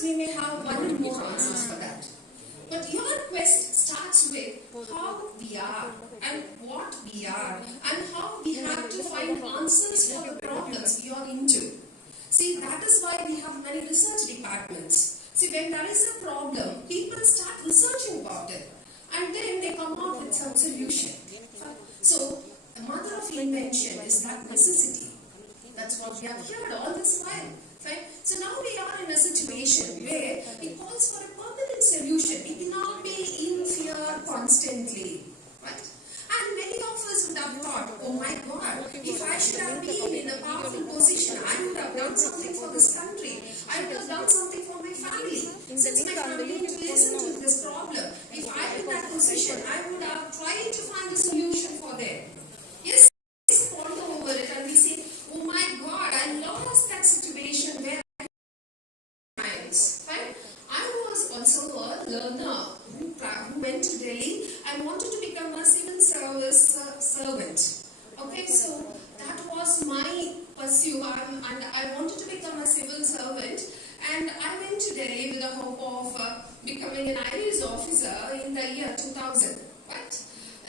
Perhaps we may have one or more answers for that. But your quest starts with how we are and what we are and how we have to find answers for the problems you are into. See, that is why we have many research departments. See, when there is a problem, people start researching about it and then they come up with some solution. So, the mother of invention is that necessity. That's what we have heard all this while. Right? So now we are in a situation where it calls for a permanent solution. We cannot be in fear constantly. Right? And many of us would have thought, oh my God, if I should have been in a powerful position, I would have done something for this country. I would have done something for my family. Since my family to listen to this problem, if I am in that position, I would have tried to find a solution for them. Yes, we ponder over it and we say, oh my God, I lost that situation where right? I was also a learner who went to Delhi and wanted to become a civil service servant. Okay, so that was my pursuit and I wanted to become a civil servant and I went to Delhi with the hope of becoming an IAS officer in the year 2000, right?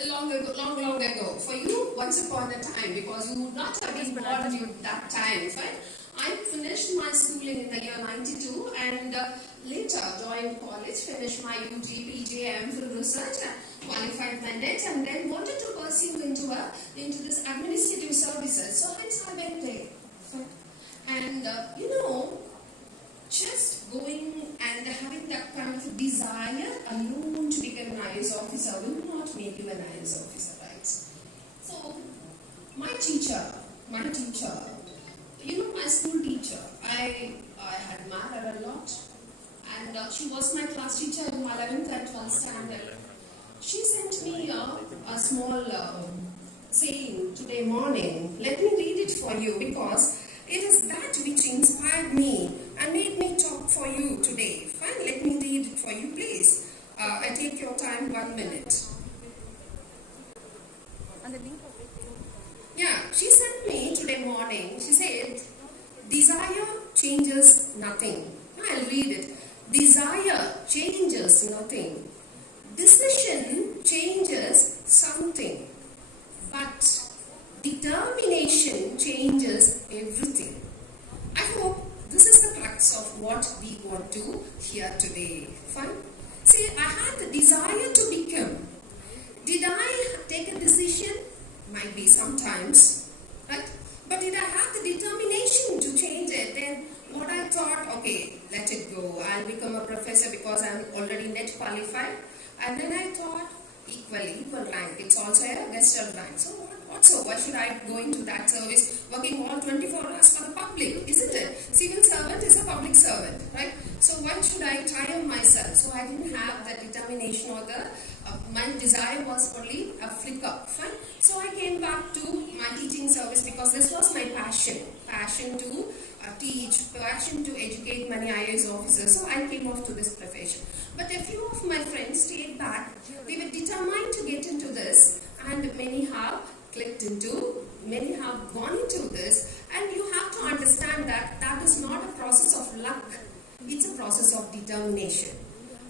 Long ago. For you, once upon a time, because you would not have been born during that time, right? I finished my schooling in the year 92 and later joined college, finished my UG, PG, MPhil research, qualified my NET and then wanted to pursue into this administrative services. So hence I went there. And just going and having that kind of desire alone to become an IAS officer will not make you an IAS officer, right? So, my teacher, my school teacher, I had admired her a lot and she was my class teacher in my 11th and 12th standard. She sent me a small saying today morning. Let me read it for you because it is that which inspired me and made me talk for you today. Fine, let me read it for you, please. I take your time 1 minute. Yeah, she sent me today morning. She said, desire changes nothing. I'll read it. Desire changes nothing. Decision changes something. But determination changes everything. I hope this is the crux of what we want to hear today. Fine? See, I had the desire to become. Did I take a decision? Might be sometimes. Right? But did I have the determination to change it? Then what I thought, okay, let it go. I'll become a professor because I'm already NET qualified. And then I thought, equal rank. It's also a vested rank. So why should I go into that service working all 24 hours for the public, isn't it? Civil servant is a public servant, right? So why should I tire myself? So I didn't have the determination or my desire was only a flicker, fine? So I came back to my teaching service because this was my passion to teach, passion to educate many IAS officers. So I came off to this profession. But a few of my friends stayed back. We were determined to get into this and many have clicked into, many have gone into this and you have to understand that that is not a process of luck. It's a process of determination.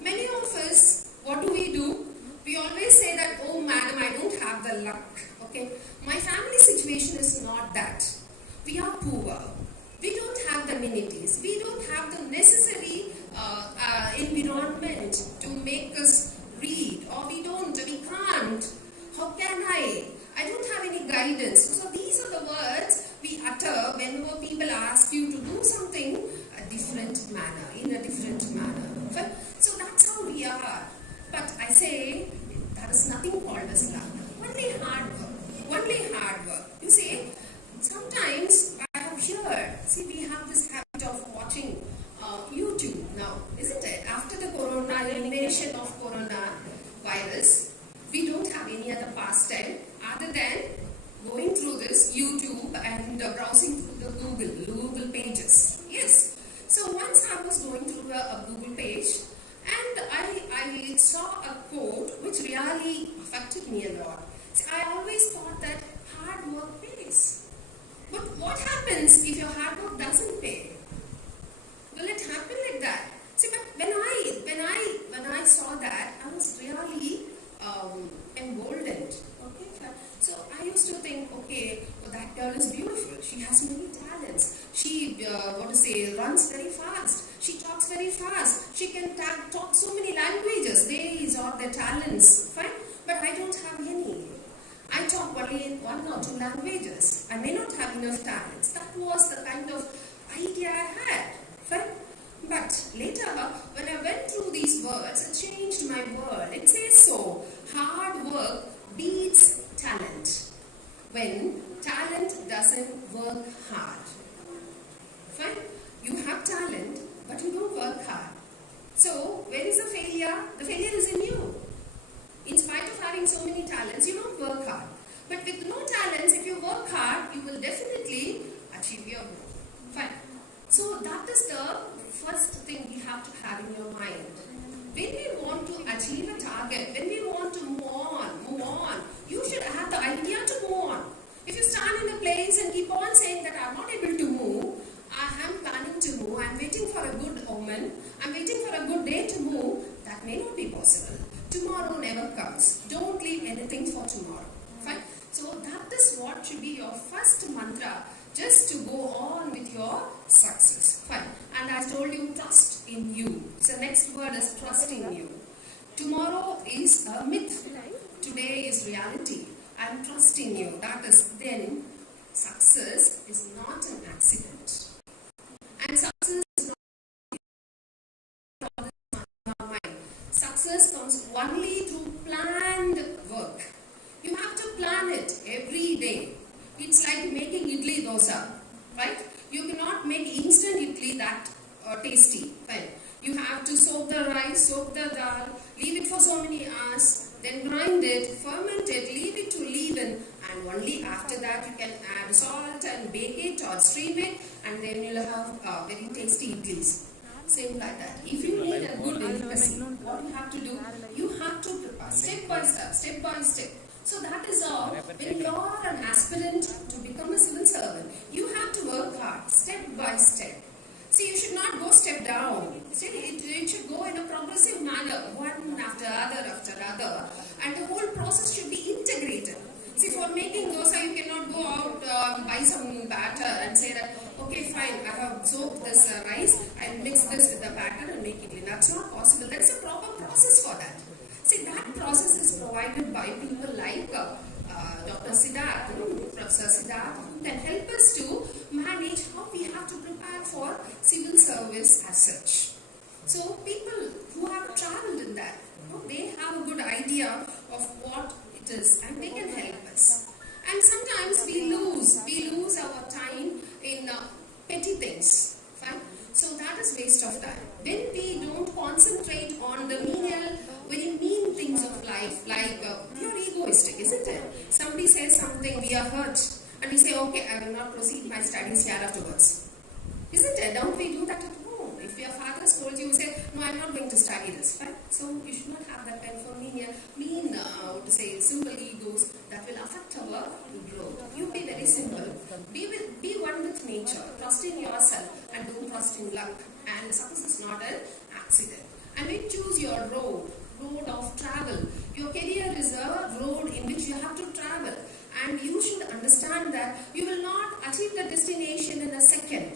Many of us, what do? We always say that, oh madam, I don't have the luck. Okay, my family situation is not that. We are poor. We don't have the amenities. We don't have the necessary environment to make us read. Or we can't. How can I? I don't have any guidance. So these are the words we utter whenever people ask you to do something in a different manner. So that's how we are. But I say, there is nothing called as luck. Only hard work. You see, sometimes I have heard, we have this habit of watching YouTube now, isn't it? After the invasion of coronavirus, we don't have any other pastime other than going through this YouTube and browsing through the Google pages. Yes. So once I was going through a Google page and I saw a quote which really affected me a lot. So I always thought that hard work pays. But what happens if your hard work doesn't pay? Will it happen like that? girl is beautiful. She has many talents. She, runs very fast. She talks very fast. She can talk so many languages. These are the talents. Fine. But I don't have any. I talk only one or two languages. I may not have enough talents. That was the kind of idea I had. Fine. But later, when I went through these words, it changed my world. It says so. Hard work beats talent. When talent doesn't work hard. Fine? You have talent, but you don't work hard. So, where is the failure? The failure is in you. In spite of having so many talents, you don't work hard. But with no talents, if you work hard, you will definitely achieve your goal. Fine. So, that is the first thing we have to have in your mind. When we want to achieve a target, when we want to move on, you should have the idea to move on. If you stand in a place and keep on saying that I'm not able to move, I am planning to move, I'm waiting for a good omen, I'm waiting for a good day to move, that may not be possible. Tomorrow never comes. Don't leave anything for tomorrow. Fine? So that is what should be your first mantra, just to go on with your success. Fine. And I told you, trust in you. So next word is trust in you. Tomorrow is a myth. Today is reality. I'm trusting you. That is, then success is not an accident. And success is not in our mind. Success comes only through planned work. You have to plan it every day. It's like making idli dosa, right? You cannot make instant idli that tasty. Fine. You have to soak the rice, soak the dal, leave it for so many hours, then grind it, ferment it, leave it to leaven, and only after that you can add salt and bake it or steam it, and then you'll have very tasty idlis. Same like that. If you need a good delicacy, what you have to do? You have to prepare step by step. So that is all. When you are an aspirant to become a civil servant, you have to work hard, step by step. See, you should not go step down. See, it should go in a progressive manner, one after other, and the whole process should be integrated. See, for making dosa, you cannot go out buy some batter and say that, okay, fine, I have soaked this rice and mix this with the batter and make it. That's not possible. There is a proper process for that. See, that process is provided by people like Dr. Siddharth, Professor Siddharth, who can help us to manage how we have to prepare for civil service as such. So, people who have traveled in that, they have a good idea of what it is and they can help us. And sometimes we lose our time in petty things. Fine? So that is waste of time. When we don't concentrate on the very mean things of life, like we are egoistic, isn't it? Somebody says something, we are hurt, and we say, okay, I will not proceed my studies here afterwards. Isn't it? Don't we do that at home? If your father scolds you, you say, no, I'm not going to study this, right? So you should not have that kind of simple egos that will affect our growth. You be very simple. Be one with nature. Trust in yourself and don't trust in luck. And success is not an accident. And then choose your road of travel. Your career is a road in which you have to travel. And you should understand that you will not achieve the destination in a second.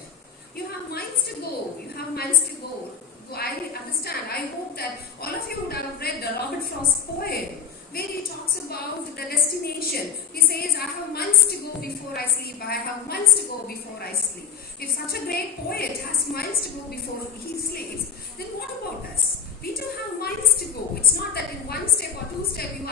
You have miles to go. I understand. I hope that all of you would have read Robert Frost's poem where he talks about the destination. He says, I have months to go before I sleep. I have months to go before I sleep. If such a great poet has miles to go before he sleeps, then what about us? We too have miles to go. It's not that in one step or two steps you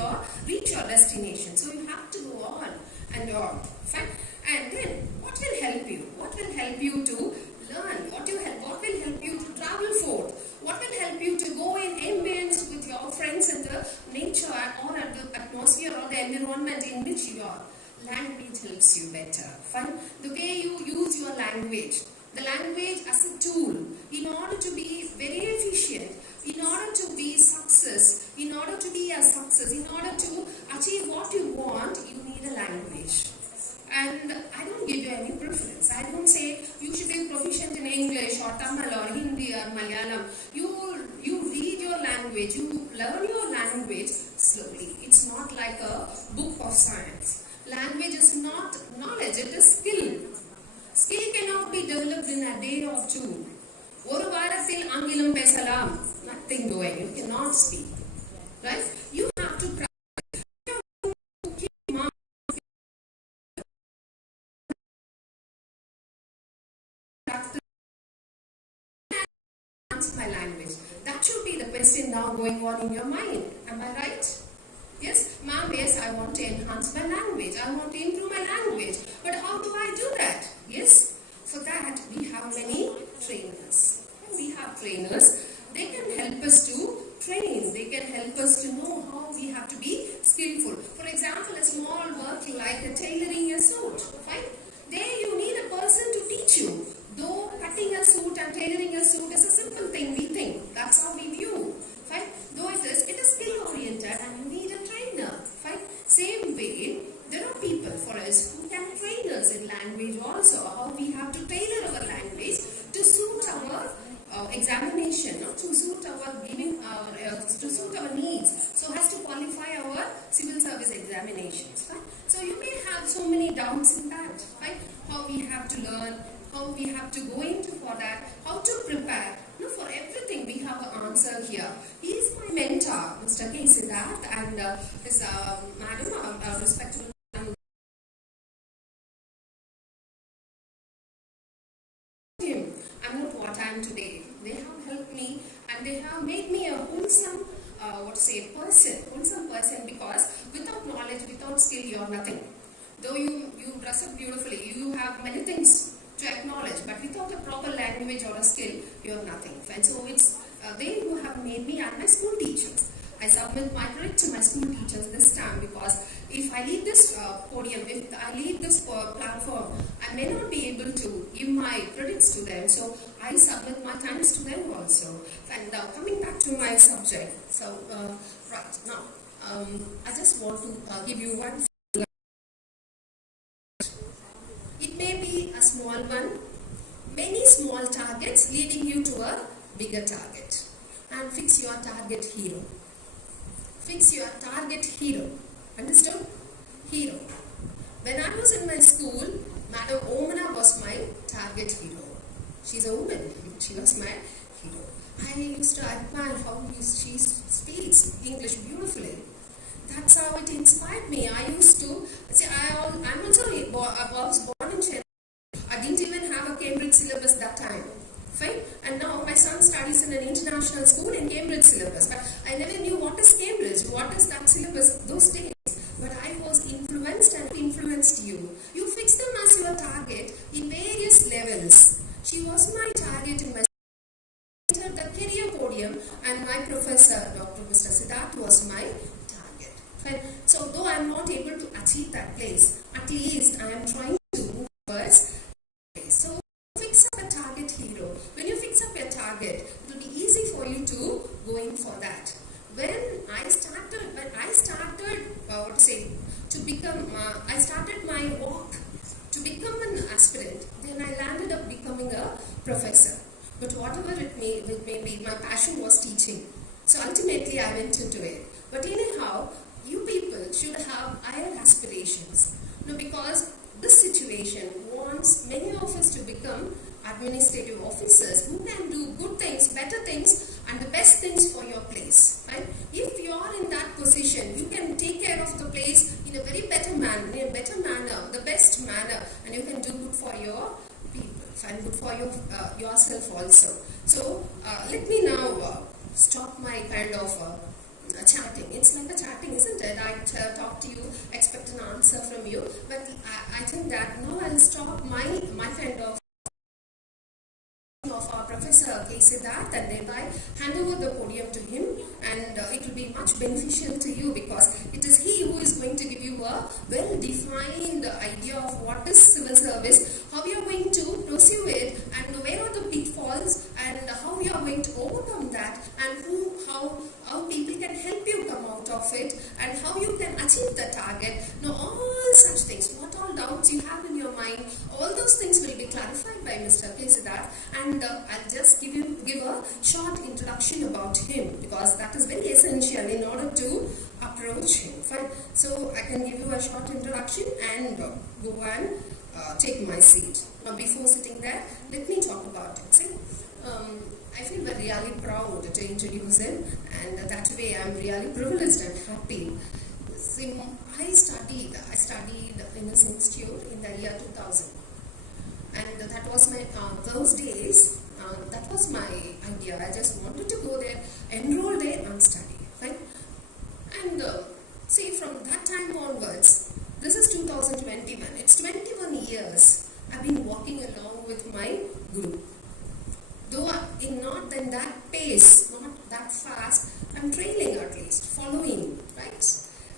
are reach your destination. So you have to go on and on. Fine? And then what will help you? What will help you to learn? What will help you to travel forth? What will help you to go in ambience with your friends in the nature or at the atmosphere or the environment in which you are? Language helps you better. Fine? The way you use your language. The language as a tool in order to be very efficient, in order to be success, in order to be a success, in order to achieve what you want, you need a language. And I don't give you any preference. I don't say you should be proficient in English or Tamil or Hindi or Malayalam. You read your language, you learn your language slowly. It's not like a book of science. Language is not knowledge, it is skill. Skill cannot be developed in a day or two. ஒரு வாரத்தில் ஆங்கிலம் பேசலாம். Nothing doing. You cannot speak. Right? You have to practice. My language. That should be the question now going on in your mind. Am I right? Yes, ma'am, yes, I want to enhance my language. I want to improve my language. But how do I do that? Yes, for that we have many trainers. We have trainers. They can help us to train. They can help us to know how we have to be skillful. For example, a small work like tailoring a suit. Right? There you need a person to teach you. Though cutting a suit and tailoring a suit is a simple thing, we think. That's how we view. Right? Though it is skill oriented and you need a trainer. Right? Same way, there are people for us who can train us in language also. How we have to tailor our language to suit our examination, to suit our to suit our needs, so as to qualify our civil service examinations. Right? So you may have so many doubts in that. Right? How we have to learn, how we have to go into for that, how to prepare. No, for everything we have an answer here. He is my mentor, Mr. K. Siddharth, and his madam, respectable. I'm not what I am today. They have helped me and they have made me a wholesome person, because without knowledge, without skill, you are nothing. Though you dress up beautifully, you have many things to acknowledge, but without a proper language or a skill, you are nothing. And so it's they who have made me and my school teachers. I submit my credit to my school teachers this time, because if I leave this podium, if I leave this platform, I may not be able to give my credits to them. So I submit my thanks to them also. And coming back to my subject, so right now, I just want to give you one. It may be a small one, many small targets leading you to a bigger target. And fix your target hero. Fix your target hero. Understood? Hero. When I was in my school, Madam Omana was my target hero. She's a woman. She was my hero. I used to admire how she speaks English beautifully. That's how it inspired me. I used to see. I'm also I was born in Chennai. I didn't even have a Cambridge syllabus that time. Fine? And now my son studies in an international school in Cambridge syllabus. But I never knew what is Cambridge, what is that syllabus those days. But I was influenced and influenced you. You fix them as your target in various levels. She was my target in my entered the career podium, and my professor, Dr. Mr. Siddharth, was my target. Fine? So though I am not able to achieve that place, at least I am trying to move towards. So fix up a target hero. When you fix up a target, it will be easy for you to go in for that. When I started I started my walk to become an aspirant. Then I landed up becoming a professor. But whatever it may be, my passion was teaching. So ultimately I went into it. But anyhow, you people should have higher aspirations. No, because this situation wants many of us to become administrative officers who can do good things, better things, and the best things for your place. Right? If you are in that position, you can take care of the place in a very better manner, the best manner, and you can do good for your people and good for yourself also. So let me now stop my kind of chatting. It's like a chatting, isn't it? I talk to you, expect an answer from you, but I think that now I'll stop my kind of our Professor K. Siddharth, and thereby hand over the podium to him, and it will be much beneficial to you, because it is he who is going to give you a well-defined idea of what is civil service, how you are going to pursue it, and where are the pitfalls, and how you are going to overcome that, and how people can help you come out of it, and how you can achieve the target. Now all such things, what all doubts you have in your mind, all those things will be clarified by Mr. K. Siddharth, and I'll just give a short introduction about him, because that is very essential in order to approach him. Fine. So I can give you a short introduction and go and take my seat. Now before sitting there, let me talk about it. See, I feel very really proud to introduce him, and that way I'm really privileged and happy. See, I studied in this institute in the year 2000, and that was my those days. That was my idea. I just wanted to go there, enroll there, and study. Right? And see, from that time onwards, this is 2021. It's 21 years I've been walking along with my guru. Though in not in that pace, not that fast, I'm trailing at least, following, right?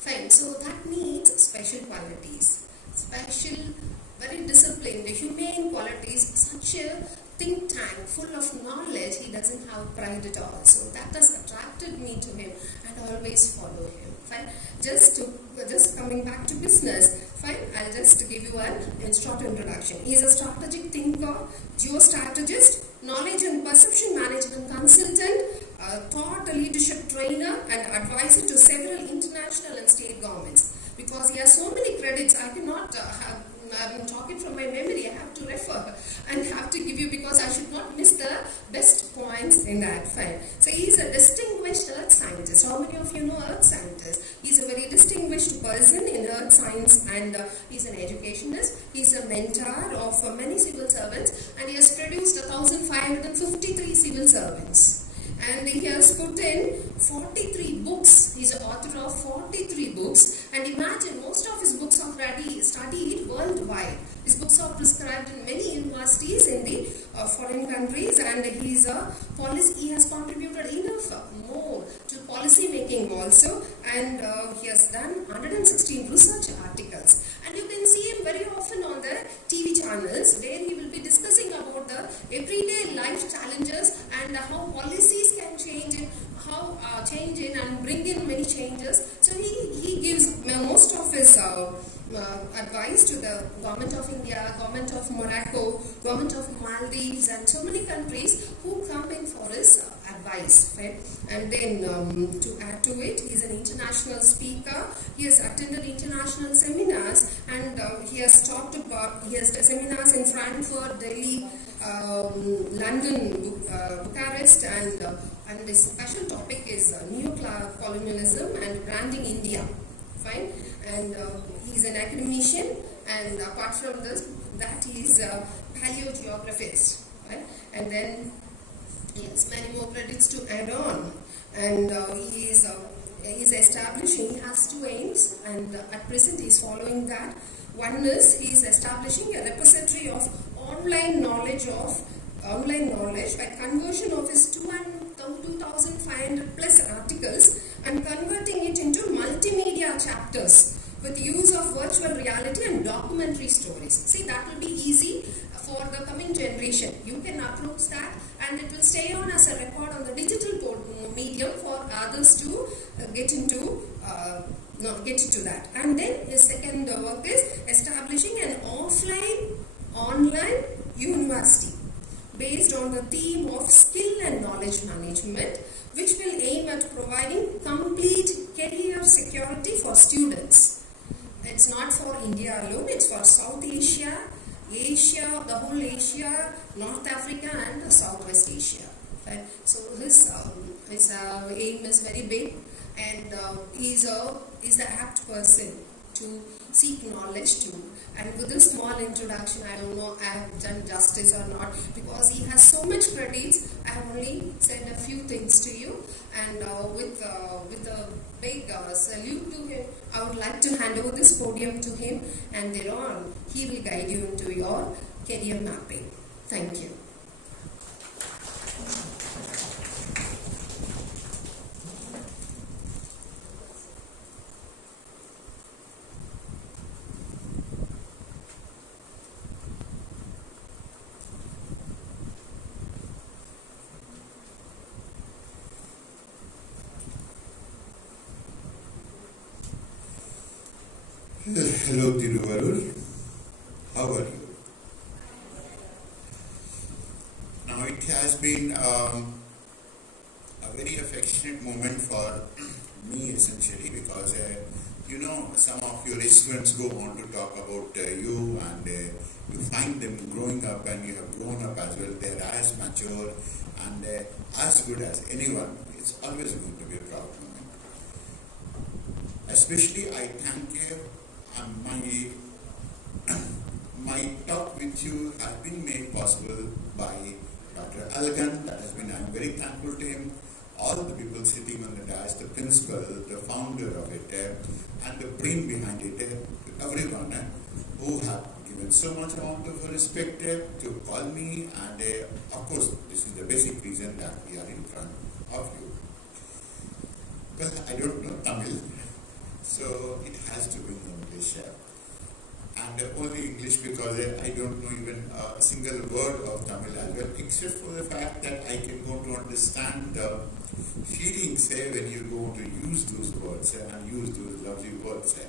Fine. So that needs special qualities, special, very disciplined, humane qualities, such a think tank full of knowledge. He doesn't have pride at all. So that has attracted me to him and always follow him. Fine. Just coming back to business. Fine. I'll just give you a short introduction. He's a strategic thinker, geostrategist, knowledge and perception management consultant, thought leadership trainer, and advisor to several international and state governments. Because he has so many credits, I cannot I'm talking from my memory. I have to refer and have to give you, because I should not miss the best points in that file. So he is a distinguished earth scientist. How many of you know earth scientist? He is a very distinguished person in earth science, and he is an educationist. He is a mentor of many civil servants, and he has produced 1,553 civil servants. And he has put in 43 books. He is the author of 43 books. And imagine, most of his books are studied worldwide. His books are prescribed in many universities in the foreign countries. And he has contributed enough more to policy making also. And he has done 116 research articles. And you can see him very often on the TV channels, where he will be discussing about the everyday life challenges and how policies can change in and bring in many changes. So he gives most of his advice to the government of India, government of Morocco, government of Maldives, and so many countries who come in for his advice. Right? And then to add to it, he is an international speaker. He has attended international seminars, and he has seminars in Frankfurt, Delhi, London, Bucharest, and this special topic is neo-colonialism and branding India. Fine. And he is an academician, and apart from this, that he is a paleogeographist. Right? And then he has many more credits to add on. And he is establishing, he has two aims, and at present he is following that. One is, he is establishing a repository of online knowledge by conversion of his 2,500 plus articles and converting it into multimedia chapters with use of virtual reality and documentary stories. See, that will be easy for the coming generation. You can approach that, and it will stay on as a record on the digital medium for others to get into that. And then his second work is establishing an online university based on the theme of skill and knowledge management, which will aim at providing complete career security for students. It's not for India alone, it's for South Asia, the whole Asia, North Africa, and Southwest Asia. Right? So his aim is very big, and he's the apt person to seek knowledge too. And with this small introduction, I don't know I have done justice or not, because he has so much credits. I have only said a few things to you, and with a big salute to him, I would like to hand over this podium to him, and thereon he will guide you into your career mapping. Thank you. Hello, Tiruvarur. How are you? Now, it has been a very affectionate moment for me, essentially, because you know, some of your students go on to talk about you, and you find them growing up, and you have grown up as well. They're as mature and as good as anyone. It's always going to be a proud moment. Especially I thank you, and my talk with you has been made possible by Dr. Algan. I'm very thankful to him. All the people sitting on the dais, the principal, the founder of it, and the brain behind it, everyone who have given so much amount of respect to call me, and of course, this is the basic reason that we are in front of you. Well, I don't know Tamil, so it has to be in English. And only English because I don't know even a single word of Tamil as well, except for the fact that I can go to understand the feelings when you go to use those words and use those lovely words.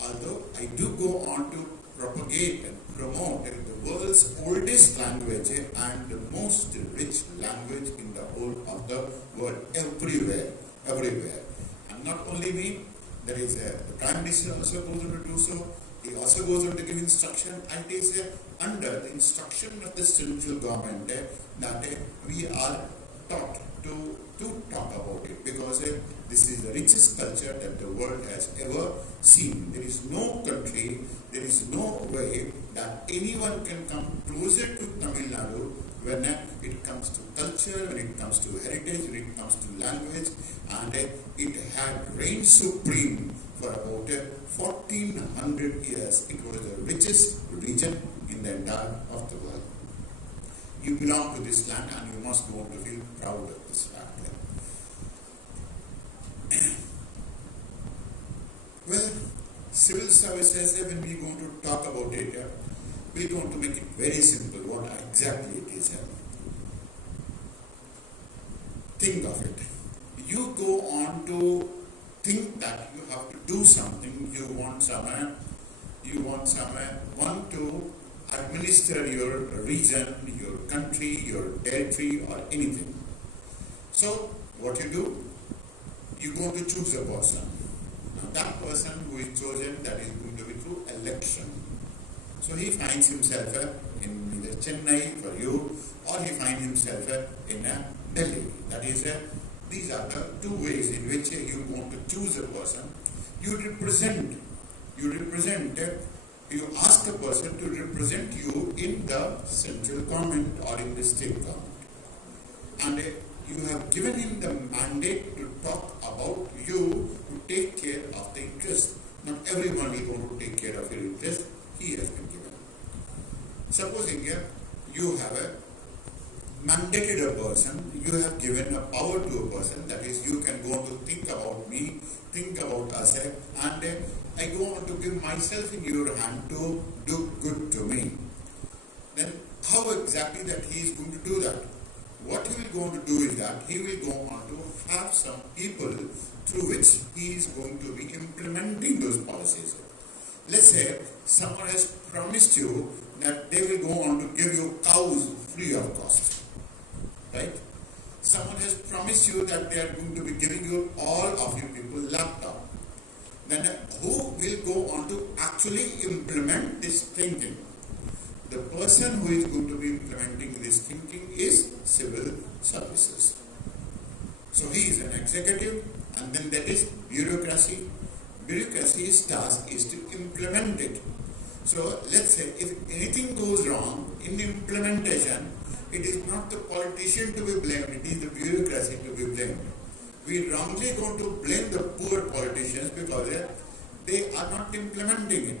Although I do go on to propagate and promote the world's oldest language and the most rich language in the whole of the world, everywhere. And not only me, there is the Prime Minister also goes on to do so. He also goes on to give instruction, and it is under the instruction of the central government that we are taught to talk about it, because this is the richest culture that the world has ever seen. There is no country, there is no way that anyone can come closer to Tamil Nadu when it comes to culture, when it comes to heritage, when it comes to language, and it had reigned supreme for about 1400 years. It was the richest region in the entire of the world. You belong to this land, and you must go on to feel proud of this fact. Well, civil services, when we're going to talk about it, we're going to make it very simple what exactly it is. Think of it. You go on to think that you have to do something, you want someone to administer your region, your country, your territory, or anything. So, what you do? You go to choose a person. Now, that person who is chosen, that is going to be through election. So, he finds himself in either Chennai for you, or he finds himself in Delhi. That is, these are the two ways in which you want to choose a person. You ask a person to represent you in the central government or in the state government. And you have given him the mandate to talk about you, to take care of the interest. Not everyone is going to take care of your interest. He has been given. Supposing you have mandated a person, you have given a power to a person, that is, you can go on to think about me, think about us, and I go on to give myself in your hand to do good to me. Then how exactly that he is going to do that? What he will go on to do is that he will go on to have some people through which he is going to be implementing those policies. Let's say someone has promised you that they will go on to give you cows free of cost. Right? Someone has promised you that they are going to be giving you all of you people laptop. Then who will go on to actually implement this thinking? The person who is going to be implementing this thinking is civil services. So he is an executive, and then there is bureaucracy. Bureaucracy's task is to implement it. So let's say if anything goes wrong in implementation, it is not the politician to be blamed, it is the bureaucracy to be blamed. We are wrongly going to blame the poor politicians because they are not implementing it.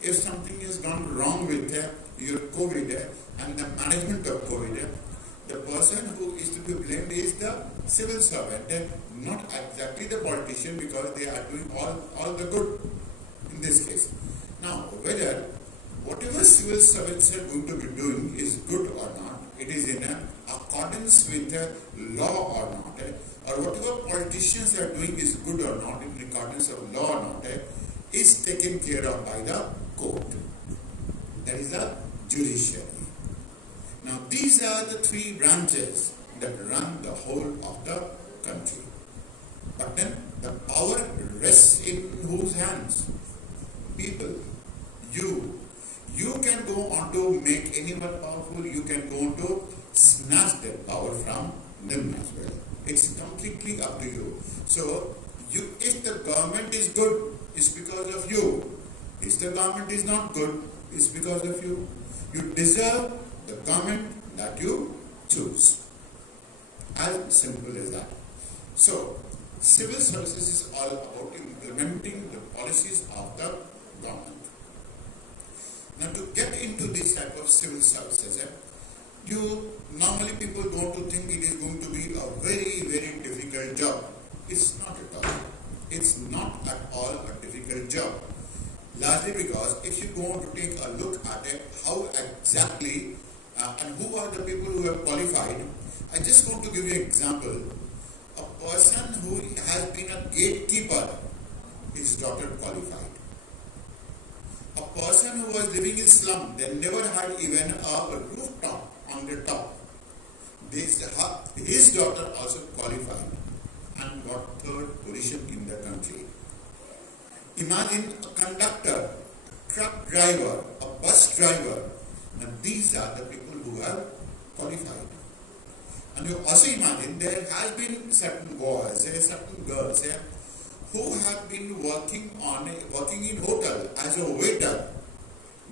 If something has gone wrong with your COVID and the management of COVID, the person who is to be blamed is the civil servant, not exactly the politician, because they are doing all the good in this case. Now, whether whatever civil servants are going to be doing is good or not, it is in accordance with the law or not, or whatever politicians are doing is good or not, in accordance of law or not, is taken care of by the court. That is the judiciary. Now, these are the three branches that run the whole of the country. But then the power rests in whose hands? People. You can go on to make anyone powerful, you can go on to snatch that power from them as well. It's completely up to you. So, if the government is good, it's because of you. If the government is not good, it's because of you. You deserve the government that you choose. As simple as that. So, civil services is all about implementing the policies of the government. Now, to get into this type of civil services, normally people go to think it is going to be a very, very difficult job. It's not at all. It's not at all a difficult job. Largely because if you go on to take a look at it, how exactly and who are the people who have qualified, I just want to give you an example. A person who has been a gatekeeper, his daughter qualified. A person who was living in slum, they never had even a rooftop on the top. His daughter also qualified and got third position in the country. Imagine a conductor, a truck driver, a bus driver. Now these are the people who have qualified. And you also imagine there has been certain boys, certain girls who have been working in hotel as a waiter.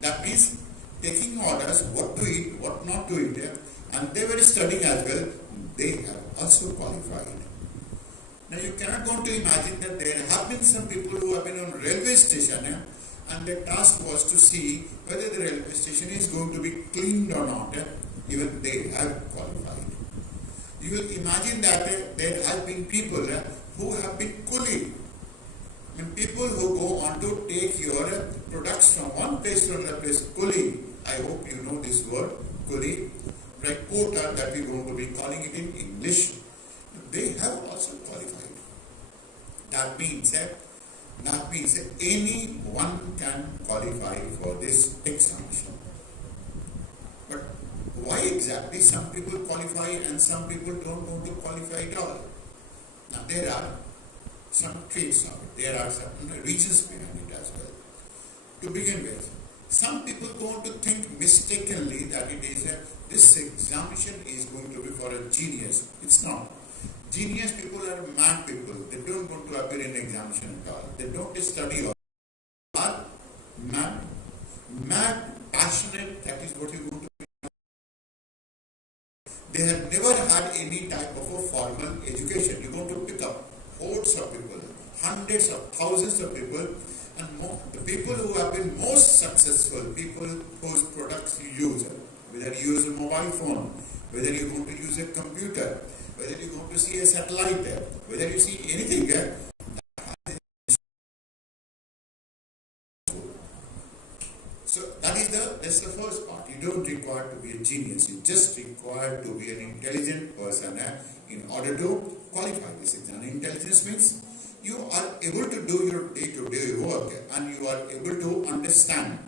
That means taking orders, what to eat, what not to eat, and they were studying as well. They have also qualified. Now you cannot go to imagine that there have been some people who have been on railway station and their task was to see whether the railway station is going to be cleaned or not. Even they have qualified. You will imagine that there have been people who have been coolie. People who go on to take your products from one place to another place, coolie. I hope you know this word, coolie. Right, quota that we're going to be calling it in English. They have also qualified. That means anyone can qualify for this examination. But why exactly some people qualify and some people don't want to qualify at all? Now there are some traits of it. There are certain reasons behind it as well. To begin with, some people go on to think mistakenly that it is this examination is going to be for a genius. It's not. Genius people are mad people. They don't want to appear in examination at all. They don't study or are mad, passionate. That is what you want to be. They have never had any type of a formal education. You're going to pick up hordes of people, hundreds of thousands of people, and the people who have been most successful, people whose products you use, whether you use a mobile phone, whether you're going to use a computer, whether you're going to see a satellite, whether you see anything, so that's the first part. You don't require to be a genius. You just require to be an intelligent person in order to qualify this exam. Intelligence means you are able to do your day-to-day work and you are able to understand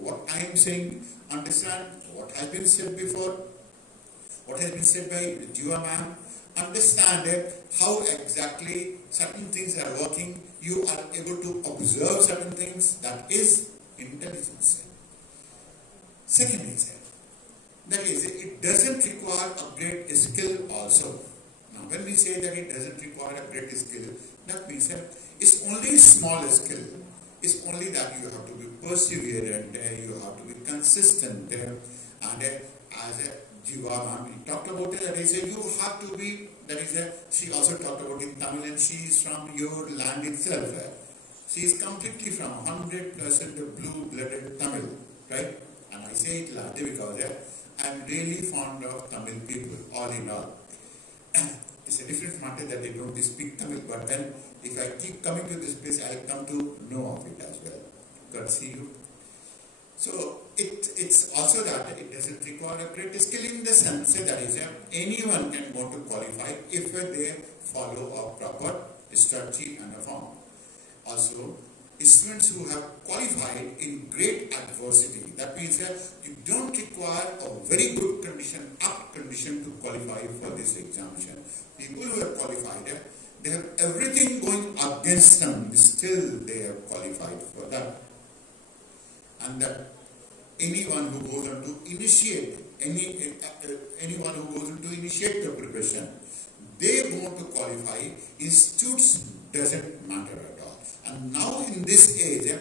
what I am saying, understand what has been said before, what has been said by Jiva ma'am, understand how exactly certain things are working. You are able to observe certain things. That is intelligence. Second is that is, it doesn't require a great skill also. Now, when we say that it doesn't require a great skill, that means it's only a small skill. It's only that you have to be perseverant, you have to be consistent, and as Jiva ma'am talked about it, that is, you have to be, that is, she also talked about in Tamil, and she is from your land itself. She is completely from 100% blue-blooded Tamil, right? And I say it largely because I am really fond of Tamil people, all in all. It's a different matter that they don't speak Tamil, but then if I keep coming to this place, I'll come to know of it as well. God see you. So it's also that it doesn't require a great skill in the sense that is anyone can go to qualify if they follow a proper strategy and a form. Also, students who have qualified in great adversity, that means you don't require a very good condition, up condition to qualify for this examination. People who have qualified, They have everything going against them, still they have qualified for that. And that anyone who goes on to initiate, anyone who goes on to initiate the profession, they want to qualify. Institutes doesn't matter at all. And now in this age,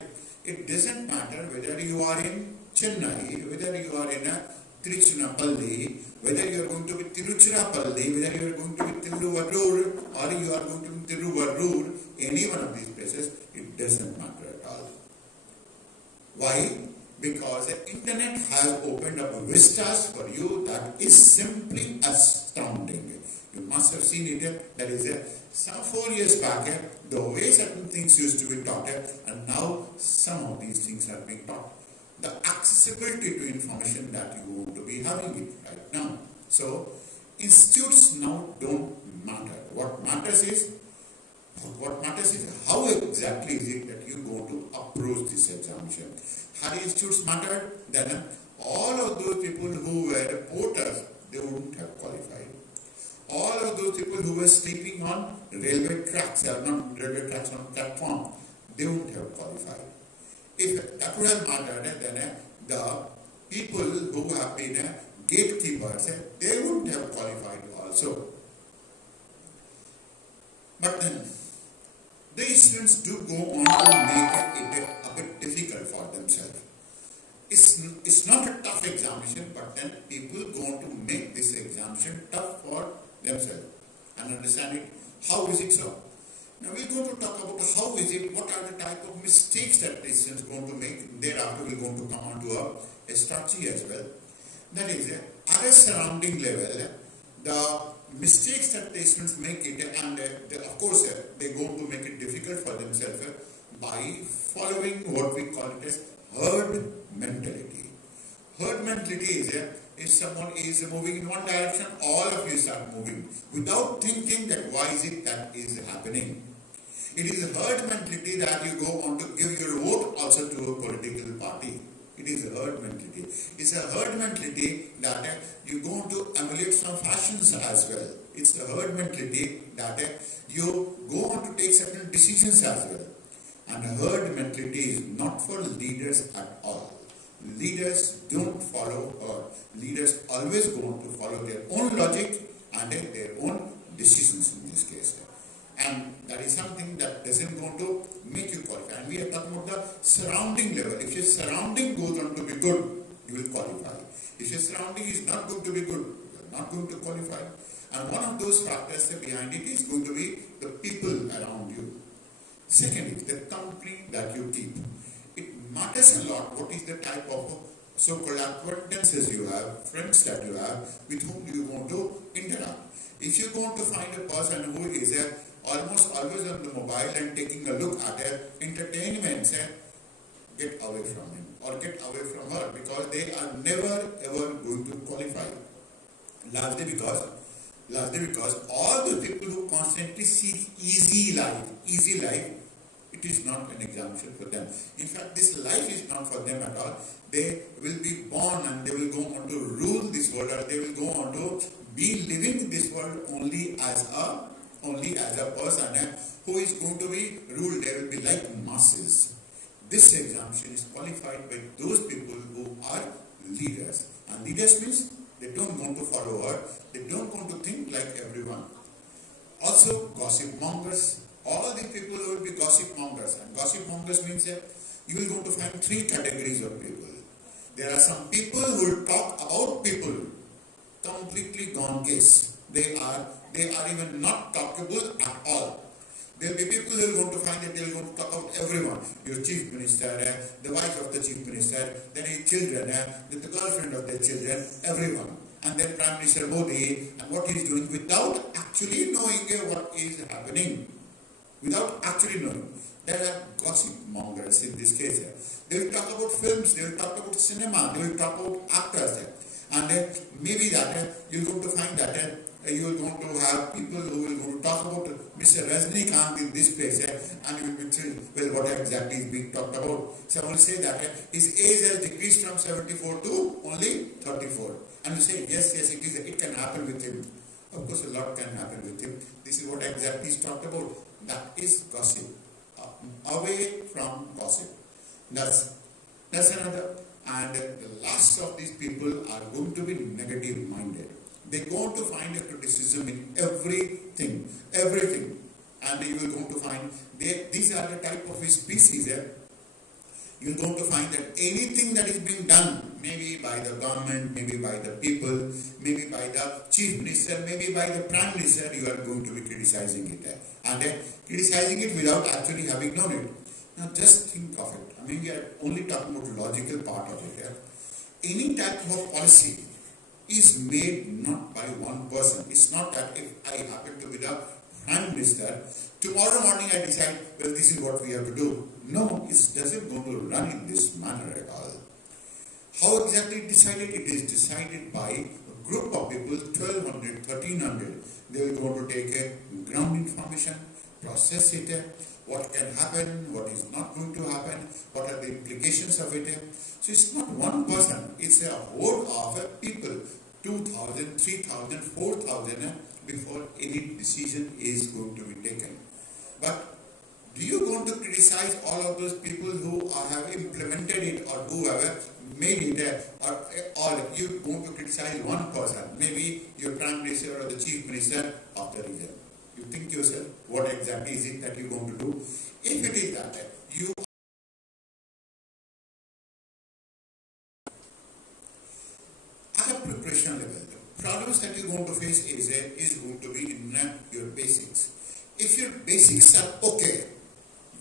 it doesn't matter whether you are in Chennai, whether you are in Tiruchirappalli, whether you are going to be Tiruchirappalli, whether you are going to be Tiruvarur, or you are going to be Tiruvarur, any one of these places, it doesn't matter at all. Why? Because the internet has opened up vistas for you that is simply astounding. You must have seen it. That is some 4 years back, the way certain things used to be taught, and now some of these things are being taught. The accessibility to information that you want to be having it right now. So, institutes now don't matter. What matters is how exactly is it that you go to approach this examination. Had institutes mattered, then all of those people who were porters, they wouldn't have qualified. All of those people who were sleeping on railway tracks, or not railway tracks, on platform, they wouldn't have qualified. If that would have mattered, then the people who have been gatekeepers, they wouldn't have qualified also. But then, the students do go on to make it a bit difficult for themselves. It's not a tough examination, but then people go on to make this examination tough for themselves and understand it. How is it so? Now we're going to talk about how is it, what are the type of mistakes that the students are going to make. Thereafter we're going to come on to a strategy as well. That is, at a surrounding level, the mistakes that the students make it, and of course they're going to make it difficult for themselves by following what we call it as herd mentality. Herd mentality is if someone is moving in one direction, all of you start moving without thinking that why is it that is happening. It is a herd mentality that you go on to give your vote also to a political party. It is a herd mentality. It's a herd mentality that you go on to emulate some fashions as well. It's a herd mentality that you go on to take certain decisions as well. And a herd mentality is not for leaders at all. Leaders don't follow herd. Leaders always go on to follow their own logic and their own decisions in this case. And that is something that doesn't go to make you qualify. And we are talking about the surrounding level. If your surrounding goes on to be good, you will qualify. If your surrounding is not going to be good, you are not going to qualify. And one of those factors behind it is going to be the people around you. Second is the company that you keep. It matters a lot what is the type of so-called acquaintances you have, friends that you have, with whom do you want to interact. If you want to find a person who is almost always on the mobile and taking a look at entertainment, get away from him or get away from her, because they are never ever going to qualify. Largely because all the people who constantly seek easy life, it is not an examination for them. In fact, this life is not for them at all. They will be born and they will go on to rule this world, or they will go on to be living this world only as a person who is going to be ruled. They will be like masses. This examination is qualified by those people who are leaders. And leaders means they don't want to follow her. They don't want to think like everyone. Also, gossip mongers. All the people will be gossip mongers. And gossip mongers means you will go to find three categories of people. There are some people who will talk about people, completely gone case. They are even not talkable at all. There will be people who are going to find that they are going to talk about everyone. Your chief minister, the wife of the chief minister, then his children, the girlfriend of their children, everyone. And then Prime Minister Modi and what he is doing without actually knowing what is happening. Without actually knowing. There are gossip mongers in this case. They will talk about films, they will talk about cinema, they will talk about actors. And maybe that you're going to find that you're going to have people who will go to talk about Mr. Rajnikant in this place, and you will be thrilled, well, what exactly is being talked about. Some will say that his age has decreased from 74 to only 34. And you say, yes, it can happen with him. Of course, a lot can happen with him. This is what exactly is talked about. That is gossip. Away from gossip. That's another. And the last of these people are going to be negative minded. They're going to find a criticism in everything. And you are going to find these are the type of species. You're going to find that anything that is being done, maybe by the government, maybe by the people, maybe by the chief minister, maybe by the prime minister, you are going to be criticizing it. And criticizing it without actually having known it. Now just think of it. I mean, we are only talking about the logical part of it. Any type of policy is made not by one person. It's not that if I happen to be the prime minister, tomorrow morning I decide, well, this is what we have to do. No, it doesn't going to run in this manner at all. How exactly decided? It is decided by a group of people, 1200, 1300. They will go to take a ground information, process it, what can happen, what is not going to happen, what are the implications of it. So it's not one person, it's a whole of people, 2,000, 3,000, 4,000 before any decision is going to be taken. But do you going to criticize all of those people who have implemented it or who have made it, or you going to criticize one person, maybe your prime minister or the chief minister of the region? You think yourself, what exactly is it that you're going to do? If it is that, you at a preparation level, the problems that you're going to face is going to be in your basics. If your basics are okay,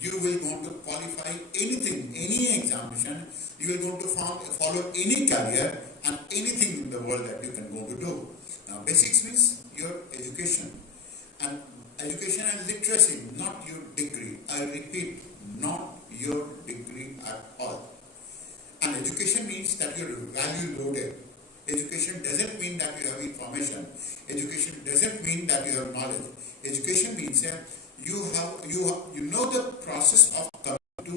you will going to qualify anything, any examination, you will going to follow any career and anything in the world that you can go to do. Now, basics means your education. And education and literacy, not your degree. I repeat, not your degree at all. And education means that you're value loaded. Education doesn't mean that you have information. Education doesn't mean that you have knowledge. Education means you know the process of coming to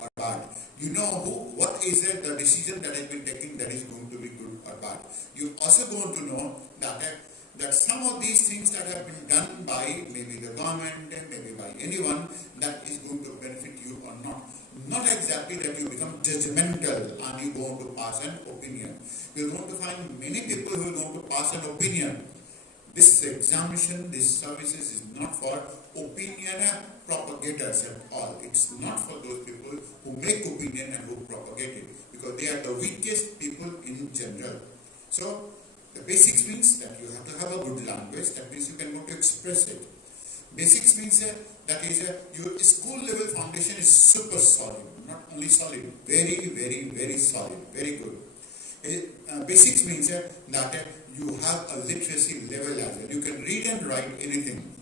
or bad. You know what is it, the decision that has been taken that is going to be good or bad. You're also going to know that some of these things that have been done by maybe the government, maybe by anyone, that is going to benefit you or not. Not exactly that you become judgmental and you go on to pass an opinion. You're going to find many people who are going to pass an opinion. This examination, this services is not for opinion propagators at all. It's not for those people who make opinion and who propagate it, because they are the weakest people in general. So the basics means that you have to have a good language. That means you can go to express it. Basics means that is your school level foundation is super solid. Not only solid, very, very, very solid, very good. Basics means that you have a literacy level as well. You can read and write anything.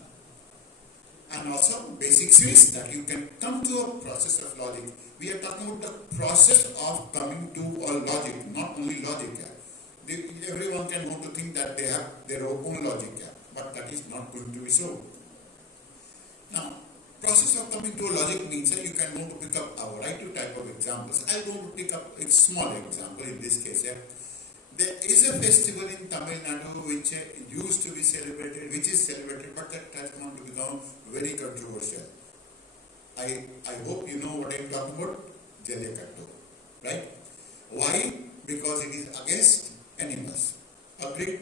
And also basics means that you can come to a process of logic. We are talking about the process of coming to a logic, not only logic. Everyone can want to think that they have their own logic, but that is not going to be so. Now, process of coming to a logic means that you can want to pick up a variety of type of examples. I want to pick up a small example in this case. There is a festival in Tamil Nadu which used to be celebrated, which is celebrated, but that has gone to become very controversial. I hope you know what I am talking about, Jallikattu, right? Why? Because it is against animals. Agreed?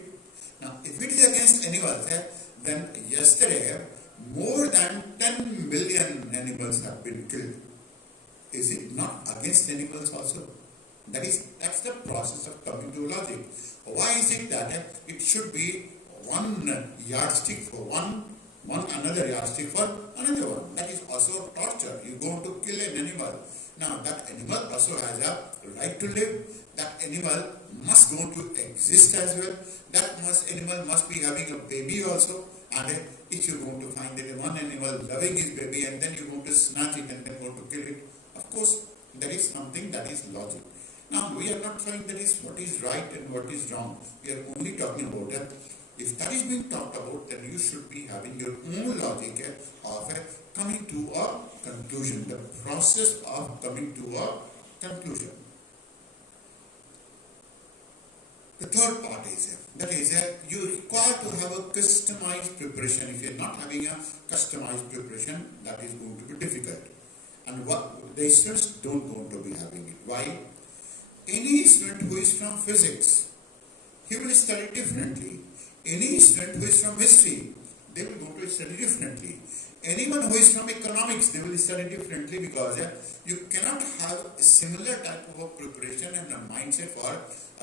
Now, if it is against animals, then yesterday more than 10 million animals have been killed. Is it not against animals also? That's the process of coming to logic. Why is it that it should be one yardstick for one another yardstick for another one? That is also torture. You go to kill an animal. Now that animal also has a right to live. That animal must go to exist as well. That animal must be having a baby also. And if you're going to find that one animal loving his baby and then you're going to snatch it and then go to kill it, of course, there is something that is logic. Now, we are not saying that is what is right and what is wrong. We are only talking about that. If that is being talked about, then you should be having your own logic of coming to a conclusion, the process of coming to a conclusion. The third part is you require to have a customized preparation. If you're not having a customized preparation, that is going to be difficult. And what the students don't going to be having it. Why? Any student who is from physics, he will study differently. Any student who is from history, they will go to study differently. Anyone who is from economics, they will study differently, because you cannot have a similar type of preparation and a mindset for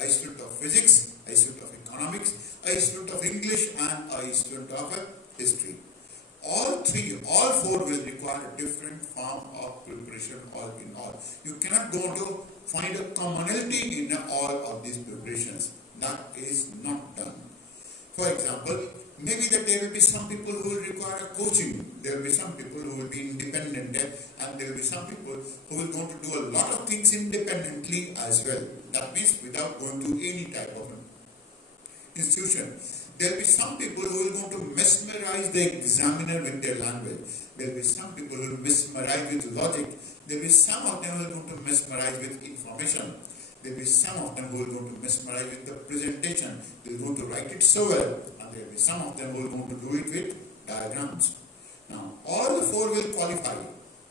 a student of physics, a student of economics, a student of English, and a student of history. All four will require a different form of preparation all in all. You cannot go to find a commonality in all of these preparations. That is not done. For example, maybe that there will be some people who will require a coaching. There will be some people who will be independent, and there will be some people who will going to do a lot of things independently as well. That means without going to any type of institution. There will be some people who will going to mesmerize the examiner with their language. There will be some people who will mesmerize with logic. There will be some of them who are going to mesmerize with information. There will be some of them who are going to mesmerize with the presentation. They are going to write it so well. And there will be some of them who are going to do it with diagrams. Now, all the four will qualify,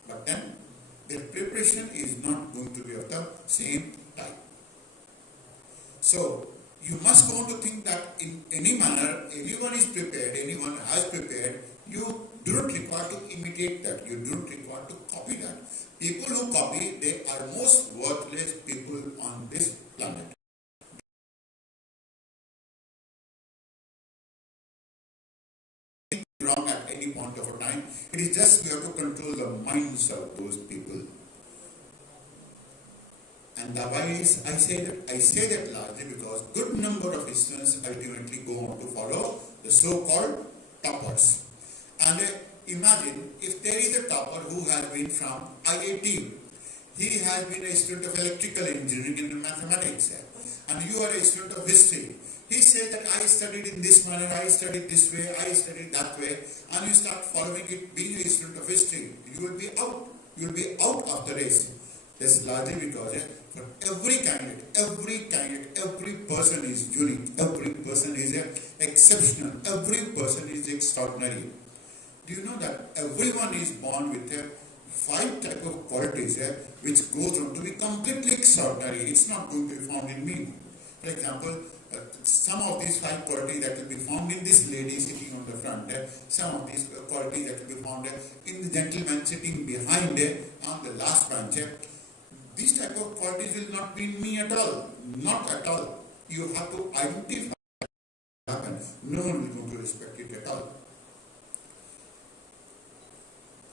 but then their preparation is not going to be of the same type. So, you must go to think that in any manner, everyone is prepared, anyone has prepared, you do not require to imitate that, you do not require to copy that. People who copy, they are most worthless people on this planet. Wrong at any point of a time, it is just you have to control the minds of those people. And why I say that largely because good number of students ultimately go on to follow the so-called toppers. And imagine if there is a topper who has been from IIT, he has been a student of electrical engineering and mathematics, and you are a student of history. He says that I studied in this manner, I studied this way, I studied that way, and you start following it, being a student of history, you will be out. You will be out of the race. This is largely because for every candidate, every person is unique, every person is exceptional, every person is extraordinary. Do you know that everyone is born with 5 type of qualities which goes on to be completely extraordinary? It's not going to be found in me. For example, some of these 5 qualities that will be found in this lady sitting on the front, some of these qualities that will be found in the gentleman sitting behind on the last bench. These type of qualities will not be in me at all. Not at all. You have to identify what happen. No one will going to respect it at all.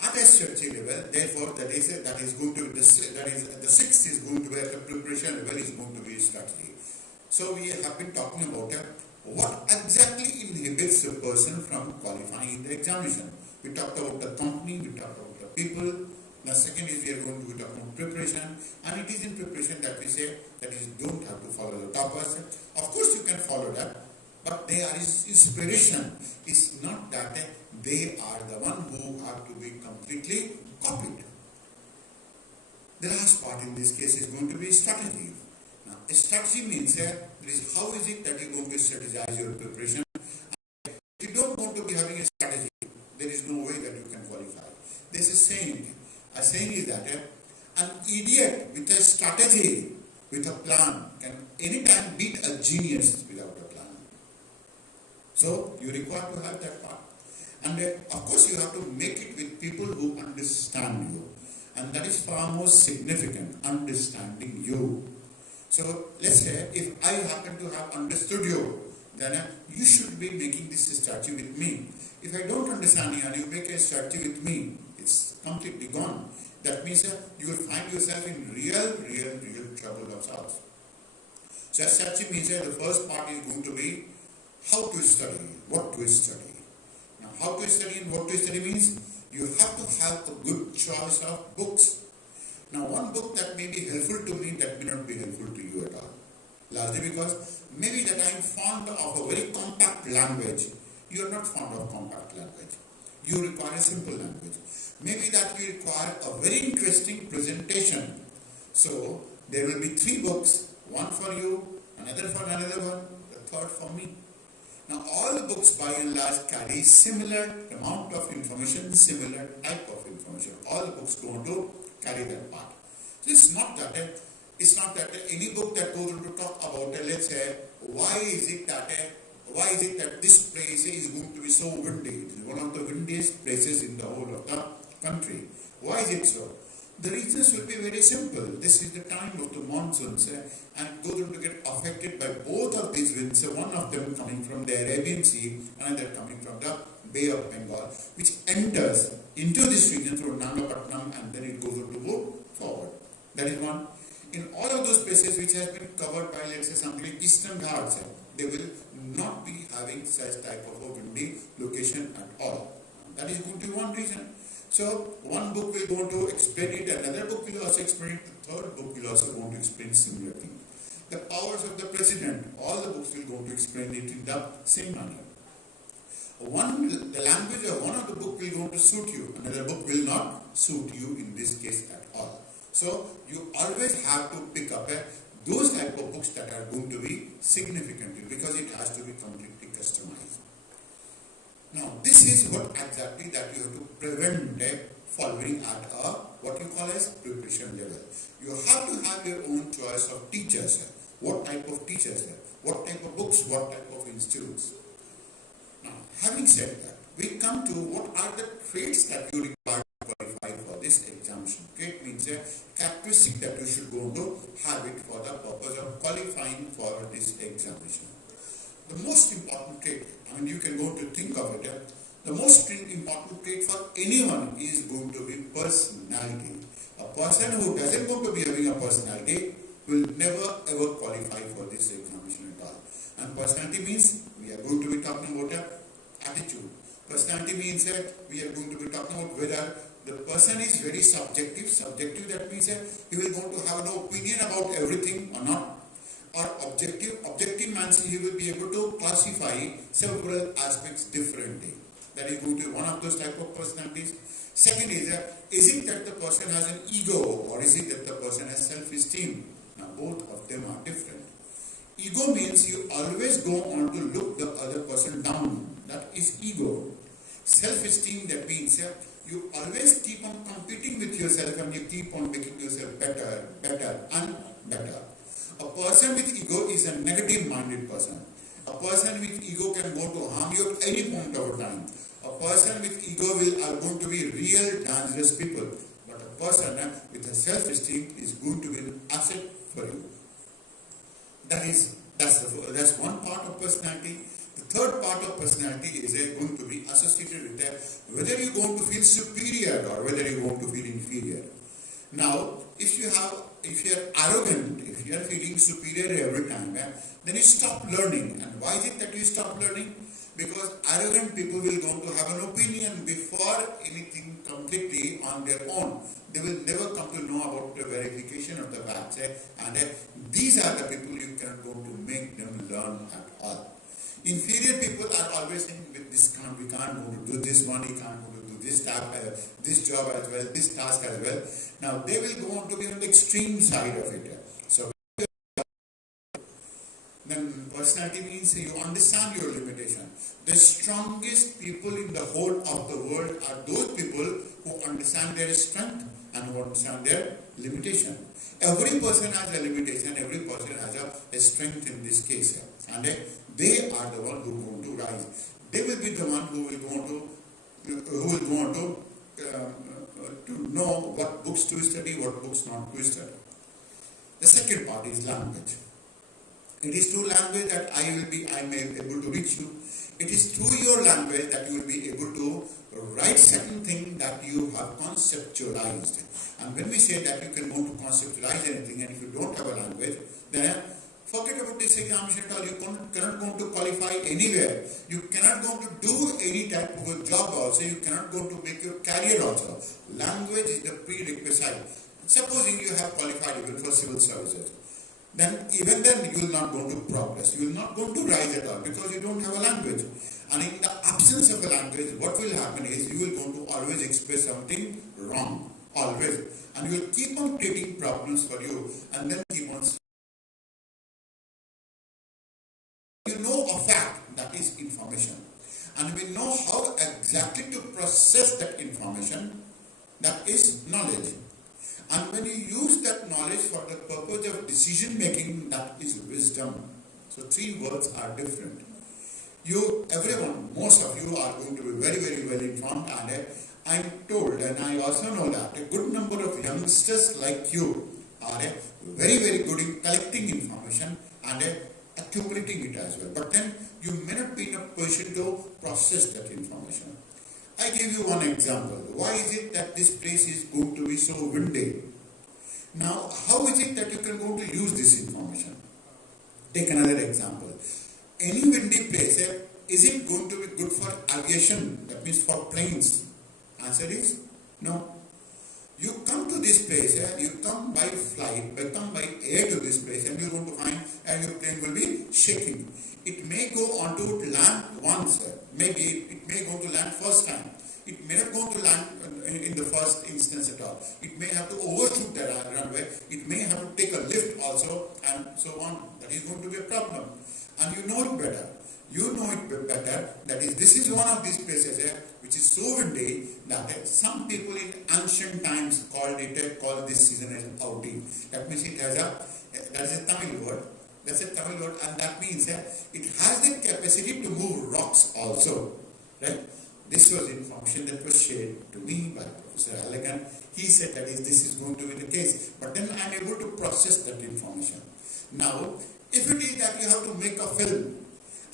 At SHC level, therefore, that is going to be the 6th is going to be at the preparation level is going to be strategy. So we have been talking about what exactly inhibits a person from qualifying in the examination. We talked about the company, we talked about the people. The second is we are going to be talking about preparation, and it is in preparation that we say that you don't have to follow the toppers. Of course you can follow that, but they are inspiration. It's not that they are the one who have to be completely copied. The last part in this case is going to be strategy. Now, a strategy means how is it that you're going to strategize your preparation? If you don't want to be having a strategy, there is no way that you can qualify. There's a saying. A saying is that an idiot with a strategy, with a plan, can anytime beat a genius without a plan. So you require to have that part. And of course you have to make it with people who understand you. And that is far more significant, understanding you. So let's say if I happen to have understood you, then you should be making this strategy with me. If I don't understand you and you make a strategy with me, it's completely gone. That means you will find yourself in real trouble of sorts. So strategy means the first part is going to be how to study, what to study. Now how to study and what to study means you have to have a good choice of books. Now one book that may be helpful to me, that may not be helpful to you at all. Largely because maybe that I am fond of a very compact language. You are not fond of compact language. You require a simple language. Maybe that you require a very interesting presentation. So there will be 3 books, one for you, another for another one, the third for me. Now all the books by and large carry similar amount of information, similar type of information. All the books go on to carry that part. So it's not that any book that goes on to talk about, let's say, why is it that this place is going to be so windy? It is one of the windiest places in the whole of the country. Why is it so? The reasons will be very simple. This is the time of the monsoons and it goes on to get affected by both of these winds. One of them coming from the Arabian Sea, another coming from the Bay of Bengal, which enters into this region through Nagapattinam and then it goes on to go forward. That is one. In all of those places which has been covered by, let's say, something like Eastern Ghats, they will not be having such type of a windy location at all. That is going to be one reason. So, one book will go to explain it, another book will also explain it, the third book will also go to explain similar thing. The powers of the president, all the books will go to explain it in the same manner. The language of one of the book will go to suit you, another book will not suit you in this case at all. So, you always have to pick up those type of books that are going to be significant because it has to be completely customized. Now, this is what exactly that you have to prevent following at what you call as preparation level. You have to have your own choice of teachers. What type of teachers, what type of books, what type of institutes. Now, having said that, we come to what are the traits that you require to qualify for this examination. Trait means a characteristic that you should go to have it for the purpose of qualifying for this examination. The most important trait, you can go to think of it, the most important trait for anyone is going to be personality. A person who doesn't going to be having a personality will never ever qualify for this examination at all. And personality means we are going to be talking about attitude. Personality means we are going to be talking about whether the person is very subjective. Subjective, that means he will going to have an opinion about everything or not. Or objective means he will be able to classify several aspects differently. That is going to be one of those type of personalities. Second is it that the person has an ego or is it that the person has self-esteem? Now both of them are different. Ego means you always go on to look the other person down. That is ego. Self-esteem, that means you always keep on competing with yourself and you keep on making yourself better and better. A person with ego is a negative-minded person. A person with ego can go to harm you at any point of time. A person with ego are going to be real dangerous people. But a person with a self-esteem is going to be an asset for you. That's one part of personality. The third part of personality is going to be associated with whether you're going to feel superior or whether you're going to feel inferior. Now, if you're arrogant, if you're feeling superior every time, then you stop learning. And why is it that you stop learning? Because arrogant people will go to have an opinion before anything completely on their own. They will never come to know about the verification of the facts. And these are the people you cannot go to make them learn at all. Inferior people are always saying, with this we can't go to do this one, we can't go to do this job as well, this task as well. Now they will go on to be on the extreme side of it. So then personality means you understand your limitation. The strongest people in the whole of the world are those people who understand their strength and who understand their limitation. Every person has a limitation, every person has a strength in this case. And they are the one who are going to rise. They will be the one who will go on to know what books to study, what books not to study. The second part is language. It is through language that I am able to reach you. It is through your language that you will be able to write certain things that you have conceptualized. And when we say that you can go to conceptualize anything, and if you don't have a language, then forget about this examination at all. You cannot go to qualify anywhere. You cannot go to do any type of a job also. You cannot go to make your career also. Language is the prerequisite. Supposing you have qualified even for civil services, then even then you will not go to progress. You will not go to rise at all because you don't have a language. And in the absence of a language, what will happen is you will go to always express something wrong. Always. And you will keep on creating problems for you and then keep on You know a fact, that is information. And we know how exactly to process that information, that is knowledge. And when you use that knowledge for the purpose of decision making, that is wisdom. So three words are different. Everyone, most of you are going to be very, very well informed, and I'm told, and I also know that a good number of youngsters like you are very, very good in collecting information and accumulating it as well. But then you may not be in a position to process that information. I give you one example. Why is it that this place is going to be so windy? Now, how is it that you can go to use this information? Take another example. Any windy place, is it going to be good for aviation? That means for planes. Answer is no. You come to this place, you come by flight, come by air to this place, and you're going to find and your plane will be shaking. It may go on to land once, maybe it may go to land first time. It may not go to land in the first instance at all. It may have to overshoot the runway. It may have to take a lift also, and so on. That is going to be a problem. And you know it better. You know it better. That is, this is one of these places which is so windy that some people in ancient times called this season as Audi. That means it has that is a Tamil word. That's a Tamil word, and that means it has the capacity to move rocks also. Right? This was information that was shared to me by Professor Allegan. He said that this is going to be the case. But then I am able to process that information. Now, if it is that you have to make a film,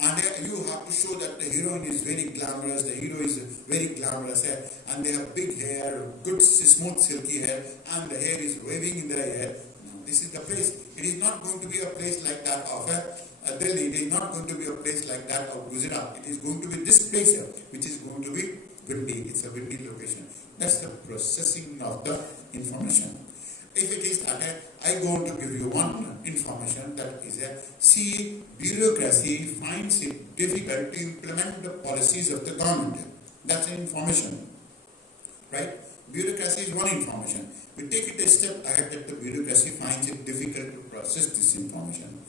and you have to show that the heroine is very glamorous, the hero is very glamorous, and they have big hair, good smooth silky hair, and the hair is waving in the air. Now, this is the place. It is not going to be a place like that of Delhi. It is not going to be a place like that of Gujarat. It is going to be this place here, which is going to be windy. It's a windy location. That's the processing of the information. If it is that I go on to give you one information, that is bureaucracy finds it difficult to implement the policies of the government. That's an information, right? Bureaucracy is one information. We take it a step ahead that the bureaucracy finds it difficult to process this information.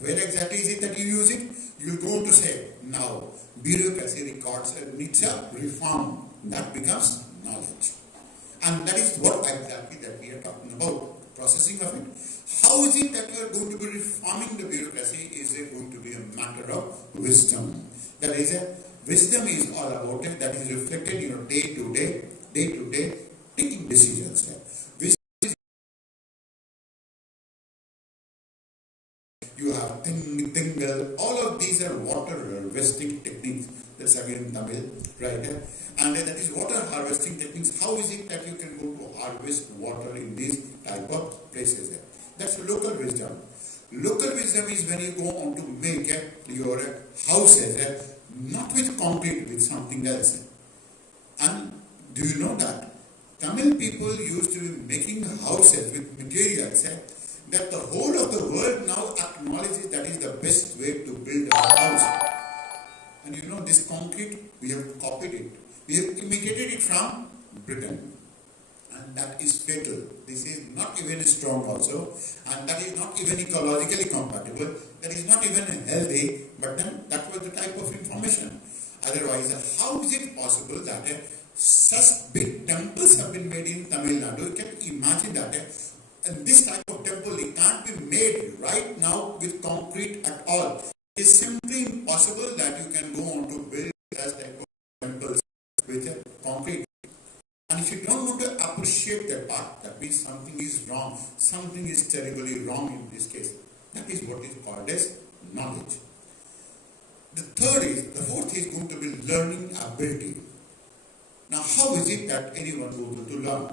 Where exactly is it that you use it? You go on to say, now bureaucracy needs a reform. That becomes knowledge. And that is what exactly that we are talking about, processing of it. How is it that you are going to be reforming the bureaucracy? Is it going to be a matter of wisdom? That is, wisdom is all about it, that is reflected in your day-to-day taking decisions. Wisdom is, you have tingle, all of these are water harvesting techniques. That's again Tamil, right? And that is water harvesting techniques. How is it that you can go to harvest water in these type of places? That's local wisdom. Local wisdom is when you go on to make your houses, not with concrete, with something else. And do you know that Tamil people used to be making houses with materials that the whole of the world now acknowledges that is the best way to build a house. And you know, this concrete, we have copied it. We have imitated it from Britain. And that is fatal. This is not even strong also. And that is not even ecologically compatible. That is not even healthy. But then that was the type of information. Otherwise, how is it possible that such big temples have been made in Tamil Nadu? You can imagine that. And this type of temple, it can't be made right now with concrete at all. It is simply impossible that you can go on to build such type of temples with concrete. And if you don't want to appreciate that part, that means something is wrong. Something is terribly wrong in this case. That is what is called as knowledge. The fourth is going to be learning ability. Now, how is it that anyone goes to learn?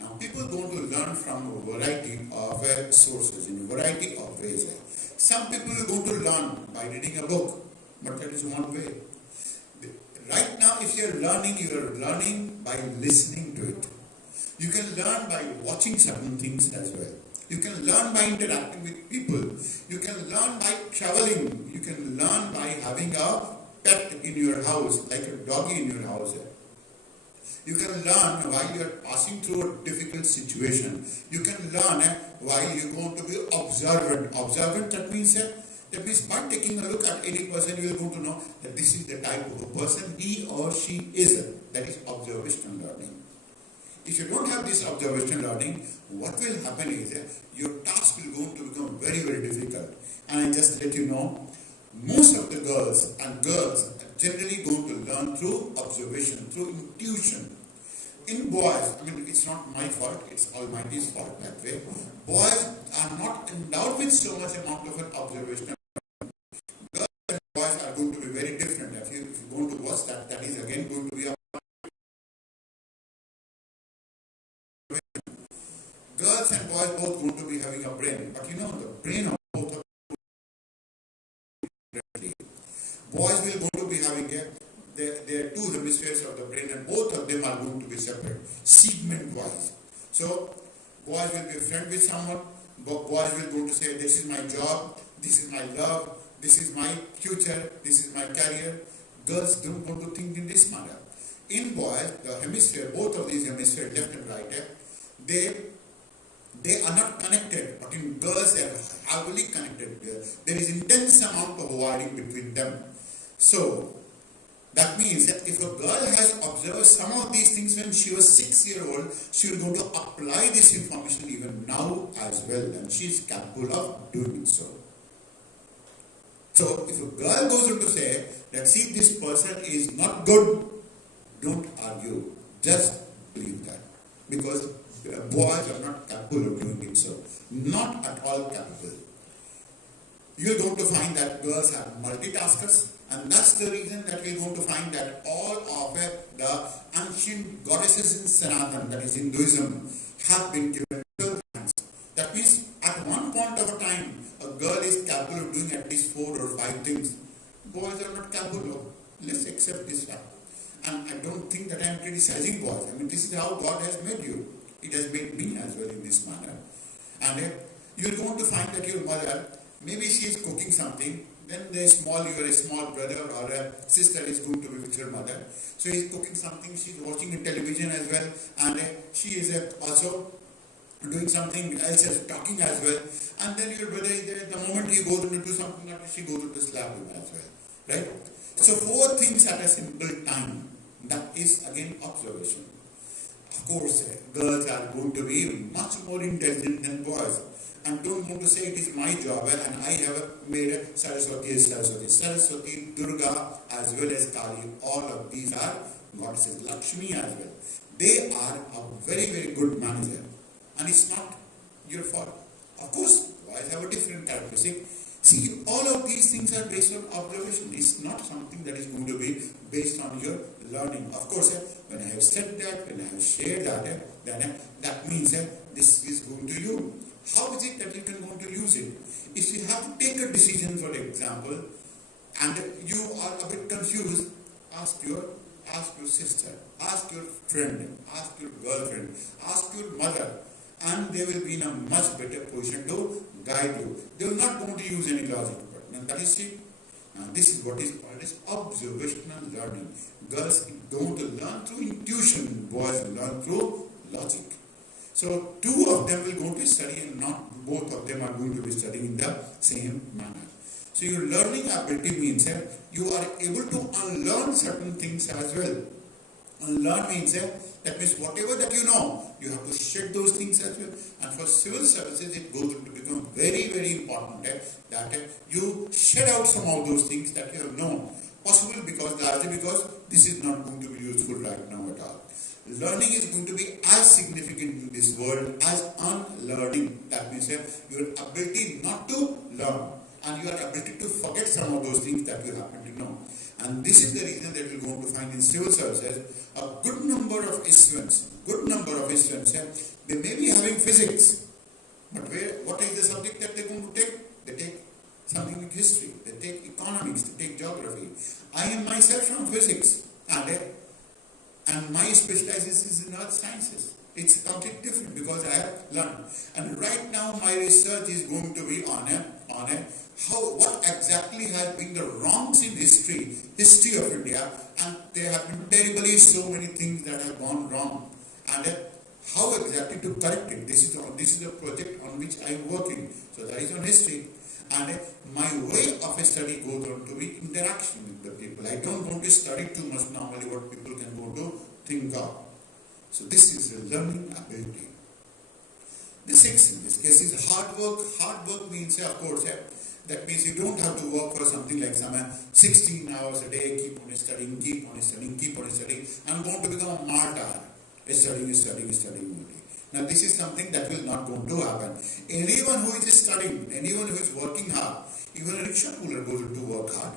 Now, people go to learn from a variety of sources, in a variety of ways. Some people are going to learn by reading a book, but that is one way. Right now, if you are learning by listening to it. You can learn by watching certain things as well. You can learn by interacting with people. You can learn by traveling. You can learn by having a pet in your house, like a doggy in your house. You can learn while you are passing through a difficult situation. You can learn while you are going to be observant. Observant, that means That means by taking a look at any person, you are going to know that this is the type of a person he or she is. That is observational learning. If you don't have this observational learning, what will happen is your task will going to become very, very difficult. And I just let you know, most of the girls are generally going to learn through observation, through intuition. In boys, I mean, it's not my fault, it's Almighty's fault that way. Boys are not endowed with so much amount of an observation. Girls and boys are going to be very different. If you're going to watch that, that is again going to be a girls and boys both going to be having a brain, but you know the brain of both are differently. Boys will going to be having there are two hemispheres of the brain, and both of them are going to be separate, segment-wise. So boys will be a friend with someone, boys will going to say, this is my job, this is my love, this is my future, this is my career. Girls don't want to think in this manner. In boys, the hemisphere, both of these hemispheres, left and right, they are not connected, but in girls they are heavily connected. There is intense amount of wiring between them. So that means that if a girl has observed some of these things when she was 6 years old, she will going to apply this information even now as well, and she is capable of doing so. So if a girl goes on to say that, see, this person is not good, don't argue, just believe that, because boys are not capable of doing it so, not at all capable. You're going to find that girls are multitaskers, and that's the reason that we're going to find that all of the ancient goddesses in Sanatan, that is Hinduism, have been given 12 hands. That means at one point of a time, a girl is capable of doing at least 4 or 5 things. Boys are not capable of. Let's accept this fact. And I don't think that I am criticizing boys. I mean, this is how God has made you. It has made me as well in this manner. And you're going to find that your mother, maybe she is cooking something, then you are a small brother or a sister is going to be with your mother. So he is cooking something, she is watching a television as well, and she is also doing something else, talking as well. And then your brother is there, the moment he goes into something, she goes into slap him as well. Right? So 4 things at a simple time. That is again observation. Of course, girls are going to be much more intelligent than boys. And don't want to say it is my job, and I have made Saraswati, Durga, as well as Kali. All of these are goddesses, Lakshmi as well. They are a very, very good manager. And it's not your fault. Of course, boys have a different characteristic. See, all of these things are based on observation. It's not something that is going to be based on your learning. Of course, when I have said that, when I have shared that, then that means this is going to you. How is it that you can going to use it? If you have to take a decision, for example, and you are a bit confused, ask your sister, ask your friend, ask your girlfriend, ask your mother, and they will be in a much better position to guide you. They will not going to use any logic. But that is it. Now, this is what is called as observational learning. Girls are going to learn through intuition, boys will learn through logic. So 2 of them will go to study, and not both of them are going to be studying in the same manner. So your learning ability means you are able to unlearn certain things as well. Unlearn means that means whatever that you know, you have to shed those things as well. And for civil services, it goes to become very, very important that you shed out some of those things that you have known. Possible largely because this is not going to be useful right now at all. Learning is going to be as significant in this world as unlearning. That means your ability not to learn and your ability to forget some of those things that you happen to know. And this is the reason that you're going to find in civil services a good number of students, they may be having physics, but what is the subject that they're going to take? They take something like history, they take economics, they take geography. I am myself from physics, and my specialization is in earth sciences. It's completely different because I have learned. And right now my research is going to be on what exactly has been the wrongs in history of India, and there have been terribly so many things that have gone wrong, and how exactly to correct it. This is a project on which I am working. So that is on history. And my way of a study goes on to be interaction with the people. I don't want to study too much normally what people can go to think of. So this is a learning ability. The sixth in this case is hard work. Hard work means, of course, that means you don't have to work for something like 16 hours a day, keep on studying, keep on studying, keep on studying. I'm going to become a martyr, studying only. Now this is something that will not going to happen. Anyone who is studying, anyone who is working hard, even a rickshaw puller goes to work hard,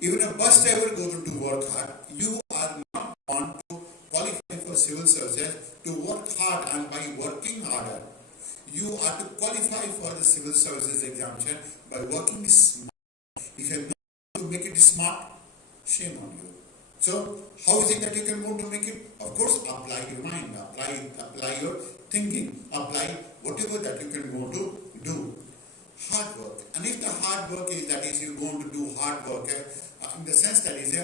even a bus driver goes to work hard. You are not want to qualify for civil services to work hard, and by working harder, you are to qualify for the civil services examination by working smart. If you are not to make it smart, shame on you. So, how is it that you can want to make it? Of course, apply your mind, apply your thinking, apply whatever that you can go to do. Hard work. And if the hard work is, that is, you're going to do hard work, in the sense that is,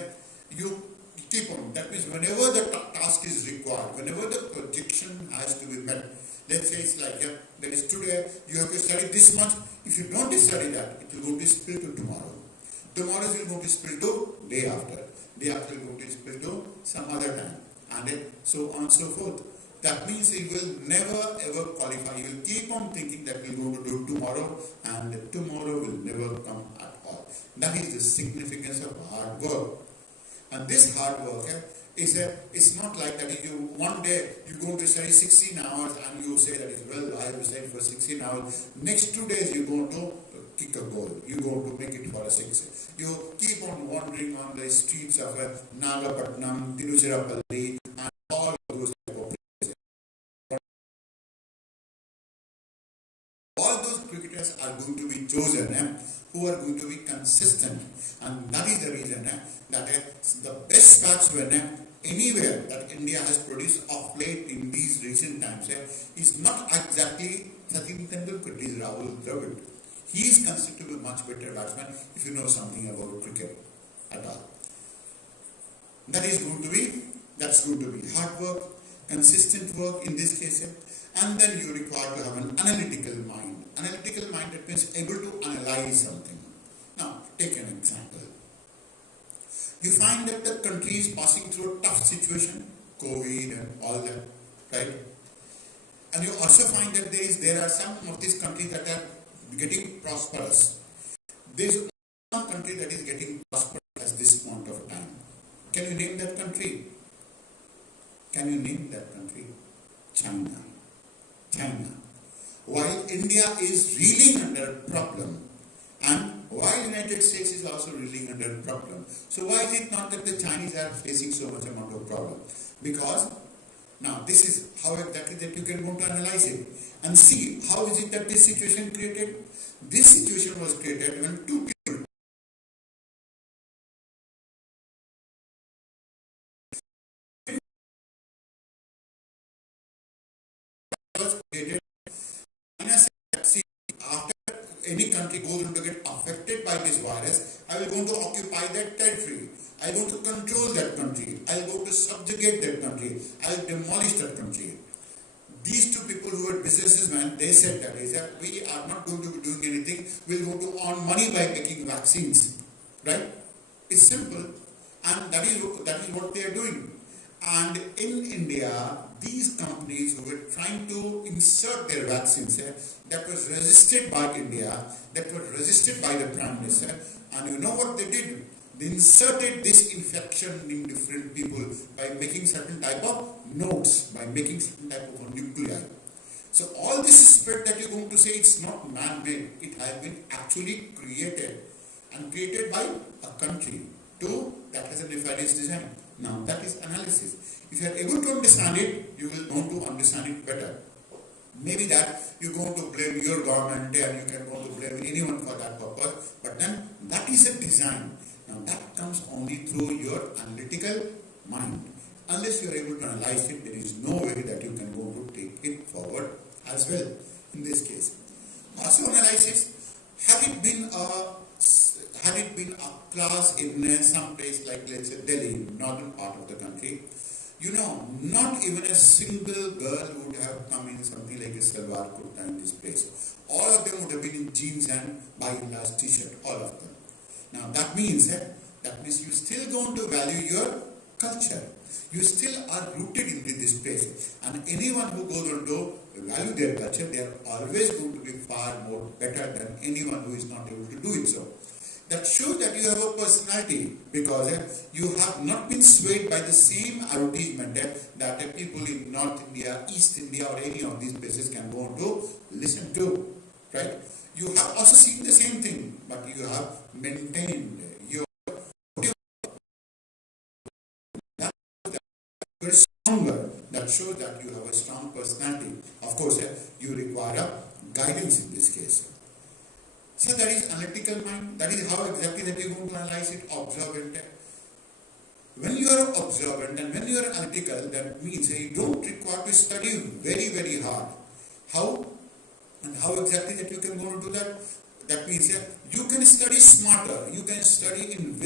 you keep on. That means whenever the task is required, whenever the projection has to be met, let's say it's like, that is today, you have to study this much. If you don't study that, it will go to spill to tomorrow. Tomorrow will go to spill to day after. Day after will go to spill to some other time. And so on and so forth. That means you will never ever qualify. You will keep on thinking that we will go to do tomorrow, and tomorrow will never come at all. That is the significance of hard work. And this hard work it's not like that if you one day you go to study 16 hours and you say that well, I have studied for 16 hours. Next 2 days you go to kick a goal. You go to make it for a 6. You keep on wandering on the streets of Nagapatnam, Tiruchirappalli, and all those type of places. All those cricketers are going to be chosen who are going to be consistent, and that is the reason that the best batsman anywhere that India has produced of late in these recent times is not exactly Sachin Tendulkar, it is Rahul Dravid. He is considered to be a much better batsman if you know something about cricket at all. That's going to be hard work, consistent work in this case, and then you require to have an analytical mind. Analytical mind, that means able to analyze something. Now, take an example. You find that the country is passing through a tough situation, COVID and all that, right? And you also find that there are some of these countries that are getting prosperous. There is one country that is getting prosperous at this point of time. Can you name that country? Can you name that country? China. While India is reeling under a problem, and while United States is also reeling under a problem, so why is it not that the Chinese are facing so much amount of problem? Because now this is how exactly that you can go to analyze it and see how is it that this situation created. This situation was created when two people was created. See, after any country goes on to get affected by this virus, I will go to occupy that territory. I will go to control that country. I will go to subjugate that country. I will demolish that country. These two people who were businessmen, they said that we are not going to be doing anything. We will go to earn money by making vaccines. Right? It's simple. And that is what they are doing. And in India, these companies who were trying to insert their vaccines that was resisted by India, that was resisted by the Prime Minister, and you know what they did? They inserted this infection in different people by making certain type of nodes, by making certain type of nuclei. So all this spread that you're going to say, it's not man-made. It has been actually created, and created by a country that has a nefarious design. Now that is analysis. If you are able to understand it, you will know to understand it better. Maybe that you're going to blame your government and you can go to blame anyone for that purpose, but then that is a design. Now that comes only through your analytical mind. Unless you are able to analyze it, there is no way that you can go to take it forward as well. In this case, also analysis. Had it been a class in some place like, let's say, Delhi, northern part of the country, not even a single girl would have come in something like a salwar kurta in this place. All of them would have been in jeans and by-and-large t-shirt, all of them. Now that means you still going to value your culture. You still are rooted into this place. And anyone who goes on to value their culture, they are always going to be far more better than anyone who is not able to do it so. That shows that you have a personality, because you have not been swayed by the same advertisement that people in North India, East India or any of these places can go on to listen to. Right? You have also seen the same thing, but you have maintained your very stronger. That shows that you have a strong personality. Of course, you require a guidance in this case. So that is analytical mind. That is how exactly that you are going to analyze it. Observant. When you are observant and when you are analytical, that means you don't require to study very, very hard. How? And how exactly that you can go to do that? That means you can study smarter. You can study in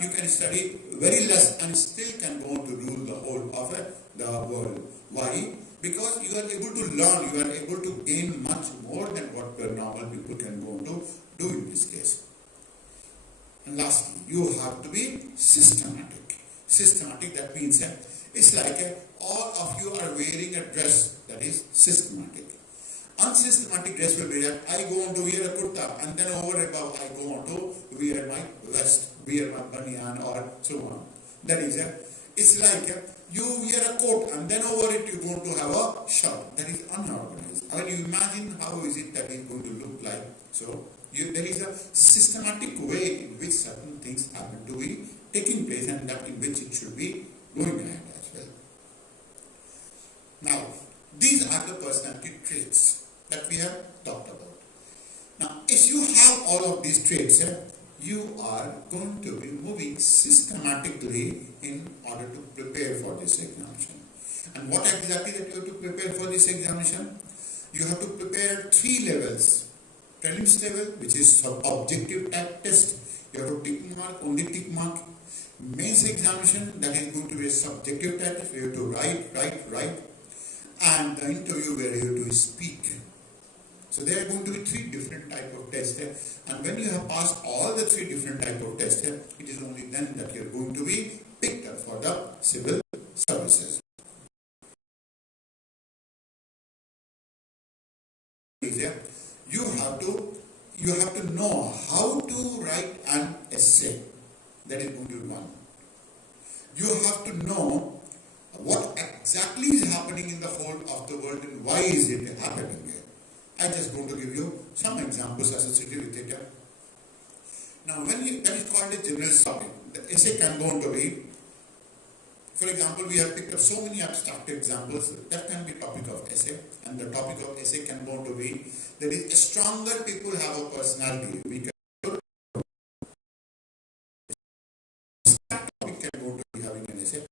you can study very less and still can go on to rule the whole of the world. Why? Because you are able to learn, you are able to gain much more than what the normal people can go on to do in this case. And lastly, you have to be systematic. Systematic, that means it's like all of you are wearing a dress that is systematic. Unsystematic dress will be that I go on to wear a kurta and then over above I go on to wear my vest, wear my banyan or so on. That is it's like you wear a coat and then over it you go on to have a shirt. That is unorganized. I mean, you imagine how is it that is going to look like. So there is a systematic way in which certain things happen to be taking place and that in which it should be going ahead as well. Now, these are the personality traits that we have talked about. Now, if you have all of these traits, you are going to be moving systematically in order to prepare for this examination. And what exactly that you have to prepare for this examination? You have to prepare at 3 levels. Prelims level, which is objective type test. You have to tick mark, only tick mark. Mains examination, that is going to be a subjective type test. You have to write. And the interview where you have to speak. So there are going to be 3 different type of tests. And when you have passed all the 3 different type of tests, it is only then that you are going to be picked up for the civil services. You have to know how to write an essay. That is going to be one. You have to know what exactly is happening in the whole of the world and why is it happening here. I'm just going to give you some examples associated with it. Now, that is called a general topic. The essay can go on to be, for example, we have picked up so many abstract examples that can be topic of essay, and the topic of essay can go on to be that is stronger people have a personality. We can topic can go to be having an essay.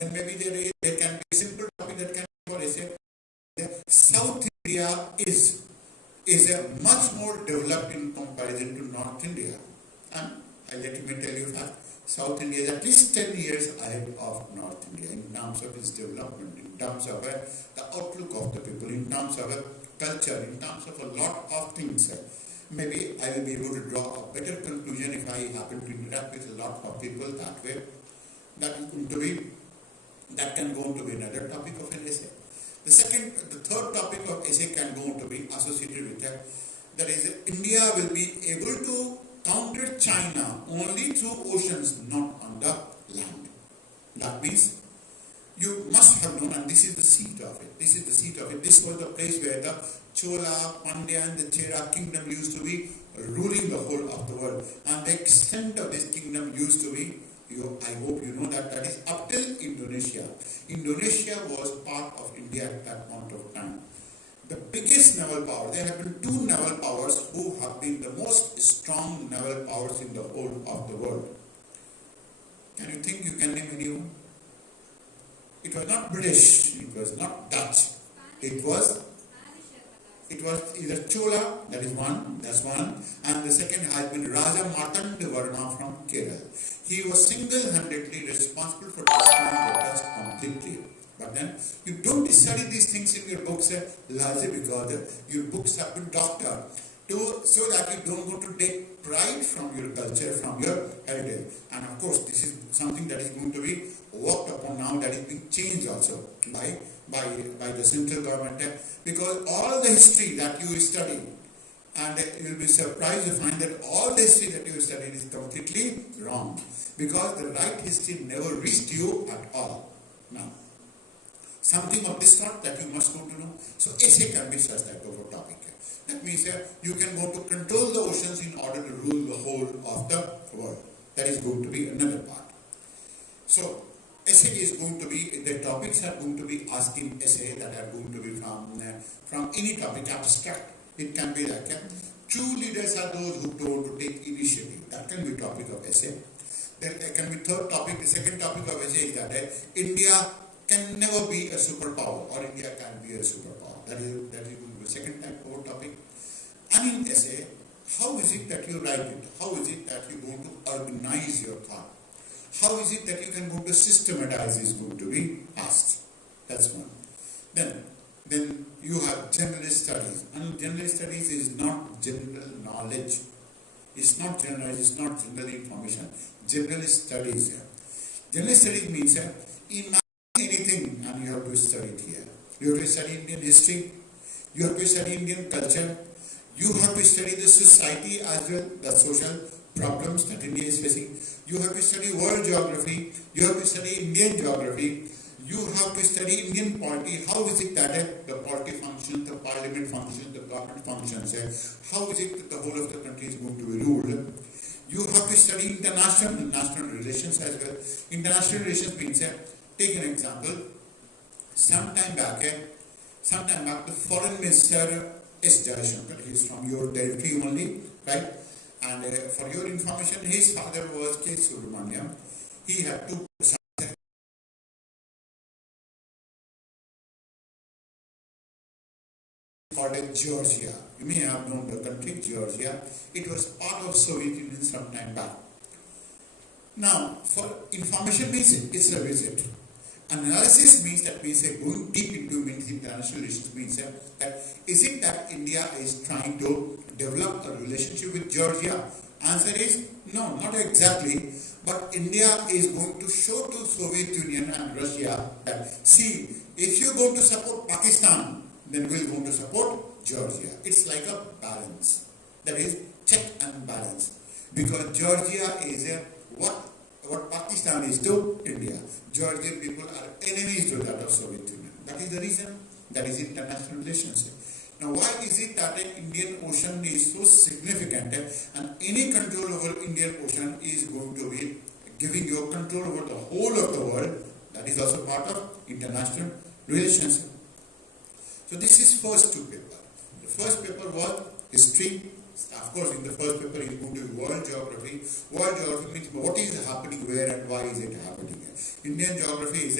And maybe there can be a simple topic that can be for essay. South India is a much more developed in comparison to North India. And let me tell you that South India is at least 10 years ahead of North India in terms of its development, in terms of the outlook of the people, in terms of culture, in terms of a lot of things. Maybe I will be able to draw a better conclusion if I happen to interact with a lot of people that way. That can go on to be another topic of an essay. The third topic of essay can go on to be associated with that is India will be able to counter China only through oceans, not on the land. That means you must have known, and this is the seat of it. This was the place where the Chola, Pandya and the Chera kingdom used to be ruling the whole of the world. And the extent of this kingdom used to be, I hope you know that is up till Indonesia. Indonesia was part of India at that point of time. The biggest naval power, there have been 2 naval powers who have been the most strong naval powers in the whole of the world. Can you think you can name anyone? It was not British, it was not Dutch. It was either Chola, that's one, and the second has been Raja Martandavarma from Kerala. He was single-handedly responsible for destroying the Dutch completely. But then you don't study these things in your books largely because your books have been doctored so that you don't go to take pride from your culture, from your heritage. And of course, this is something that is going to be worked upon now, that is being changed also by the central government, because all the history that you study, and you will be surprised to find that all the history that you studied is completely wrong, because the right history never reached you at all. Now, something of this sort that you must go to know. So essay can be such type of a topic. That means you can go to control the oceans in order to rule the whole of the world. That is going to be another part. So essay is going to be, the topics are going to be asked in essay that are going to be from any topic, abstract. It can be like true leaders are those who don't take initiative. That can be topic of essay. Then there can be third topic. The second topic of essay is that India can never be a superpower, or India can be a superpower. That is going to be the second type of topic. And in essay, how is it that you write it? How is it that you're going to organize your thought? How is it that you can go to systematize is going to be asked? That's one. Then you have general studies. And general studies is not general knowledge. It's not general, it's not general information. General studies. General studies means imagine anything and you have to study it here. You have to study Indian history. You have to study Indian culture. You have to study the society as well, the social problems that India is facing. You have to study world geography. You have to study Indian geography. You have to study Indian polity. How is it that the polity functions, the parliament functions, the government functions? How is it that the whole of the country is going to be ruled? You have to study international relations as well. International relations means, take an example. Sometime back, the foreign minister S. Jaishankar, he is from your territory only, right? And for your information, his father was K. Subramaniam. He had two sons called Georgia. You may have known the country, Georgia. It was part of Soviet Union some time back. Now, for information means it's a visit. Analysis means that means going deep into international relations means that is it that India is trying to develop a relationship with Georgia? Answer is no, not exactly. But India is going to show to Soviet Union and Russia that see, if you're going to support Pakistan, then we're going to support Georgia. It's like a balance. That is check and balance. Because Georgia is what Pakistan is to India. Georgian people are enemies to that of Soviet Union. That is the reason. That is international relations. Now, why is it that the Indian Ocean is so significant and any control over Indian Ocean is going to be giving you control over the whole of the world? That is also part of international relations. So this is first two paper. The first paper was history. Of course, in the first paper, is going to be world geography. World geography means what is happening where and why is it happening. Indian geography is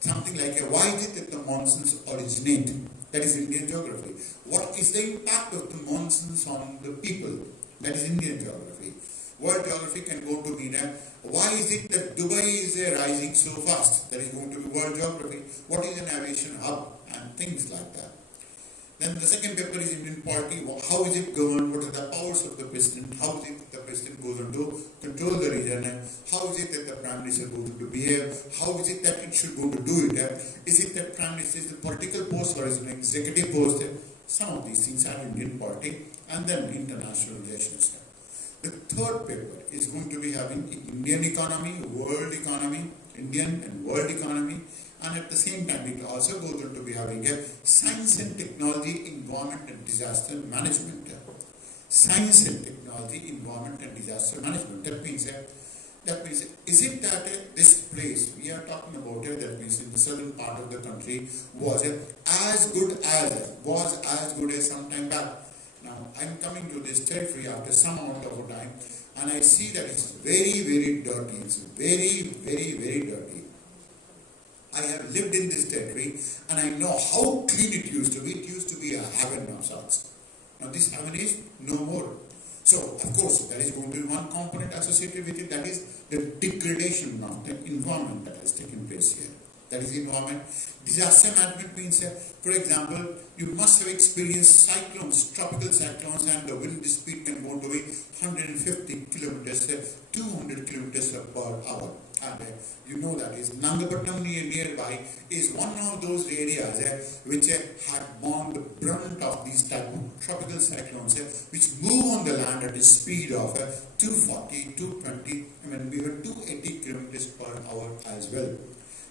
something like why is it that the monsoons originate? That is Indian geography. What is the impact of the monsoons on the people? That is Indian geography. World geography can go to mean why is it that Dubai is rising so fast? That is going to be world geography. What is an aviation hub and things like that. Then the second paper is Indian polity. How is it governed? What are the powers of the president? How is it that the president goes on to control the region? How is it that the prime minister goes on to behave? How is it that it should go to do it? Is it that prime minister is a political post or is an executive post? Some of these things are Indian polity and then international relations. The third paper is going to be having Indian economy, world economy, Indian and world economy. And at the same time, it also goes on to be having a science and technology, environment and disaster management. Science and technology, environment and disaster management. That means, is it that this place we are talking about here, that means in the southern part of the country, was as good as some time back? Now, I'm coming to this territory after some amount of time, and I see that it's very, very dirty. It's very, very, very dirty. I have lived in this territory and I know how clean it used to be. It used to be a heaven of sorts. Now this heaven is no more. So of course there is going to be one component associated with it, that is the degradation of the environment that has taken place here. That is environment. Disaster management means, for example, you must have experienced cyclones, tropical cyclones, and the wind speed can go to be 150 kilometers, 200 kilometers per hour. And you know that is Nangapattinam nearby is one of those areas which had borne the brunt of these type of tropical cyclones, which move on the land at a speed of 240, 220, we were 280 kilometers per hour as well.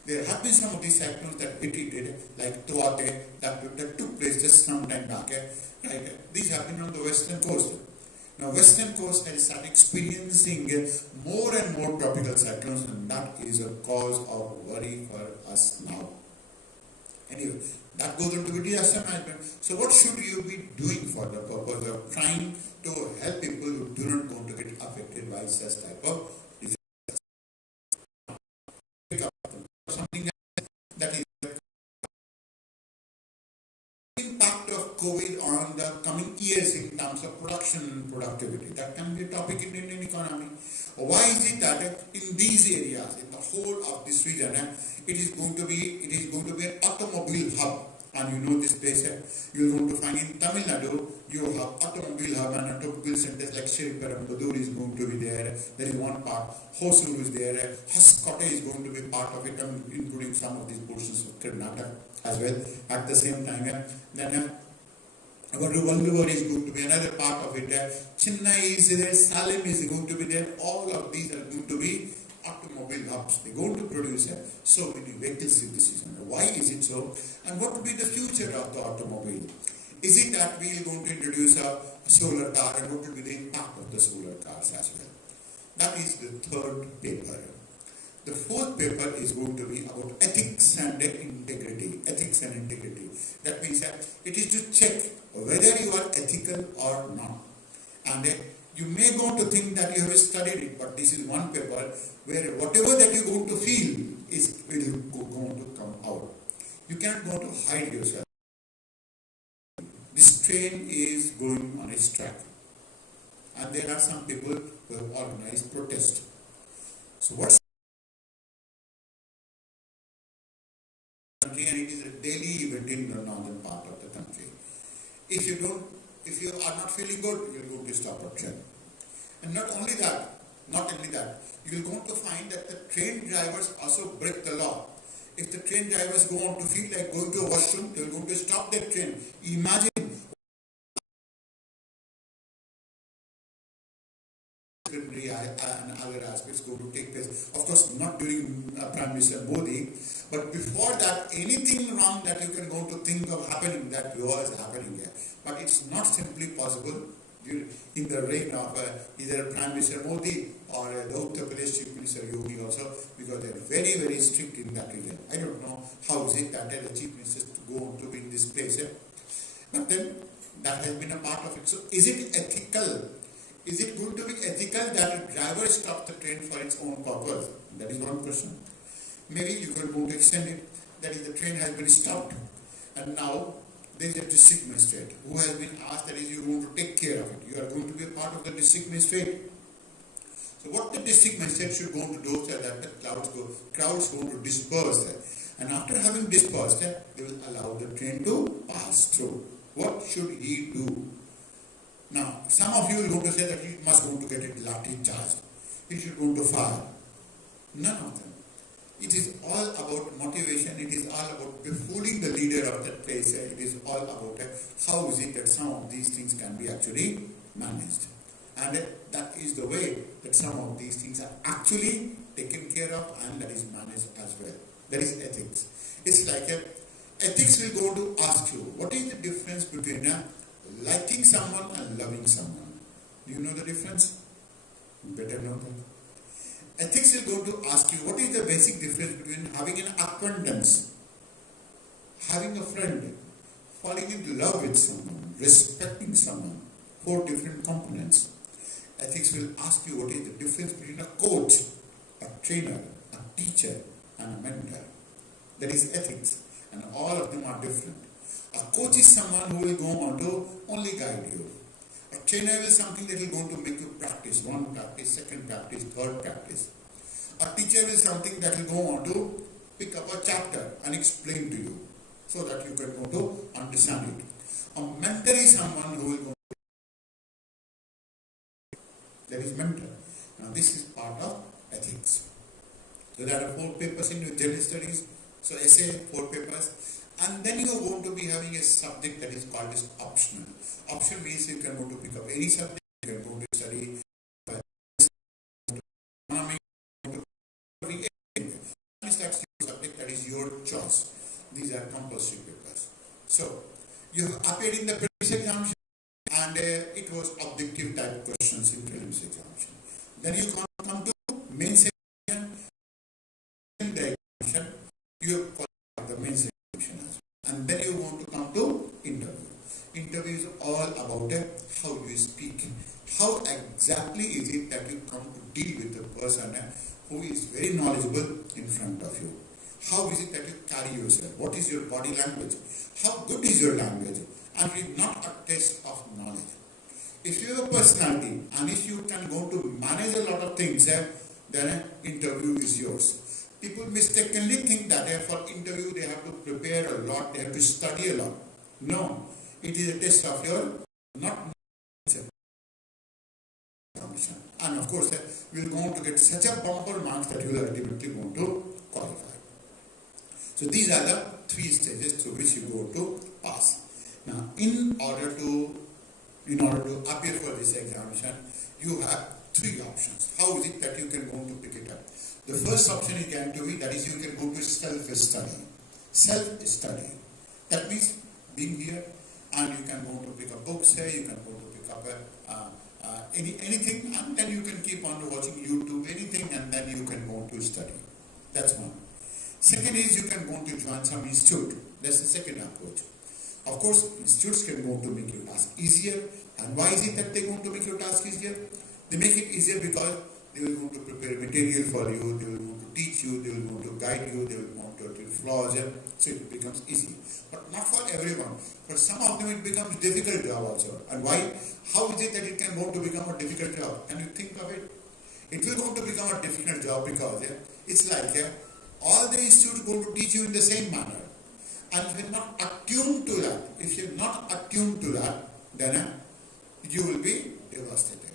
There have been some of these cyclones that retreated, like Tuate, that took place just some time back. Right? These have been on the western coast. Now, western coast has started experiencing more and more tropical cyclones, and that is a cause of worry for us now. Anyway, that goes into disaster management. So, what should you be doing for the purpose of trying to help people who do not want to get affected by such type of disaster? Something that is impact of COVID on the coming years in terms of production and productivity. That can be a topic in Indian economy. Why is it that in these areas, in the whole of this region, it is going to be an automobile hub? And you know this place, you're going to find in Tamil Nadu, you have automobile hub and automobile centers like Sriperumbudur is going to be there. There is one part. Hosur is there. Hoskote is going to be part of it, including some of these portions of Karnataka as well. At the same time, then Valluvar is going to be another part of it. Chennai is there. Salem is going to be there. All of these are going to be automobile hubs. They're going to produce so many vehicles in this season. Why is it so? And what will be the future of the automobile? Is it that we are going to introduce a solar car, and what will be the impact of the solar cars as well? That is the third paper. The fourth paper is going to be about ethics and integrity. Ethics and integrity. That means that it is to check whether you are ethical or not. And you may go to think that you have studied it, but this is one paper where whatever that you're going to feel is going to come out. You cannot go to hide yourself. This train is going on its track. And there are some people who have organized protest. So what's country, and it is a daily event in the northern part of the country. If you are not feeling good, you are going to stop a train. And not only that, you are going to find that the train drivers also break the law. If the train drivers go on to feel like going to a washroom, they are going to stop their train. Imagine and other aspects going to take place. Of course, not during Prime Minister Modi, but before that, anything wrong that you can go to think of happening, that was happening here. But it's not simply possible in the reign of either Prime Minister Modi or the Uttar Pradesh Chief Minister Yogi also, because they are very, very strict in that region. I don't know how is it that the Chief Minister to go on to be in this place. But then, that has been a part of it. So, is it ethical? Is it going to be ethical that a driver stops the train for its own purpose? That is one question. Maybe you can go to extend it. That is, the train has been stopped, and now there is a district magistrate who has been asked that is, you are going to take care of it. You are going to be a part of the district magistrate. So what the district magistrate should go to do is that the crowds going to disperse, and after having dispersed, they will allow the train to pass through. What should he do? Now, some of you will going to say that he must go to get it lathi charged. He should go to fire. None of them. It is all about motivation. It is all about befooling the leader of that place. It is all about how is it that some of these things can be actually managed. And that is the way that some of these things are actually taken care of, and that is managed as well. That is ethics. It's like ethics will go to ask you, what is the difference between liking someone and loving someone? Do you know the difference? You better know that. Ethics is going to ask you, what is the basic difference between having an acquaintance, having a friend, falling into love with someone, respecting someone? 4 different components. Ethics will ask you what is the difference between a coach, a trainer, a teacher, and a mentor. That is ethics, and all of them are different. A coach is someone who will go on to only guide you. A trainer is something that will go to make you practice, 1 practice, 2nd practice, 3rd practice. A teacher is something that will go on to pick up a chapter and explain to you so that you can go to understand it. A mentor is someone who will go. There is mentor. Now this is part of ethics. So there are 4 papers in your general studies. So essay, 4 papers. And then you are going to be having a subject that is called as optional. Optional means you can go to pick up any subject, you can go to study economics, that's your subject, that is your choice. These are compulsory papers. So you have appeared in the previous examination and it was objective type questions in prelims examination. Then you come to mains examination. In the examination, you have qualified the mains examination as well. And then you want to come to interview. Interview is all about how you speak. How exactly is it that you come to deal with the person who is very knowledgeable in front of you? How is it that you carry yourself? What is your body language? How good is your language? And it is not a test of knowledge. If you have a personality and if you can go to manage a lot of things, then an interview is yours. People mistakenly think that for interview they have to prepare a lot, they have to study a lot. No, it is a test of your not knowledge. And of course, you are going to get such a bumper marks that you are ultimately going to qualify. So these are the 3 stages through which you go to pass. Now, in order to appear for this examination, you have 3 options. How is it that you can go to pick it up? The first option is going to be, that is, you can go to self-study. Self-study. That means being here and you can go to pick up books here, you can go to pick up anything, and then you can keep on watching YouTube, anything, and then you can go to study. That's one. Second is you can go to join some institute. That's the second approach. Of course, institutes can go to make your task easier. And why is it that they want to make your task easier? They make it easier because they will want to prepare material for you, they will want to teach you, they will want to guide you, they will want to do flaws, so it becomes easy. But not for everyone. For some of them it becomes difficult job also. And why? How is it that it can go to become a difficult job? Can you think of it? It will go to become a difficult job because it's like all the institutes going to teach you in the same manner. And if you're not attuned to that, then you will be devastated.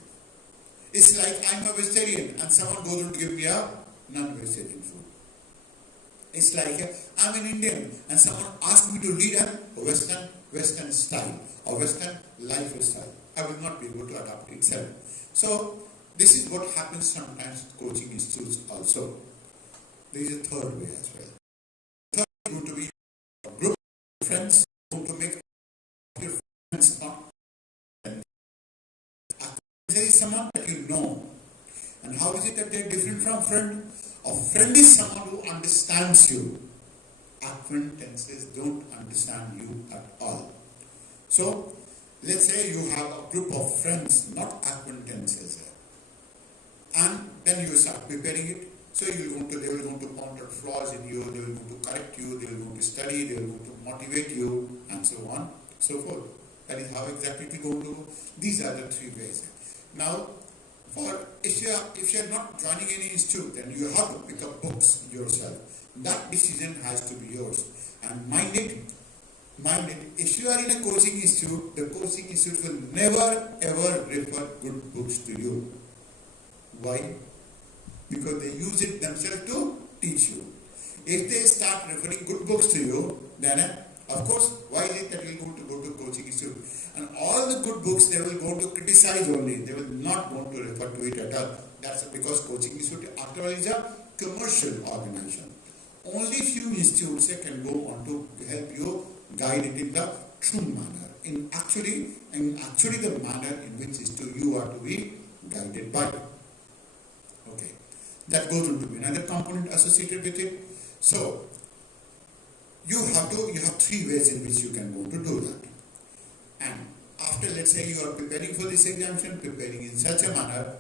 It's like I'm a vegetarian and someone goes to give me a non-vegetarian food. It's like I'm an Indian and someone asks me to lead a Western style or Western lifestyle. I will not be able to adapt itself. So this is what happens sometimes with coaching institutes also. There is a third way as well. Third is going to be a group of friends, going to make your friends not friends. There is someone that you know. And how is it that they are different from friend? A friend is someone who understands you. Acquaintances don't understand you at all. So, let's say you have a group of friends, not acquaintances. And then you start preparing it. So they will going to point out flaws in you, they will going to correct you, they will going to study, they will going to motivate you, and so on, so forth. That is how exactly it will go to. These are the 3 ways. Now, if you are not joining any institute, then you have to pick up books yourself. That decision has to be yours. And mind it, if you are in a coaching institute, the coaching institute will never ever refer good books to you. Why? Because they use it themselves to teach you. If they start referring good books to you, then of course, why is it that you are going to go to coaching institute? And all the good books they will go to criticize only. They will not want to refer to it at all. That's because coaching institute after all is a commercial organization. Only few institutes can go on to help you guide it in the true manner. In actually the manner in which you are to be guided by. Okay. That goes on to be another component associated with it. So you have 3 ways in which you can go to do that. And after, let's say, you are preparing for this examination, preparing in such a manner,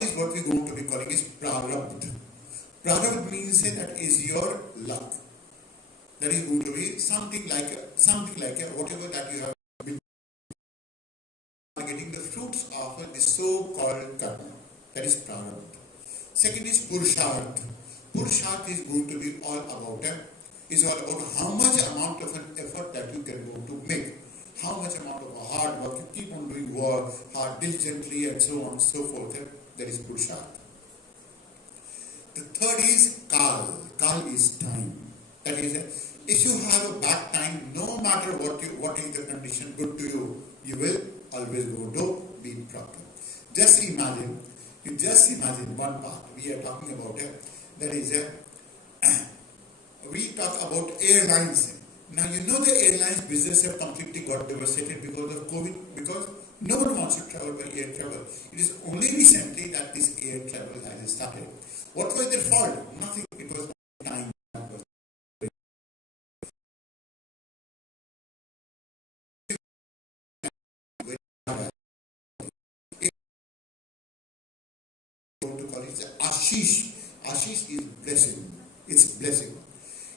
is what we are going to be calling is prarabdha. Prarabdha means that is your luck. That is going to be something like whatever that you have been getting the fruits of the so-called karma. That is prarabdha. Second is purushartha. Purusharth is going to be all about how much amount of an effort that you can go to make, how much amount of hard work you keep on doing work, hard diligently, and so on and so forth. That is Purusharth. The third is Kal. Kal is time. That is, if you have a bad time, no matter what is the condition good to you, you will always go to be proper. Just imagine one part we are talking about. That is, we talk about airlines. Now you know the airlines business have completely got devastated because of COVID, because no one wants to travel by air travel. It is only recently that this air travel has started. What was their fault? Nothing. It was time. Going to call it Ashish. Ashish is blessing. It's blessing.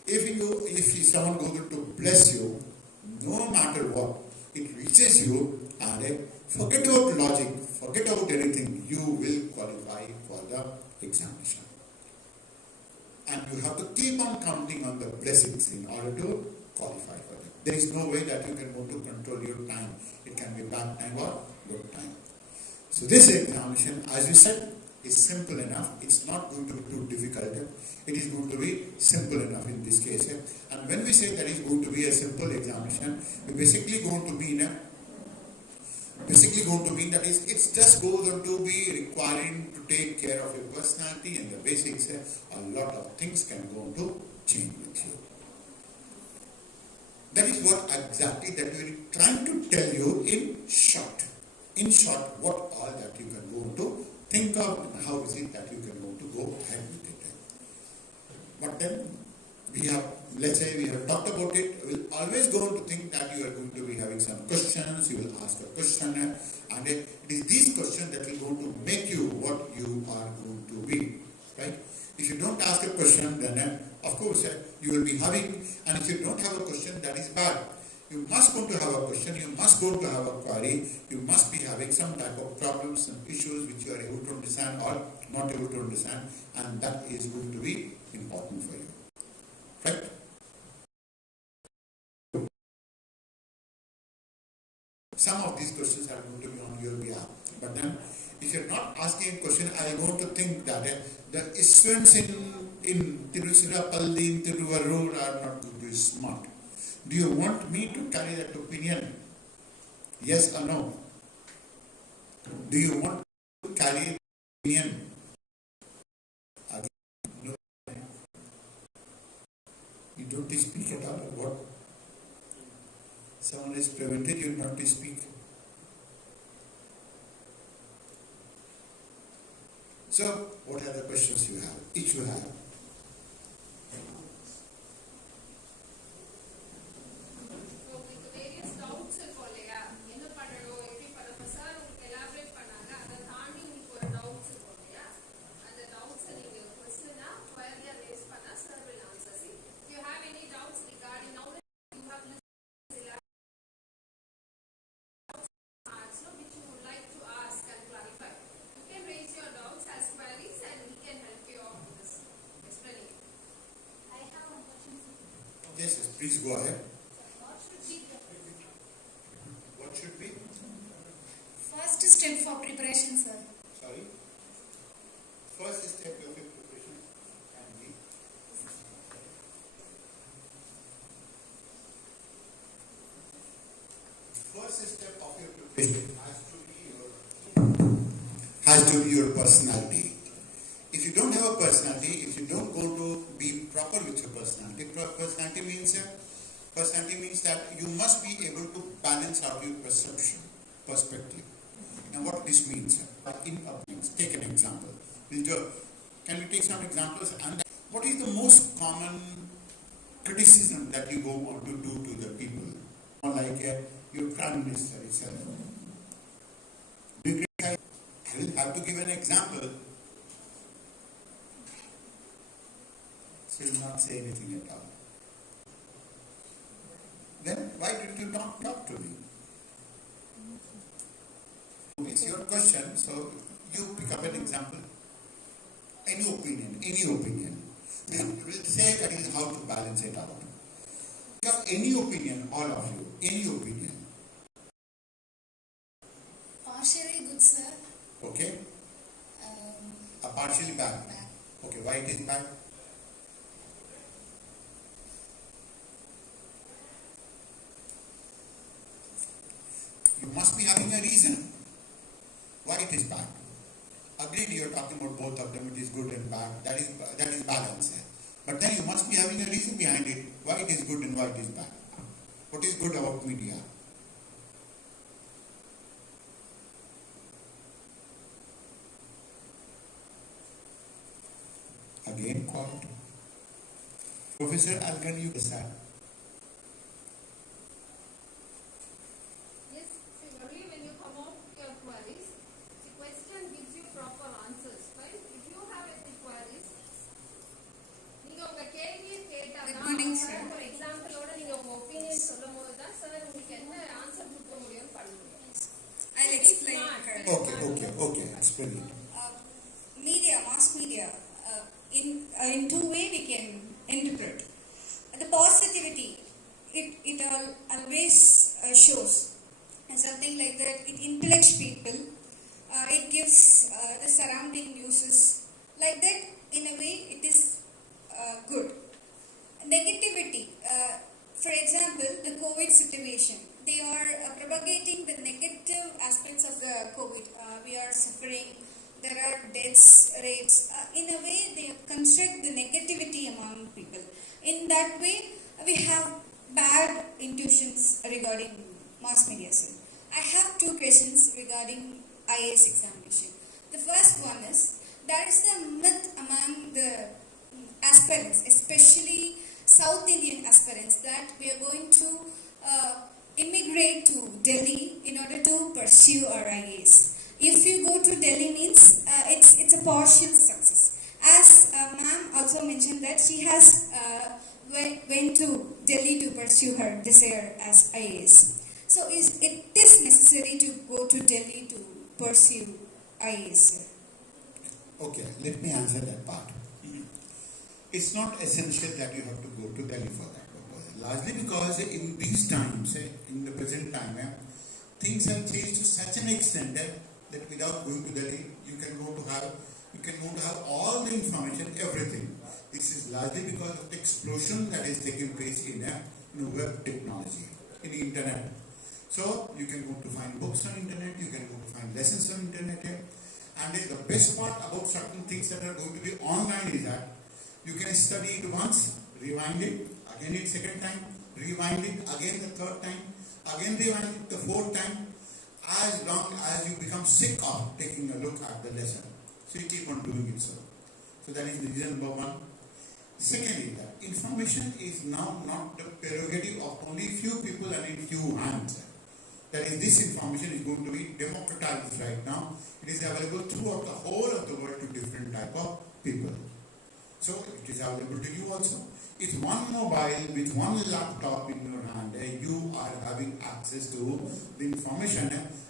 If someone goes to bless you, no matter what, it reaches you, and forget about logic, forget about anything, you will qualify for the examination. And you have to keep on counting on the blessings in order to qualify for it. There is no way that you can go to control your time. It can be bad time or good time. So this examination, as we said, is simple enough. It's not going to be too difficult. It is going to be simple enough in this case. And when we say that is going to be a simple examination, we basically going to mean that is it's just goes on to be requiring to take care of your personality and the basics. A lot of things can go on to change with you. That is what exactly that we are trying to tell you in short. In short, what all that you can go to think of and how is it that you can go ahead with it. But then let's say we have talked about it, we'll always go on to think that you are going to be having some questions, you will ask a question, and it is these questions that will going to make you what you are going to be. Right? If you don't ask a question, then of course you will be having, and if you don't have a question, that is bad. You must go to have a question, you must go to have a query, you must be having some type of problems and issues which you are able to understand or not able to understand, and that is going to be important for you. Right? Some of these questions are going to be on your behalf, but then if you are not asking a question, I am going to think that the students in Tiruchirappalli, in Tiruvarur are not going to be smart. Do you want me to carry that opinion? Yes or no? Do you want to carry that opinion? Again, no. You don't speak at all, or what? Someone has prevented you not to speak. So, what are the questions you have? Each you have. Yes, please go ahead. What should be? First step for preparation, sir. Sorry? First step of your preparation can be? First step of your preparation has to be your personality. If you don't have a personality, if you don't go to be proper with your personality, personality means that you must be able to balance out your perspective. Now what this means? Take an example. Can we take some examples? And what is the most common criticism that you go on to do to the people? Like your Prime Minister itself. I will have to give an example. Will not say anything at all. Then why did you not talk to me? It's your question, so you pick up an example. Any opinion. And we'll say that is how to balance it out. You have any opinion, all of you, any opinion. Partially good, sir. Okay? Um, A partially bad. Bad. Okay, why it is bad? You must be having a reason why it is bad. Agreed, you are talking about both of them, it is good and bad. That is balance. But then you must be having a reason behind it, why it is good and why it is bad. What is good about media? Again called. Professor Alkan, you decide. Yes, see, only when you come out with your queries, the question gives you proper answers. Right? If you have any queries, நீங்க உங்க கேள்வியை கேட்டாதான் Good morning, sir. ஒரு எக்ஸாம்பிளோட நீங்க உங்க opinion சொல்லும்போது தான் sir உங்களுக்கு என்ன ஆன்சர் கொடுக்க முடியும்னு பண்ண முடியும். I'll explain. Okay, explain it. Media, mass media, in two way we can interpret. The positivity, it always shows something like that. It intellects people. It gives the surrounding news like that. In a way, it is good. Negativity, for example, the COVID situation. They are propagating the negative aspects of the COVID. We are suffering. There are deaths rates. In a way, they construct the negativity among people. In that way, we have bad intuitions regarding mass media. Sir. I have two questions regarding IAS examination. The first one is, there is a myth among the aspirants, especially South Indian aspirants, that we are going to immigrate to Delhi in order to pursue our IAS. If you go to Delhi means it's a partial success. As ma'am also mentioned that she has went to Delhi to pursue her desire as IAS. So it is necessary to go to Delhi to pursue IAS. Okay, let me answer that part. It's not essential that you have to go to Delhi for that purpose. Largely because in these times, in the present time, things have changed to such an extent that without going to Delhi, you can go to have all the information, everything. This is largely because of the explosion that is taking place in web technology, in the internet. So you can go to find books on internet, you can go to find lessons on internet, and the best part about certain things that are going to be online is that you can study it once, rewind it, again it second time, rewind it, again the third time, again rewind it the fourth time, as long as you become sick of taking a look at the lesson. So you keep on doing it so. So that is the reason number one. Secondly, that information is now not the prerogative of only few people and in few hands. That is, this information is going to be democratized right now. It is available throughout the whole of the world to different type of people. So it is available to you also. It's one mobile with one laptop in your hand. You are having access to the information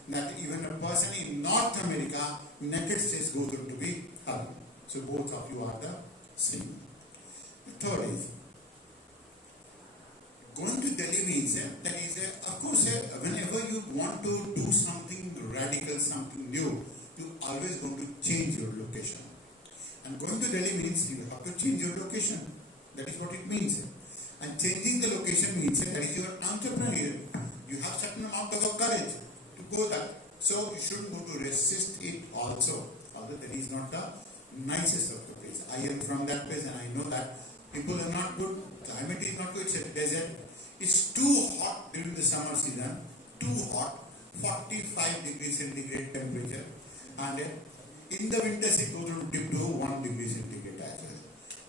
that even a person in North America, United States, goes to be having. So both of you are the same. The third is, going to Delhi means that is, of course, whenever you want to do something radical, something new, you always going to change your location. And going to Delhi means you have to change your location. That is what it means. And changing the location means that if you are entrepreneur, you have certain amount of courage to go there. So you shouldn't go to resist it also. Although that is not the nicest of the place. I am from that place and I know that people are not good. Climate is not good. It's a desert. It's too hot during the summer season. Too hot. 45 degrees centigrade temperature. And in the winters it goes to dip to 1 degree centigrade as well.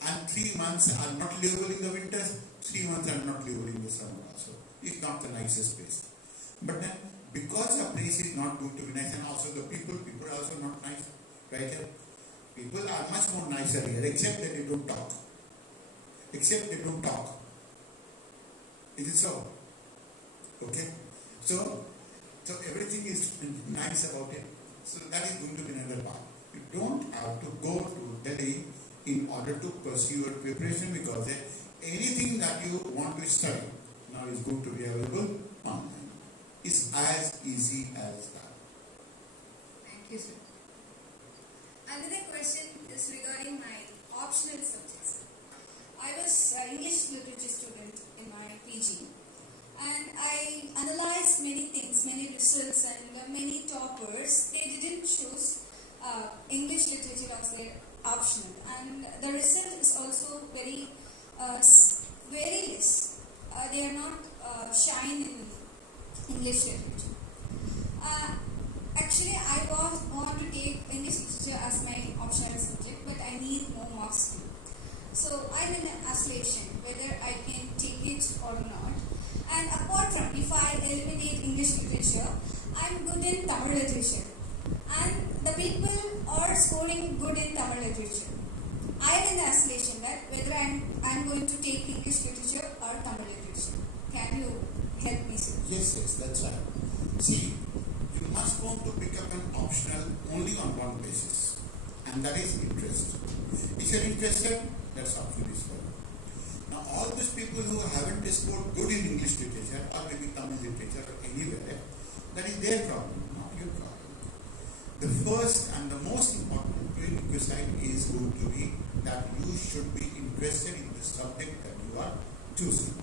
And 3 months are not livable in the winters, 3 months are not livable in the summer also. It's not the nicest place. But then, because the place is not going to be nice, and also the people are also not nice, right? People are much more nicer here, except that they don't talk. Is it so? Okay? So everything is nice about it. So that is going to be another part. You don't have to go to Delhi in order to pursue your preparation, because anything that you want to study now is going to be available online. It's as easy as that. Thank you, sir. Another question is regarding my optional subjects. I was an English literature student in my PG, and I analyzed many things, many results, and many toppers. They didn't choose English literature as their optional, and the result is also very less. They are not shine in English literature. Actually, I want to take English literature as my optional subject, but I need more marks too. So I'm in an oscillation whether I can take it or not. And apart from, if I eliminate English literature, I'm good in Tamil literature. And the people are scoring good in Tamil literature. I'm in the oscillation that whether I'm going to take English literature or Tamil literature. Can you help me, sir? Yes, that's right. See, you must want to pick up an optional only on one basis, and that is interest. If you're interested, that's option is fine. Now, all these people who haven't scored good in English literature or maybe Tamil literature or anywhere, that is their problem, not your problem. The first and the most important prerequisite is going to be that you should be interested in the subject that you are choosing.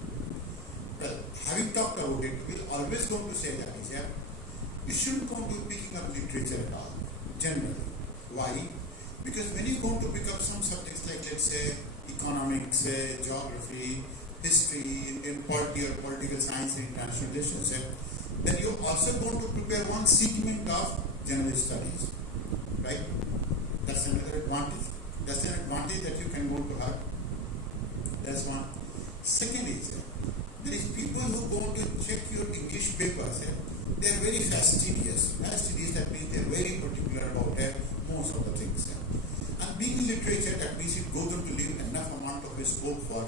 Well, having talked about it, we're always going to say that you shouldn't go to picking up literature at all, generally. Why? Because when you're going to pick up some subjects like, let's say, economics, geography, history, Indian polity or political science and international relations, then you're also going to prepare one segment of general studies, right? That's another advantage. That's an advantage that you can go to have. That's one. Second is, there is people who go to check your English papers. They are very fastidious. Fastidious, that means they are very particular about most of the things. And being in literature, that means it goes on to leave enough amount of scope for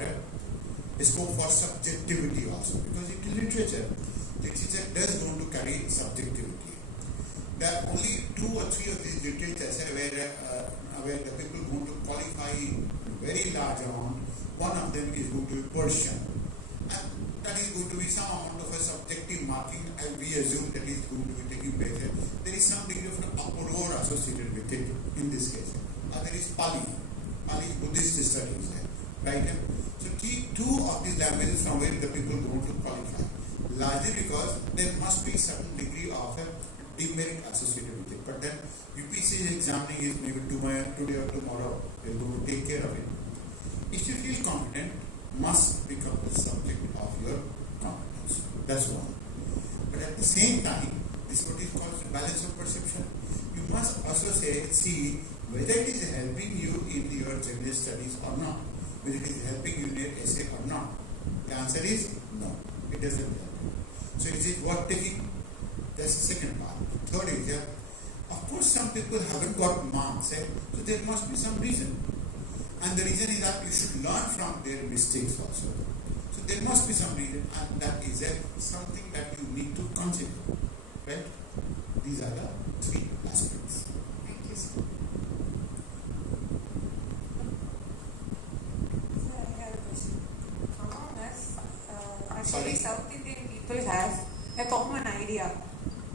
subjectivity also. Because in literature does go to carry subjectivity. There are only 2 or 3 of these literatures where the people go to qualify very large amount. One of them is going to be Persian. And that is going to be some amount of a subjective marking, and we assume that is going to be taking place. There is some degree of an uproar associated with it in this case. There is Pali Buddhist studies, right? So 2 of these languages from where the people go to qualify, largely because there must be certain degree of a demerit associated with it. But then UPC is examining it maybe today or tomorrow. They will go to take care of it. If you feel confident, must become the subject of your competence. That's one. But at the same time, this is what is called balance of perception. You must also see whether it is helping you in your general studies or not, whether it is helping you in your essay or not. The answer is no, it doesn't help you. So is it worth taking? That's the second part. Third is, of course some people haven't got marks, so there must be some reason. And the reason is that you should learn from their mistakes also. So there must be some reason, and that is something that you need to consider. Right? These are the 3 aspects. Thank you, sir. Sir, I have a question. Among us, Sorry? actually South Indian people have a common idea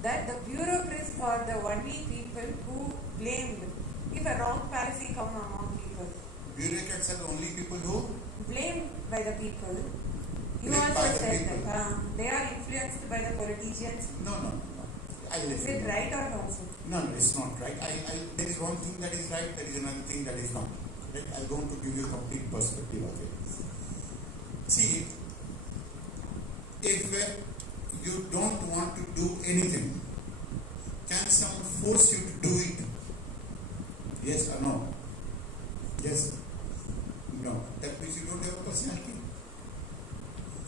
that the bureaucrats are the only people who blamed if a wrong policy come among people. Bureaucrats are the only people who Blamed by the people. You Blamed by also the said people. that they are influenced by the politicians. No. Is it right or not, sir? No, it's not right. There is one thing that is right, there is another thing that is not. Right? I'm going to give you a complete perspective of it. See, if you don't want to do anything, can someone force you to do it? Yes or no? Yes. No. That means you don't have a personality.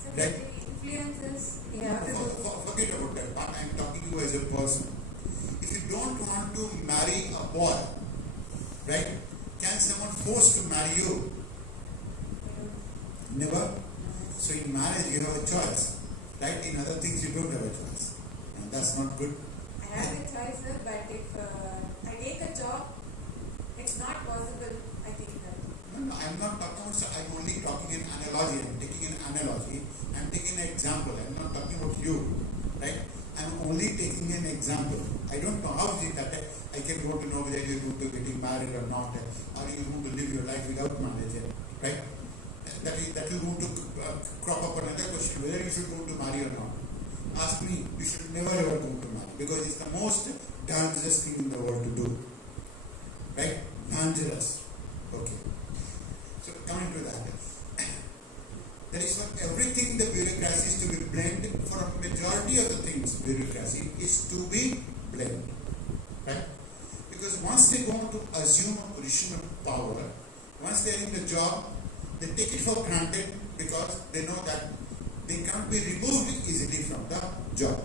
So Right. the influences, you have to do. Forget about that part. I'm talking to you as a person. If you don't want to marry a boy, right? Can someone force to marry you? Never. So in marriage you have a choice, right? In other things you don't have a choice, and that's not good. I have a choice, sir, but if I take a job, it's not possible, I think, an analogy. I'm taking an example. I'm not talking about you, right? I'm only taking an example. I don't know how is it that I can go to know whether you're going to getting married or not, or you're going to live your life without marriage, right? That is going to crop up another question, whether you should go to marry or not. Ask me, you should never ever go to marry, because it's the most dangerous thing in the world to do. Right? Dangerous. Okay. So coming to that. That is for everything the bureaucracy is to be blamed. For a majority of the things, bureaucracy is to be blamed. Right? Because once they go to assume a position of power, once they are in the job, they take it for granted because they know that they can't be removed easily from the job.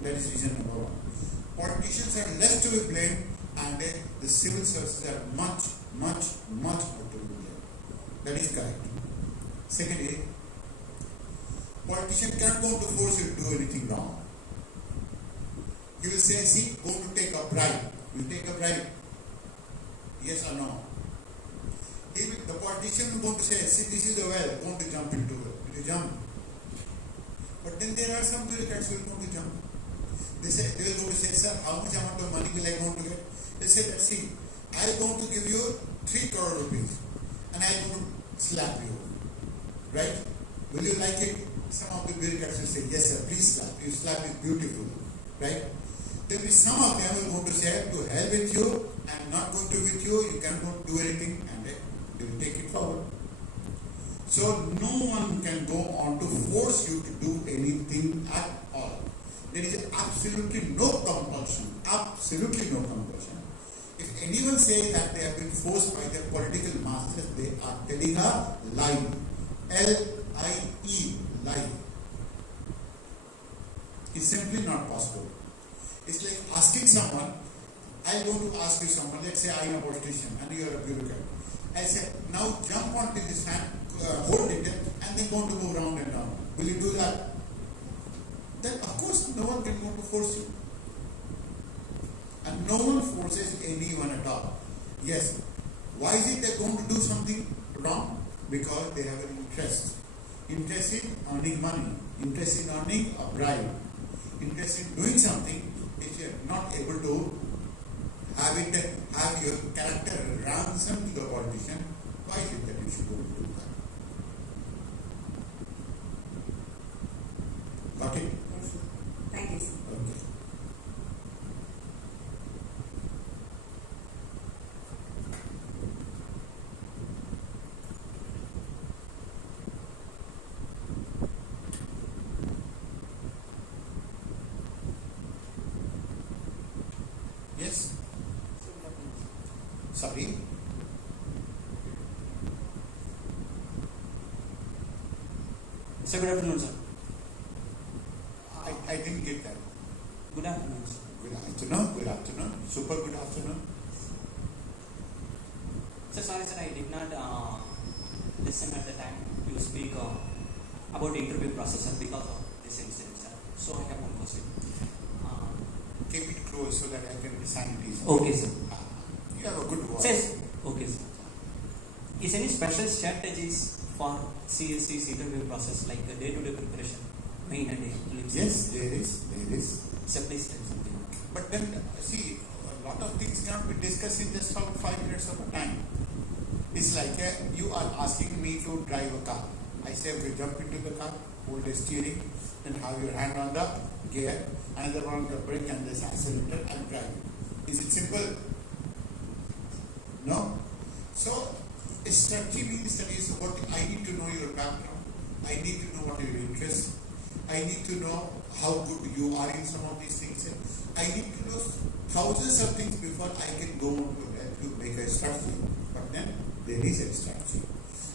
That is reason number one. Politicians are less to be blamed, and the civil services are much more to be blamed. That is correct. Secondly, politician can't go to force you to do anything wrong. He will say, see, go to take a bribe. Will take a bribe? Yes or no? The politician is going to say, see, this is the well, going to jump into it. Will you jump? But then there are some bureaucrats who will going to jump. They will go to say, sir, how much amount of money will I going to get? They say that, see, I am going to give you 3 crore rupees and I am going to slap you. Right? Will you like it? Some of the bureaucrats will say, yes sir, please slap. Your slap is beautiful. Right? There will be some of them who are going to say, to hell with you, I am not going to with you, you can't do anything, and they will take it forward. So no one can go on to force you to do anything at all. There is absolutely no compulsion. Absolutely no compulsion. If anyone says that they have been forced by their political masters, they are telling a lie. L-I-E, lie. It's simply not possible. It's like asking someone, I'm going to ask you someone, let's say I am a politician and you are a bureaucrat. I say, now jump onto this hand, hold it, and then going to go round and round. Will you do that? Then of course no one can go to force you. And no one forces anyone at all. Yes. Why is it they're going to do something wrong? Because they have an interest. Interest in earning money. Interest in earning a bribe. Interest in doing something which you are not able to have your character ransom to the politician. Why is it that you should go to do that? Got it? Yes, sir. Thank you, sir. Okay. Yes? Sorry? Sir, good afternoon, sir. I didn't get that. Good afternoon, sir. Good afternoon. Good afternoon. Super good afternoon. Sir, sorry, sir, I did not listen at the time you speak about the interview process, sir, because of this incident, sir. So I have one question. Keep it close so that I can assign it easily. Okay, sir. You have a good voice. Sir, okay, sir. Is any special strategies for CSC's interview process, like the day-to-day preparation, main and day? Yes, there is. Sir, please tell something. But then, see, a lot of things cannot be discussed in just 5 minutes of a time. It's like you are asking me to drive a car. I say, okay, jump into the car, hold the steering, and have your hand on the gear, another one on the brake, and this accelerator, and drive. Is it simple? No? So, strategy means that is what I need to know your background, I need to know what your interests, I need to know how good you are in some of these things. I need to know thousands of things before I can go on to make a strategy. But then there is a strategy.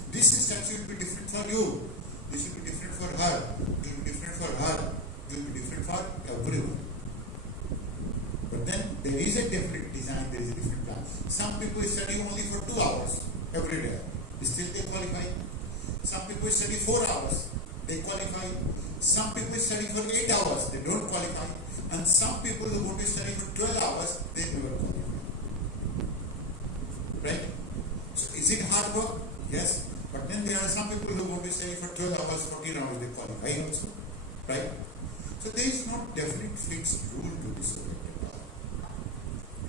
This strategy will be different for you. This will be different for her. It will be different for her. It will be different for everyone. But then there is a different design, there is a different plan. Some people study only for 2 hours every day. Still they qualify. Some people study 4 hours. They qualify. Some people study for 8 hours. They don't qualify. And some people who want to study for 12 hours, they never qualify. Right? So is it hard work? Yes. But then there are some people who want to say for 12 hours, 14 hours they qualify also. Right? So there is no definite fixed rule to this law.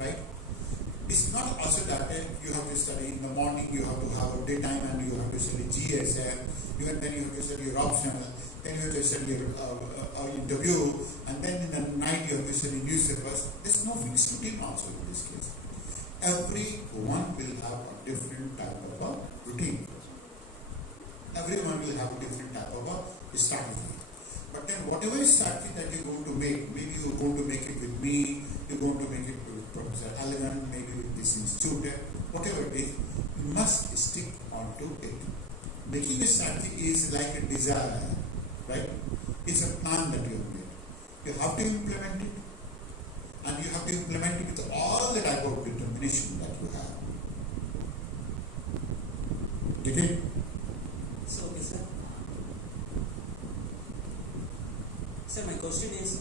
Right? It's not also that you have to study in the morning, you have to have a daytime, and you have to study GSM, then you have to study your optional, then you have to study your interview, and then in the night you have to study newspapers. There's no fixed routine also in this case. Everyone will have a different type of a routine. Everyone will have a different type of a strategy. But then whatever strategy that you're going to make, maybe you're going to make it with me, you're going to make it with Professor Allegan, maybe with this institute, whatever it is, you must stick onto it. Making a strategy is like a desire, right? It's a plan that you have made. You have to implement it, and you have to implement it with all the type of determination that you have. Get it? So, okay, sir. Sir, my question is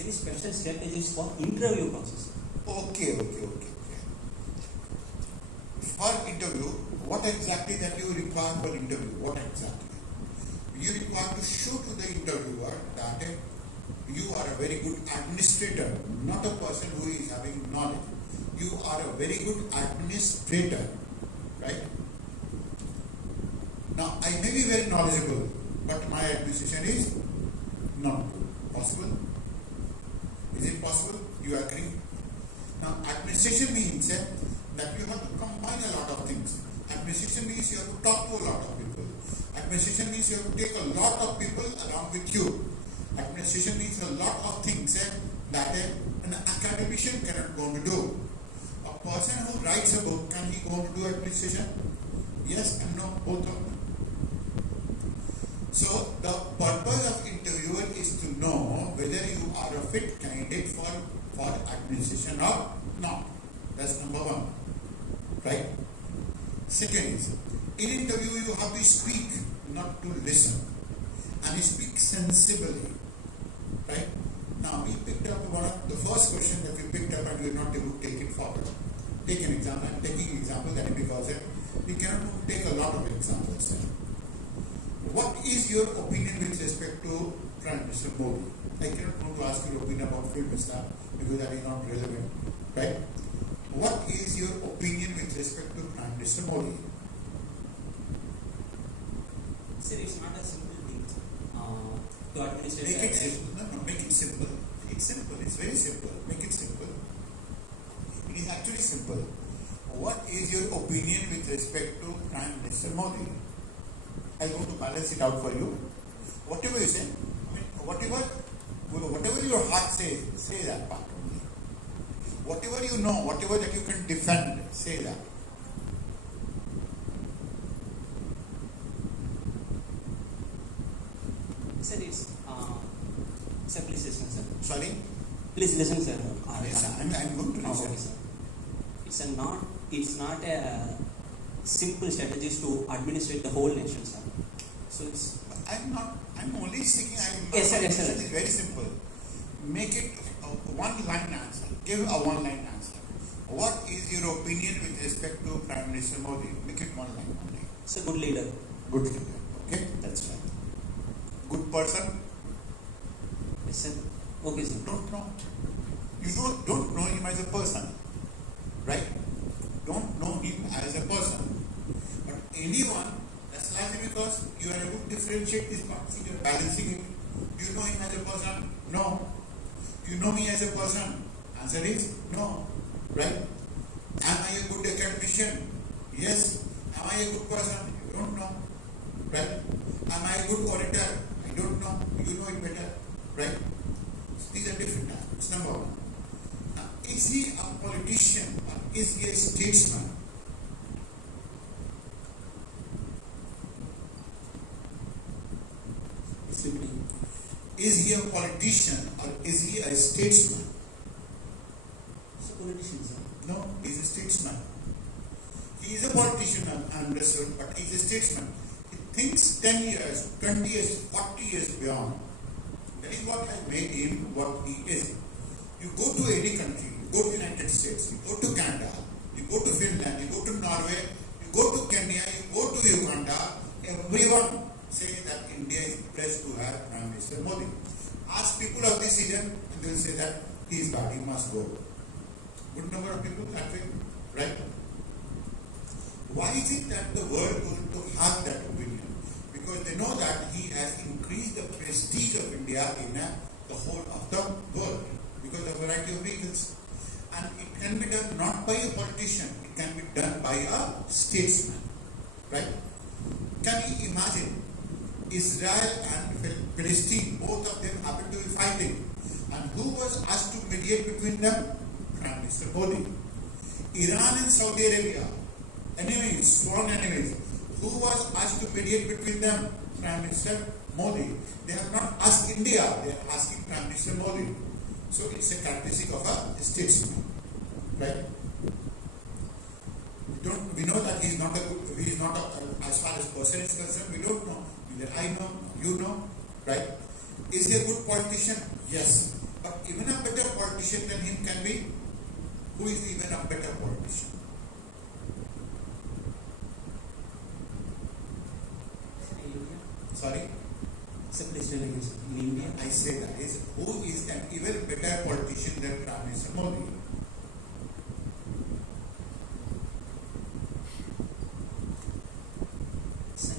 any special strategies for interview process? Okay. For interview, what exactly that you require for interview? What exactly? You require to show to the interviewer that you are a very good administrator, not a person who is having knowledge. You are a very good administrator, right? Now, I may be very knowledgeable, but my administration is not good. Possible? Is it possible? You agree? Now, administration means that you have to combine a lot of things. Administration means you have to talk to a lot of people. Administration means you have to take a lot of people along with you. Administration means a lot of things that an academician cannot go to do. A person who writes a book, can he go to do administration? Yes and no, both of them. So the purpose of interviewer is to know whether you are a fit candidate for administration or not. That's number one. Right? Second is, in interview you have to speak, not to listen. And you speak sensibly. Right? Now we picked up one of the first question that we picked up and we are not able to take it forward. Take an example. I'm taking example that because we cannot take a lot of examples. What is your opinion with respect to Prime Minister Modi? I cannot want to ask your opinion about film star because that is not relevant. Right? What is your opinion with respect to Prime Minister Modi? Sir, it's not a simple thing to administrate. Make it simple. No, make it simple. It's simple. It's very simple. Make it simple. It is actually simple. What is your opinion with respect to Prime Minister Modi? I'm going to balance it out for you. Whatever you say, whatever your heart says, say that part only. Whatever you know, whatever that you can defend, say that. Sir, it's sir, please listen, sir. Sorry? Please listen, sir. Yes, I'm going to listen. Okay, sir. It's not a simple strategies to administrate the whole nation, sir. So it's. I'm only seeking. Yes, sir. It's very simple. Make it a one-line answer. Give a one-line answer. What is your opinion with respect to Prime Minister Modi? Make it one line only. It's a good leader. Good leader. Okay, that's right. Good person. Yes, sir. Okay, sir. Don't know. You don't know him as a person, right? Don't know him as a person. But anyone, that's largely because you are able to differentiate this part. You are balancing it. Do you know him as a person? No. Do you know me as a person? Answer is no. Right? Am I a good academician? Yes. Am I a good person? You don't know. Right? Am I a good orator? I don't know. You know it better. Right? So these are different aspects. Number one. Now, is he a politician or is he a statesman? Simply, is he a politician or is he a statesman? He's a politician, sir. No, he's a statesman. He is a politician, I understood, but he's a statesman. He thinks 10 years, 20 years, 40 years beyond. That is what has made him what he is. You go to any country, you go to the United States, you go to Canada, you go to Finland, you go to Norway, you go to Kenya, you go to Uganda, everyone say that India is blessed to have Prime Minister Modi. Ask people of this region and they will say that he is bad, he must go. Good number of people that way, right? Why is it that the world goes to have that opinion? Because they know that he has increased the prestige of India in the whole of the world because of a variety of reasons. And it can be done not by a politician, it can be done by a statesman, right? Can you imagine Israel and Palestine, both of them happen to be fighting, and who was asked to mediate between them? Prime Minister Modi. Iran and Saudi Arabia, enemies, sworn enemies, who was asked to mediate between them? Prime Minister Modi. They have not asked India, they are asking Prime Minister Modi. So it's a characteristic of a statesman, right? We know that he is not as far as person is concerned, we don't know. Neither I know, you know, right? Is he a good politician? Yes. But even a better politician than him can be, who is even a better politician? Sorry? In India, I say that is who is an even better politician than Prime Minister Modi?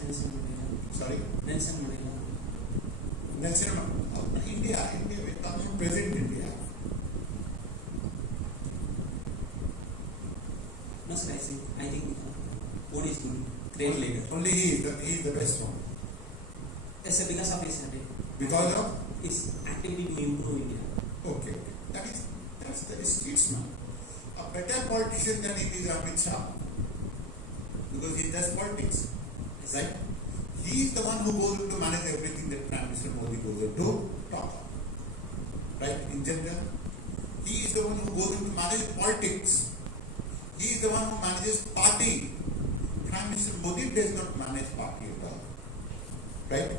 Nelson Mandela. Sorry? Nelson Mandela. Nelson Mandela. India, we're talking about present India. No, sir, I think Modi is good, great leader. Only he is the best one. Yes, sir, because of his Because of? his activity to improve India. Okay. That's the statesman. A better politician than him is Amit Shah. Because he does politics. Right? He is the one who goes to manage everything that Prime Minister Modi goes into talk about. Right? In general. He is the one who goes into manage politics. He is the one who manages party. Prime Minister Modi does not manage party at all. Right?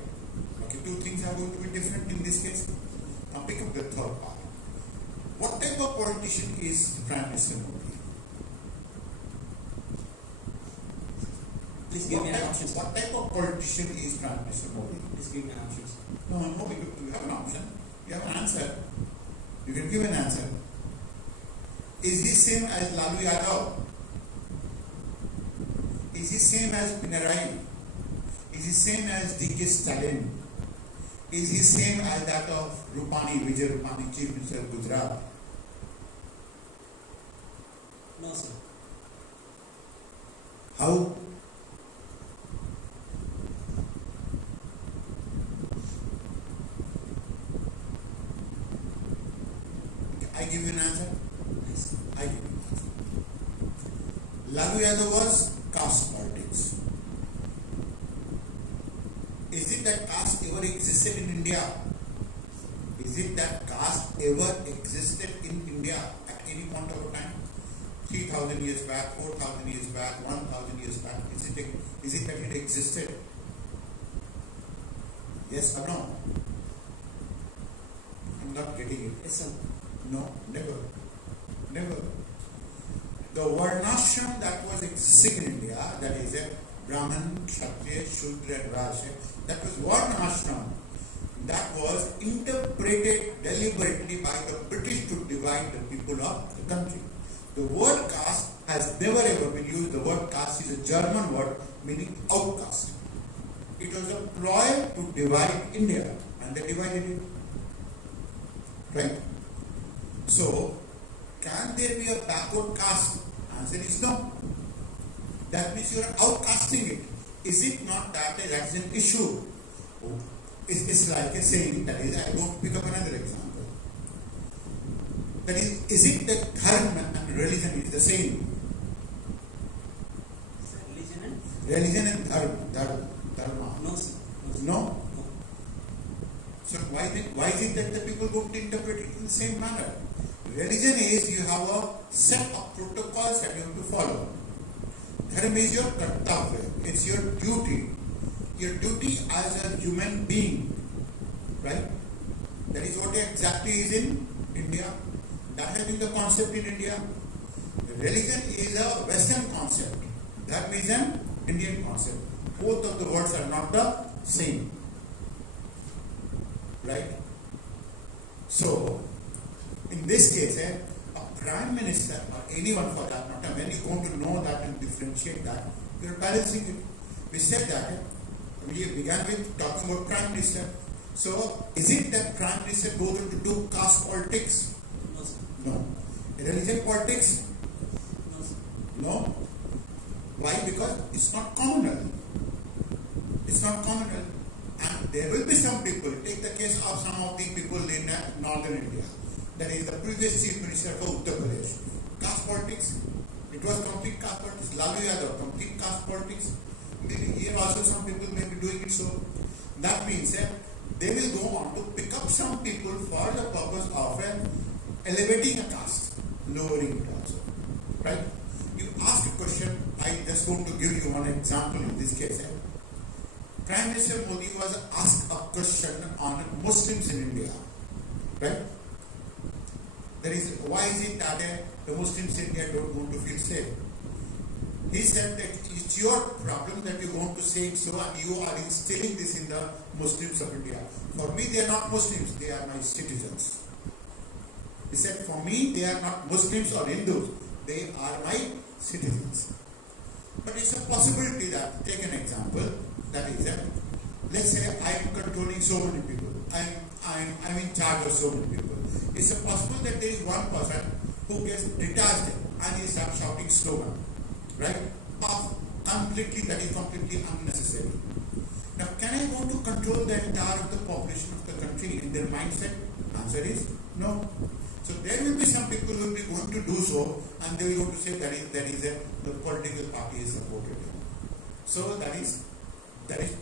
Okay, two things are going to be different in this case. Now pick up the third part. What type of politician is Prime Minister Modi? Please give me an option. What type of politician is Prime Minister Modi? Please give me an option. No, you have an option. You have an answer. You can give an answer. Is he same as Lalu Yadav? Is he same as Pinarayi? Is he same as D.K. Stalin? Is he same as that of Vijay Rupani, Chief Minister of Gujarat? No, sir. How? I give you an answer. Yes. I give you an answer. Lalu Yadav was caste politics. Is it that caste ever existed in India? Is it that caste ever existed in India at any point of time? 3,000 years back, 4,000 years back, 1,000 years back. Is it that it existed? Yes or no? I'm not getting it. Yes, sir. No, never. Never. The Varnashram that was existing in India, that is a Brahman, Kshatriya, Shudra and Rajya, that was Varnashram. That was interpreted deliberately by the British to divide the people of the country. The word caste has never ever been used. The word caste is a German word meaning outcast. It was a ploy to divide India, and they divided it. Right? So, can there be a backward caste? Answer is no. That means you are outcasting it. Is it not that is an issue? It's like a saying, that is, I won't pick up another example. That is it that dharma and religion is the same? Sir, religion and? Religion and dharma. No, sir. No? No. So why is it that the people don't interpret it in the same manner? Religion is you have a set of protocols that you have to follow. Dharma is your kartavya. It's your duty. Your duty as a human being. Right? That is what exactly is in India. That has been the concept in India. Religion is a Western concept. Dharma is an Indian concept. Both of the words are not the same. Right? So, in this case, a prime minister or anyone for that matter, when you're going to know that and differentiate that, you're balancing it. We said that we began with talking about prime minister. So, is it that prime minister goes into do caste politics? No, sir. No. Religion politics? No, sir. No. Why? Because it's not communal. It's not communal. And there will be some people, take the case of some of the people in northern India. That is the previous chief minister for Uttar Pradesh. Caste politics. It was complete caste politics. Lalu Yadav, complete caste politics. Maybe here also some people may be doing it so. That means they will go on to pick up some people for the purpose of elevating a caste, lowering it also. Right? You ask a question, I just want to give you one example in this case. Prime Minister Modi was asked a question on Muslims in India. Right? There is, why is it that the Muslims in India don't want to feel safe? He said that it's your problem that you want to say it so and you are instilling this in the Muslims of India. For me, they are not Muslims, they are my citizens. He said, for me, they are not Muslims or Hindus, they are my citizens. But it's a possibility that, take an example, that is, let's say I am controlling so many people, I'm in charge of so many people. It's possible that there is one person who gets detached and he starts shouting slogan, right? That is completely unnecessary. Now, can I want to control the entire of the population of the country in their mindset? Answer is no. So there will be some people who will be going to do so, and they will going to say the political party is supported. So that is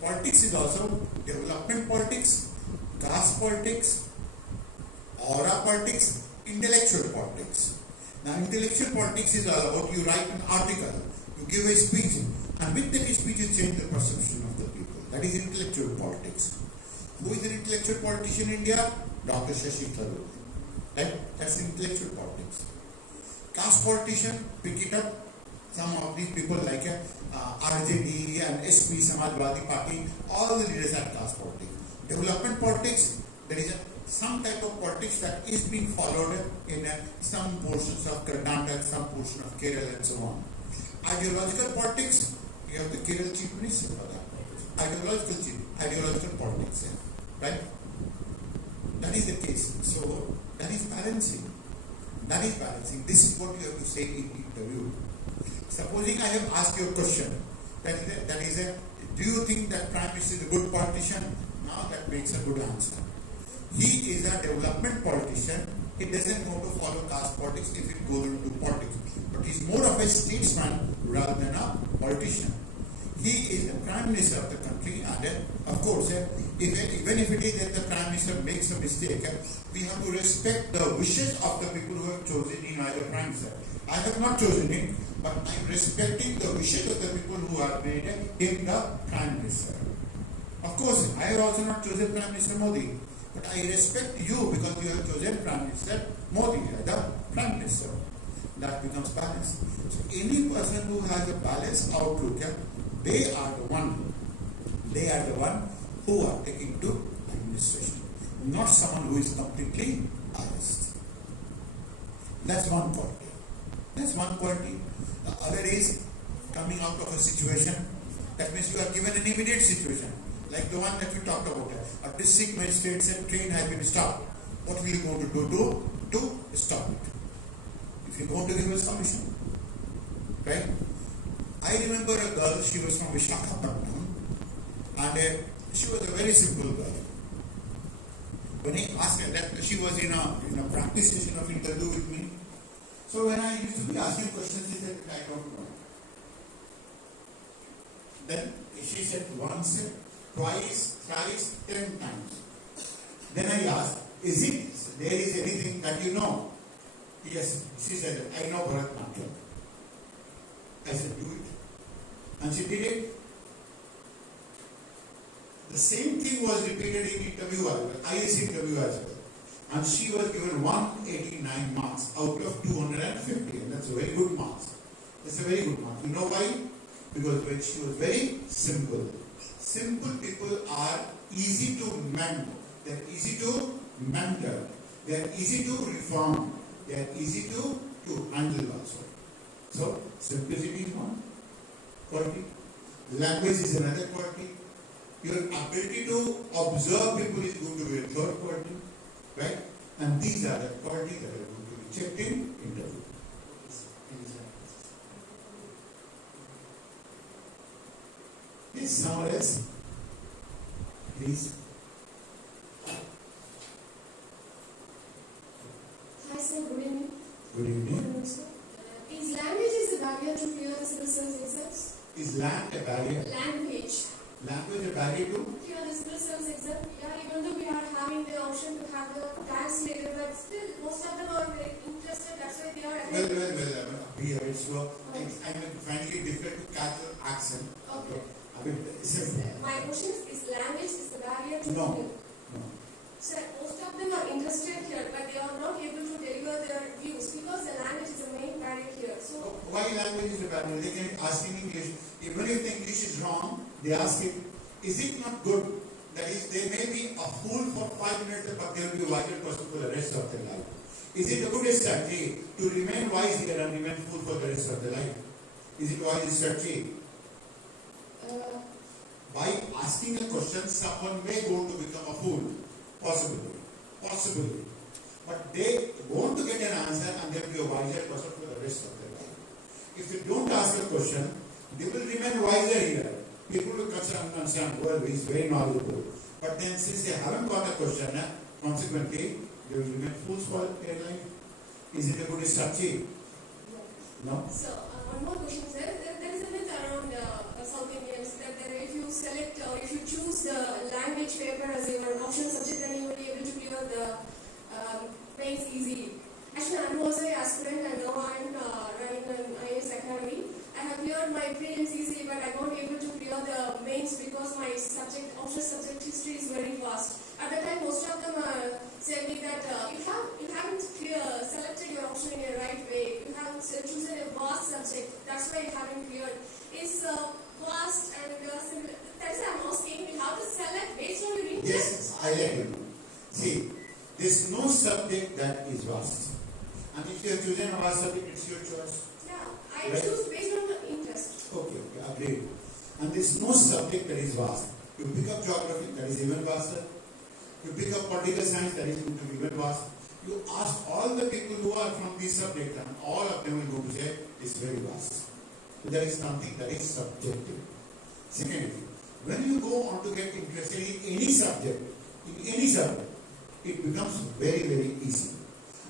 politics is also development politics, caste politics, aura politics, intellectual politics. Now, intellectual politics is all about you write an article, you give a speech, and with that speech you change the perception of the people. That is intellectual politics. Who is an intellectual politician in India? Dr. Shashi Tharoor. Right? That's intellectual politics. Caste politician, pick it up. Some of these people like RJD and SP, Samajwadi Party, all the leaders are caste politics. Development politics, there is some type of politics that is being followed in some portions of Karnataka, some portion of Kerala and so on. Ideological politics, you have the Kerala chief minister for that. Ideological politics, right? That is the case. So that is balancing. That is balancing. This is what you have to say in interview. Supposing I have asked you a question, that is do you think that Prime Minister is a good politician? Now that makes a good answer. He is a development politician. He doesn't want to follow caste politics if it goes into politics. But he's more of a statesman rather than a politician. He is the Prime Minister of the country, and of course, even if it is that the Prime Minister makes a mistake, we have to respect the wishes of the people who have chosen him as a Prime Minister. I have not chosen him, but I am respecting the wishes of the people who have made him the Prime Minister. Of course, I have also not chosen Prime Minister Modi, but I respect you because you have chosen Prime Minister Modi as the Prime Minister. That becomes balance. So any person who has a balanced outlook, they are the one who are taking to administration, not someone who is completely biased. That's one quality. The other is coming out of a situation. That means you are given an immediate situation, like the one that we talked about. A district magistrate said train has been stopped. What will you going to do to stop it? If you want to give a solution, right? I remember a girl, she was from Visakhapatnam, and she was a very simple girl. When I asked her that, she was in a practice session of interview with me. So when I used to be asking questions, she said, I don't know. Then she said once, twice, thrice, 10 times. Then I asked, there is anything that you know? Yes, she said, I know Bharatanatyam. I said, do it. And she did it. The same thing was repeated in interview as well, IS interview as well. And she was given 189 marks out of 250. And that's a very good marks. That's a very good mark. You know why? because when she was very simple. Simple people are easy to mend. They are easy to mentor. They are easy to reform. They are easy to handle also. So, simplicity is one quality. Language is another quality. Your ability to observe people is going to be a third quality. Right? And these are the qualities that are going to be checked in interview. Please summarize. Please. Hi sir, good evening. Good evening. Sir. Is language a barrier to clear the civil service exams? Is land a barrier? Language. Language a barrier to? Clear the civil service exam? Yeah, even though we are having the option to have the translator, but still most of them are very interested, that's why they are Well, here it's I mean, finally difficult to catch your accent. Okay. I mean, simple. My question is language is the barrier to No. clear? No. Sir, most of them are interested here, but they are not able to deliver their views because the language is the main barrier here. So, Why language is a barrier? They can ask in English. Even if the English is wrong, they ask it, is it not good? That is, they may be a fool for 5 minutes, but they will be a wiser person for the rest of their life. Is it a good strategy to remain wise here and remain fool for the rest of their life? Is it wise strategy? By asking a question, someone may go to become a fool. Possibly. But they want to get an answer and they will be a wiser person for the rest of their life. If they don't ask a question, they will remain wiser here. People will understand, well, he is very knowledgeable. But then since they haven't got a question, consequently, they will remain fools for their life. Is it a good strategy? No? so one more question, sir. There is a myth around South Indians that if you select or if you choose the language paper as your optional subject, then you will be able to clear the mains easily. Actually, I'm also an aspirant and now I'm running an IAS academy. I have cleared my prelims easily, but I won't be able to clear the mains because my optional subject history is very vast. At the time, most of them said me that you haven't selected your option in a right way. You haven't chosen a vast subject. That's why you haven't cleared. Is vast and similar. That's why I'm asking. You have to select based on your interest. Yes, I let you know. See, there's no subject that is vast. And if you have chosen a vast subject, it's your choice. Yeah, I Right. choose based on the interest. Okay, agreed. And there's no subject that is vast. You pick up geography, that is even vaster. You pick up political science, that is going to be even vast. You ask all the people who are from this subject, and all of them will go to say, it's very vast. So there is something that is subjective. Secondly, when you go on to get interested in any subject, it becomes very, very easy.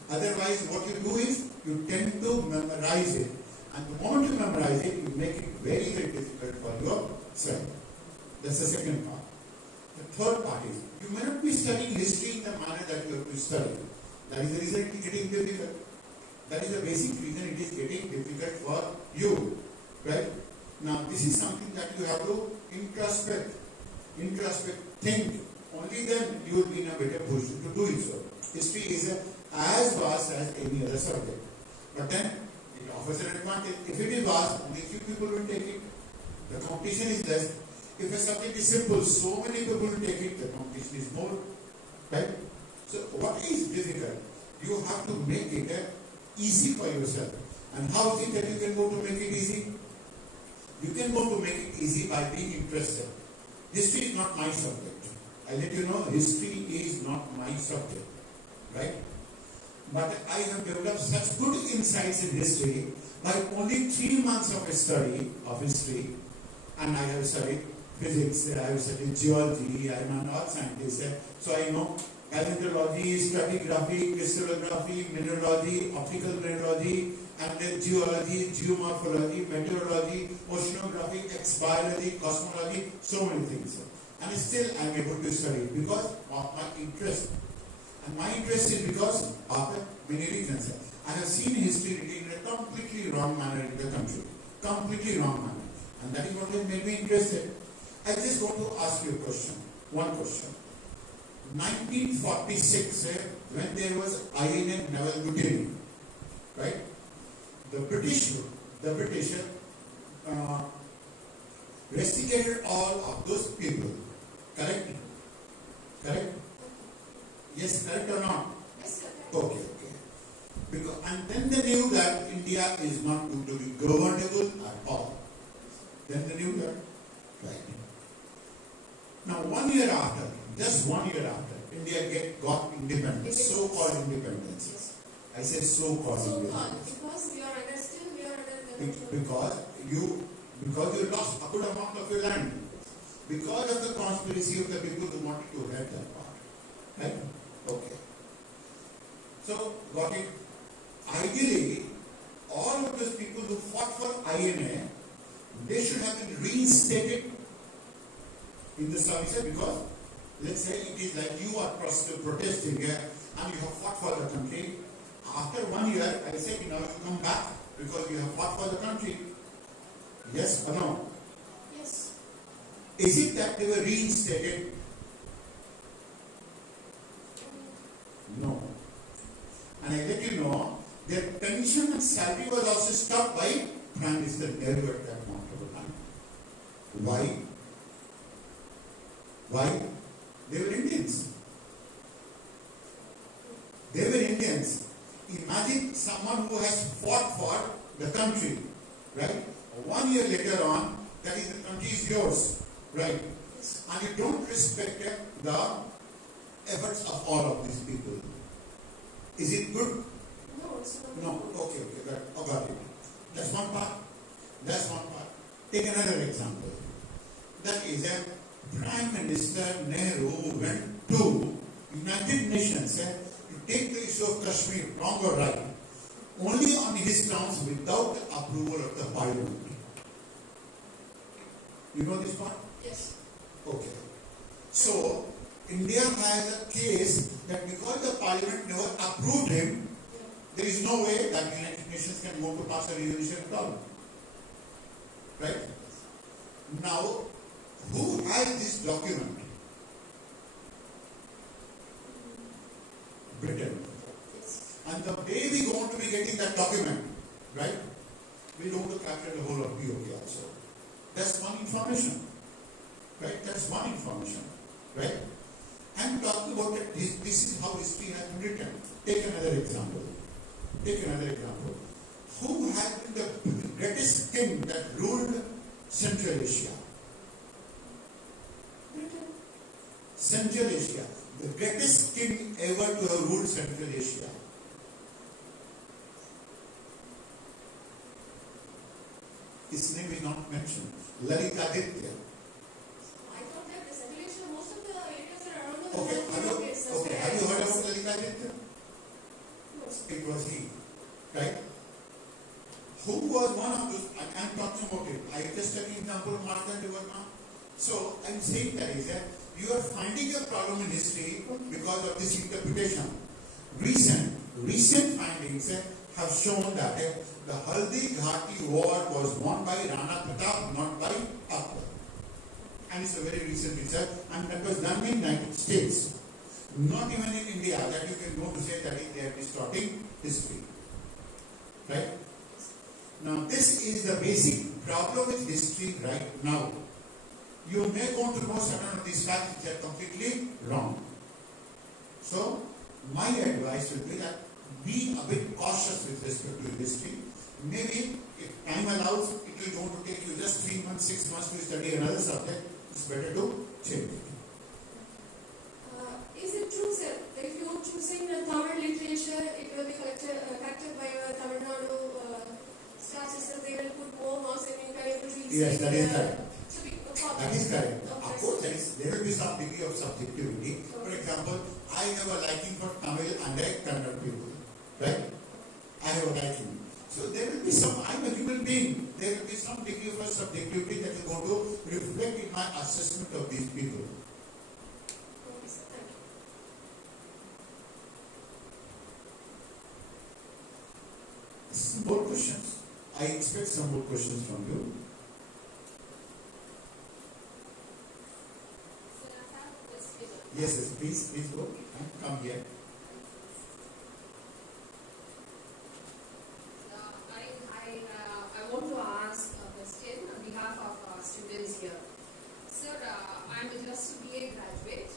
Otherwise, what you do is, you tend to memorize it. And the moment you memorize it, you make it very, very difficult for yourself. That's the second part. The third part is, you may not be studying history in the manner that you have to study. That is the reason it is getting difficult. That is the basic reason it is getting difficult for you. Right? Now, this is something that you have to introspect, think. Only then you will be in a better position to do it so. History is as vast as any other subject. But then, it offers an advantage. If it is vast, only few people will take it. The competition is less. If a subject is simple, so many people will take it, the competition is more. Right? So, what is difficult? You have to make it easy for yourself. And how is it that you can go to make it easy? You can go to make it easy by being interested. History is not my subject. I let you know, history is not my subject. Right? But I have developed such good insights in history by only 3 months of study of history. And I have studied physics, I have studied geology, I am an earth scientist. So I know paleontology, stratigraphy, crystallography, mineralogy, optical mineralogy, and then geology, geomorphology, meteorology, oceanography, ex-biology, cosmology, so many things. And still I am able to study it because of my interest. And my interest is because of many reasons. I have seen history written in a completely wrong manner in the country. Completely wrong manner. And that is what has made me interested. I just want to ask you a question. One question. 1946, when there was INA naval mutiny, right? The British educated all of those people. Correct? Correct? Yes, correct or not? Yes, sir. Okay. Because, and then they knew that India is not going to be governable at all. Then they knew that. Right. Now 1 year after, just 1 year after, India got independence, so-called independence. Yes. I say so-called So-called, independence. because we are under, still we are under Because you lost a good amount of your land. Because of the conspiracy of the people who wanted to have that part. Right? Okay. So, got it? Ideally, all of those people who fought for INA, they should have been reinstated in the service, because let's say it is like you are protesting here and you have fought for the country. After 1 year, I say, now you come back because you have fought for the country. Yes or no? Yes. Is it that they were reinstated? No. And I let you know, their pension and salary was also stopped by Prime Minister Nehru at that point of time. Why? Why? They were Indians. They were Indians. Imagine someone who has fought for the country, right? 1 year later on, that is, the country is yours, right? And you don't respect the efforts of all of these people. Is it good? No, it's not. No. Okay, got it. That's one part. That's one part. Take another example. That is a Prime Minister Nehru went to United Nations to take the issue of Kashmir, wrong or right, only on his terms without the approval of the Parliament. You know this part? Yes. Okay. So, India has a case that because the Parliament never approved him, there is no way that United Nations can go to pass a resolution at all. Right? Now, who has this document? Britain. Yes. And the day we are going to be getting that document, right, we are going to capture the whole of POK also. That's one information. Right? That's one information. Right? I'm talking about that this is how history has been written. Take another example. Who has been the greatest king that ruled Central Asia? Central Asia. The greatest king ever to have ruled Central Asia. His name is not mentioned. Lalitaditya. I thought that the Central Asia, most of the areas are around the Okay, world. have you heard about Lalitaditya? No, sir. It was he. Right? Who was one of those? I'm talking about it. I just take an example of Markandeya Verma. So I'm saying that is that you are finding a problem in history because of this interpretation. Recent findings have shown that the Haldi Ghati war was won by Rana Pratap, not by Akbar. And it's a very recent research, and that was done in the United States. Not even in India, that you can go to say that they are distorting history. Right? Now, this is the basic problem with history right now. You may want to know certain of these facts which are completely wrong. So, my advice would be that be a bit cautious with respect to history. Maybe, if time allows, it will going to take you just 3 months, 6 months to study another subject. It's better to change it. Is it true, sir, that if you're choosing Tamil literature, it will be corrected by a Tamil Nadu staff system, they will put more marks and encourage the reading. Yes, that is correct. So we, That is correct. Of course, there will be some degree of subjectivity. For example, I have a liking for Tamil and Kannada people. Right? I have a liking. So there will be some, I'm a human being. There will be some degree of subjectivity that is going to reflect in my assessment of these people. Okay, sir, thank you. Some more questions. I expect some more questions from you. Sir, I have a question. Yes, please go. Come here. I want to ask a question on behalf of our students here. Sir, I'm just a BA graduate.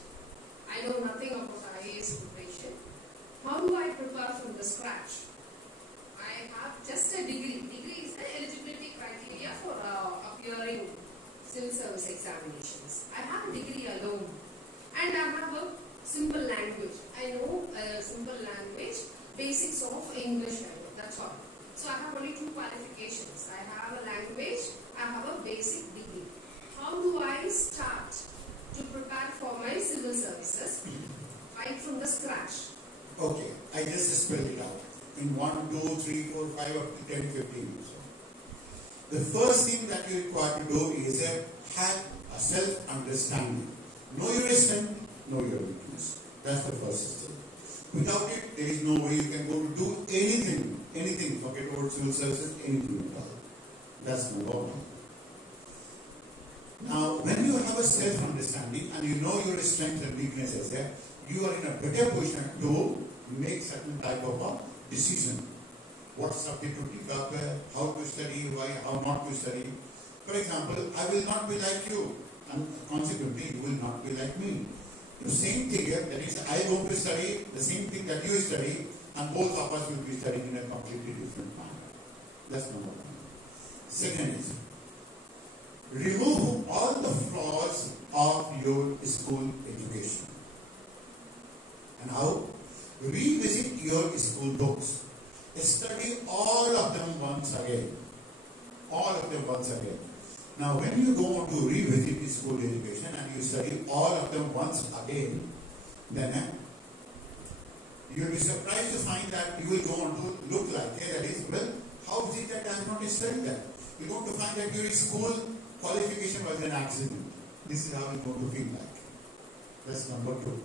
I know nothing about IAS preparation. How do I prepare from the scratch? I have just a degree. Degree is the eligibility criteria for appearing civil service examinations. I have a degree alone, and I have a simple language. I know a simple language, basics of English. I know, that's all. So I have only 2 qualifications. I have a language. I have a basic degree. How do I start to prepare for my civil services right from the scratch? Okay, I just spelled it out in 1, 2, 3, 4, 5, up to 10, 15. So, the first thing that you require to do is have a self-understanding. Know your strength, know your weakness. That's the first step. Without it, there is no way you can go to do anything, forget about civil services, anything at all. That's number one. Now, when you have a self-understanding and you know your strengths and weaknesses, you are in a better position to make certain type of a decision. What subject to pick up, how to study, why, how not to study. For example, I will not be like you, and consequently, you will not be like me. The same thing, that is, I go to study the same thing that you study, and both of us will be studying in a completely different manner. That's number one. Second is, remove all the flaws of your school education. And how? Revisit your school books. Study all of them once again. All of them once again. Now, when you go on to revisit the school education and you study all of them once again, then you'll be surprised to find that you will go on to look like, that is, well, how is it that I have not studied that? You're going to find that your school qualification was an accident. This is how you're going to feel like. That's number 2.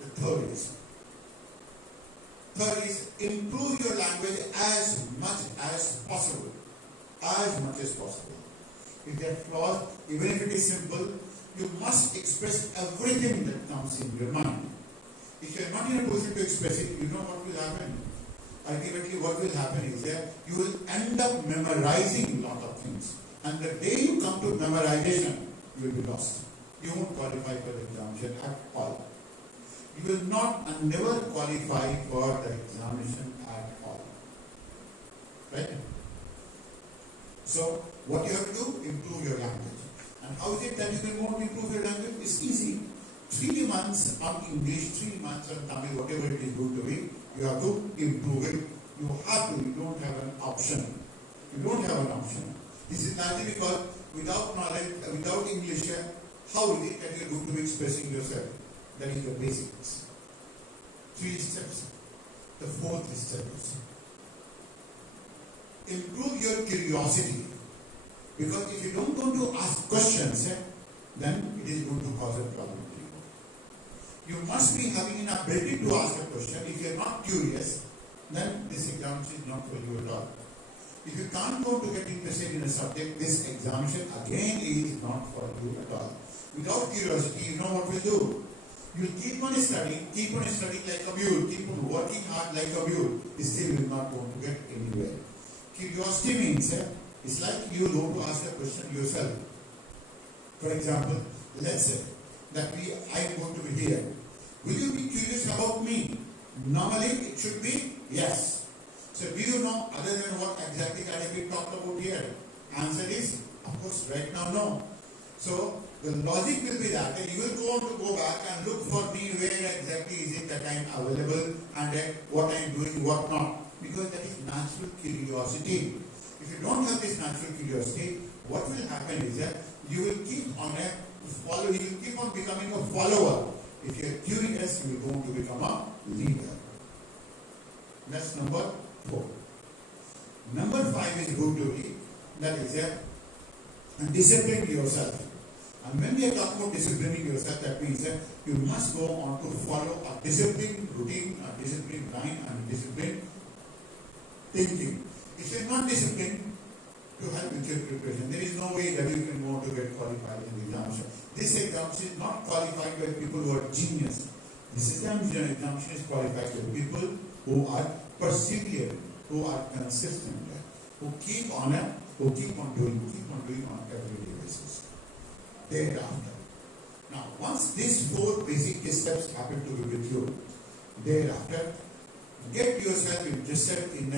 The third is improve your language as much as possible. As much as possible. If there are flaws, even if it is simple, you must express everything that comes in your mind. If you are not in a position to express it, you know what will happen. Ultimately, what will happen is that you will end up memorizing a lot of things. And the day you come to memorization, you will be lost. You won't qualify for the examination at all. You will not and never qualify for the examination at all. Right? So, what you have to do? Improve your language. And how is it that you can go and improve your language? It's easy. 3 months on English, 3 months on Tamil, whatever it is going to be, you have to improve it. You have to. You don't have an option. You don't have an option. This is largely because without knowledge, without English, how is it that you are going to be expressing yourself? That is the basics. 3 steps. The 4th step is improve your curiosity. Because if you don't go to ask questions, then it is going to cause a problem to you. You must be having an ability to ask a question. If you are not curious, then this examination is not for you at all. If you can't go to get interested in a subject, this examination again is not for you at all. Without curiosity, you know what we'll do? You keep on studying like a mule, keep on working hard like a mule. Still, you are not going to get anywhere. Curiosity means it's like you go to ask a question yourself. For example, let's say that I am going to be here. Will you be curious about me? Normally, it should be yes. So, do you know other than what exactly can I be talked about here? Answer is, of course, right now, no. So, the logic will be that you will go on to go back and look for me where exactly is it that I am available and what I am doing, what not. Because that is natural curiosity. If you don't have this natural curiosity, what will happen is that you will keep on you will keep on becoming a follower. If you are curious, you will go on to become a leader. That's number 4. Number 5 is going to be, that is discipline yourself. And when we are talking about disciplining yourself, that means that you must go on to follow a disciplined routine, a disciplined line, and a disciplined thinking. If you are not disciplined to help with your preparation, there is no way that you can go on to get qualified in the examination. This examination is not qualified by people who are genius. This examination is qualified by people who are perseverant, who are consistent, who keep on doing on everyday basis. thereafter. Now, once these 4 basic steps happen to be with you, thereafter, get yourself interested in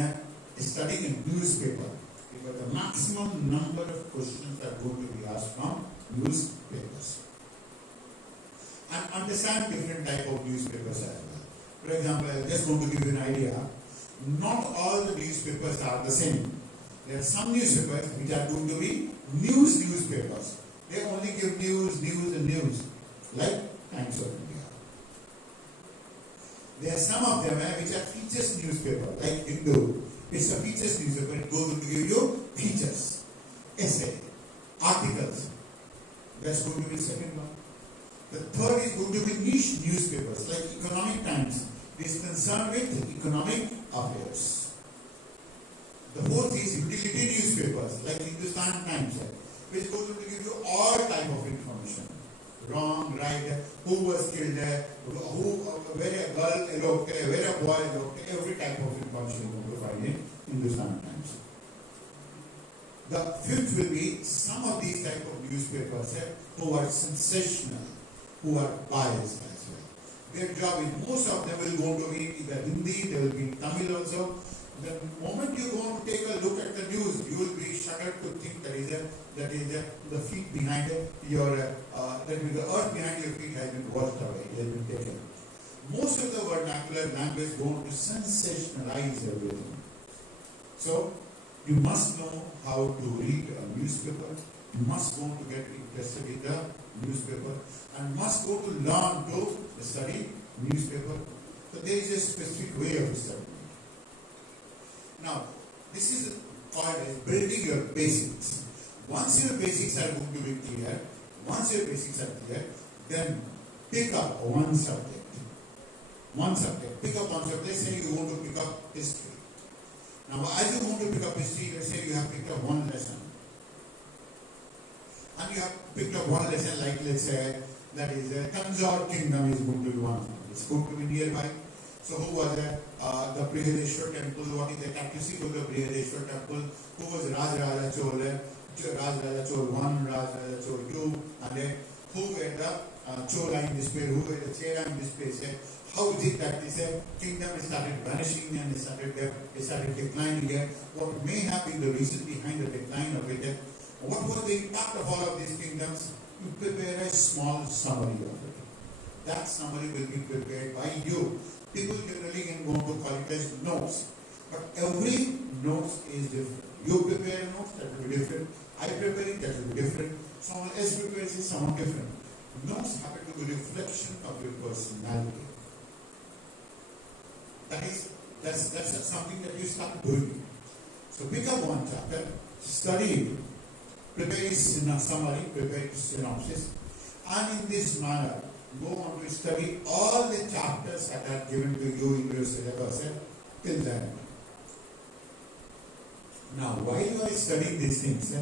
studying a newspaper, because the maximum number of questions are going to be asked from newspapers. And understand different type of newspapers as well. For example, I'm just going to give you an idea. Not all the newspapers are the same. There are some newspapers which are going to be newspapers. They only give news, and news, like Times of India. There are some of them which are features newspaper, like Hindu. It's a features newspaper. It goes to give you features, essay, articles. That's going to be the second one. The third is going to be niche newspapers, like Economic Times. It is concerned with economic affairs. The fourth is utility newspapers, like Hindustan Times, which goes to give you all type of information. Wrong, right, who was killed, where a girl eloped, where a boy eloped, every type of information you will find in Hindustan Times. The fifth will be some of these type of newspapers who are sensational, who are biased as well. Their job is, most of them will go to be either Hindi, they will be in Tamil also. The moment you go to take a look at the news, you will be shuddered to think that is the feet behind your, that is the earth behind your feet has been washed away, it has been taken. Most of the vernacular language go to sensationalize everything. So, you must know how to read a newspaper, you must go to get interested in the newspaper, and must go to learn to study newspaper. So there is a specific way of studying. Now, this is called as building your basics. Once your basics are going to be clear, then pick up one subject. Pick up one subject. Let's say you want to pick up history. Now, as you want to pick up history, let's say you have picked up one lesson. And you have picked up one lesson, like let's say, that is Tanjore Kingdom is going to be one. It's going to be nearby. So who was the Brihadeshwar temple? What is the characteristic of the Brihadeshwar temple? Who was Rajaraja Chol? Rajaraja Chol 1, Rajaraja Chol 2, and then who were the Chola in this place? Who were the Chera in this place? How is it that this kingdom started vanishing and it started declining? What may have been the reason behind the decline of it? What was the impact of all of these kingdoms? You prepare a small summary of it. That summary will be prepared by you. People generally can go to call it as notes. But every note is different. You prepare a note, that will be different. I prepare it, that will be different. Someone else prepares it, someone different. Notes happen to be reflection of your personality. That's something that you start doing. So pick up one chapter, study it, prepare a summary, prepare a synopsis, and in this manner, go on to study all the chapters that are given to you in your syllabus till then. Now, while you are studying these things,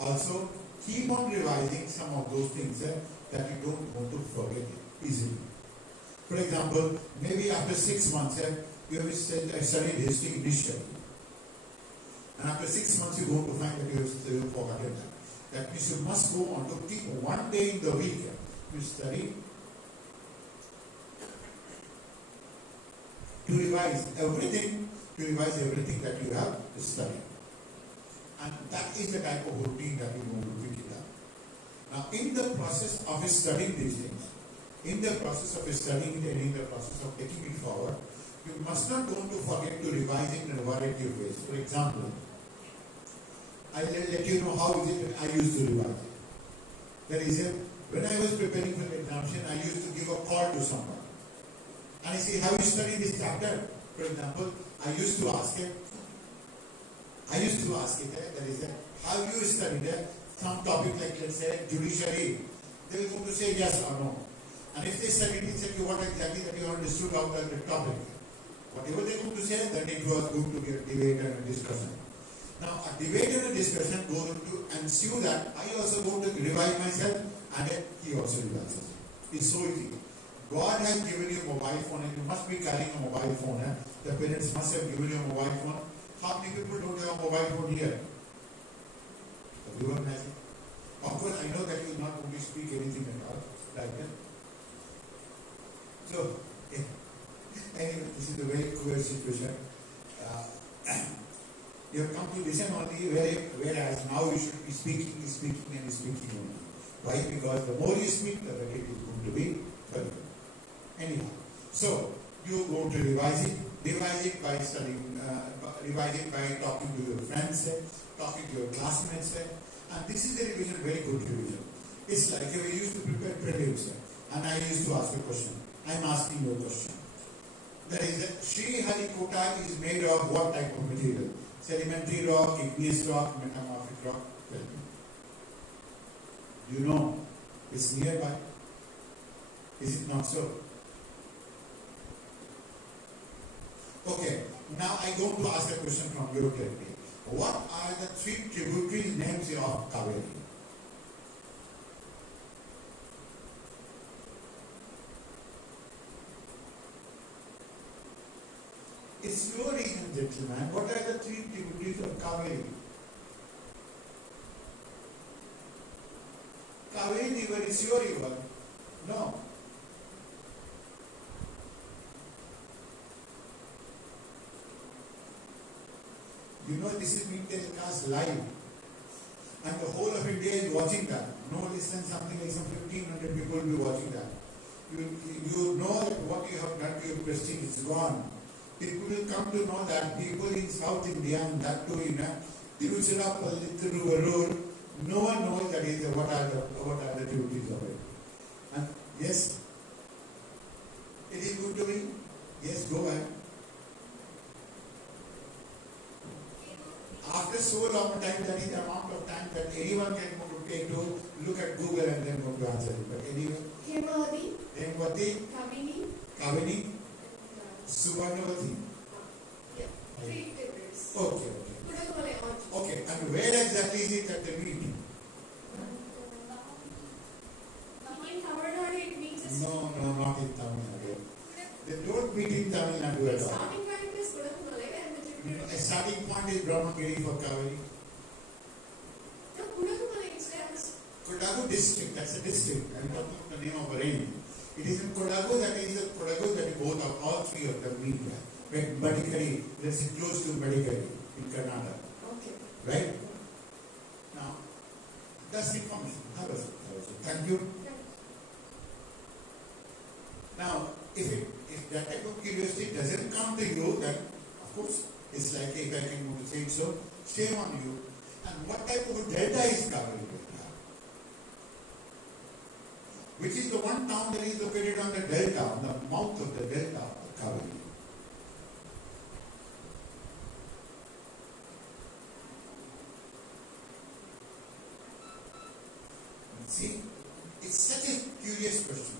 also keep on revising some of those things that you don't want to forget easily. For example, maybe after 6 months, you have studied history initially. And after 6 months, you go to find that you have forgotten that. That means you must go on to keep one day in the week to study, to revise everything that you have studied. And that is the type of routine that you want to pick it up. Now, in the process of studying these things, in the process of studying it and in the process of taking it forward, you must not go to forget to revise it in a variety of ways. For example, I'll let you know how is it I used to revise it. That is, when I was preparing for the examination, I used to give a call to someone. And I say, have you studied this chapter? For example, I used to ask it, that is, have you studied some topic like, let's say, judiciary? They will go to say yes or no. And if they studied it, say what exactly that you understood of the topic. Whatever they go to say, then it was going to be a debate and a discussion. Now, a debate and a discussion goes to ensure that I also go to revise myself and he also revises. It's so easy. God has given you a mobile phone and you must be carrying a mobile phone. The parents must have given you a mobile phone. How many people don't have a mobile phone here? Everyone has it. Of course, I know that you are not going want to speak anything at all, like that. So, anyway, this is a very cruel situation. You have come to listen only, whereas now you should be speaking only. Why? Because the more you speak, the better it is going to be for you. Anyhow, so you go to revise it by studying, revise it by talking to your friends, talking to your classmates, and this is the revision, very good revision. It's like you used to prepare prelims, and I used to ask a question. I'm asking you a question. There is Sri Harikota is made of what type of material? Sedimentary rock, igneous rock, metamorphic rock. Tell me. You know, it's nearby. Is it not so? Okay, now I go to ask a question from your territory. What are the three tributary names of Kaveri? It's your region, gentlemen. What are the three tributaries of Kaveri? Kaveri river is your river. No. You know this is being telecast live. And the whole of India is watching that. No less than something like some 1,500 people will be watching that. You know that what you have done to your prestige is gone. People will come to know that people in South India and that too in Tiruchirappalli, Thiruvarur, no one knows that is what are the duties of it. And yes, it is good to me. Yes, go ahead. After so long a time, that is the amount of time that anyone can go to take to look at Google and then go to answer it. But anyway, Hemavati, Kavini, Suvarnavati. Yeah, three tables. Okay. Okay, and where exactly is it that they meet? In Tamil Nadu, it means No, not in Tamil Nadu. They don't meet in Tamil Nadu at all. starting point is Kudakumale and the tributary. A starting point is Brahmagiri for Kaveri. No, Kudakumale is Kodagu district, that's a district. I'm talking of the name of a range. It is in Kodagu that both of all three of them meet there. Like Madikari, let's say close to Madikari in Karnataka. Okay. Right? Now, that's information. Thank you. Now, if that type of curiosity doesn't come to you, then of course it's like if I can go to say so, shame on you. And what type of delta is Kaveri Delta? Which is the one town that is located on the delta, on the mouth of the delta of Kaveri? See, it's such a curious question.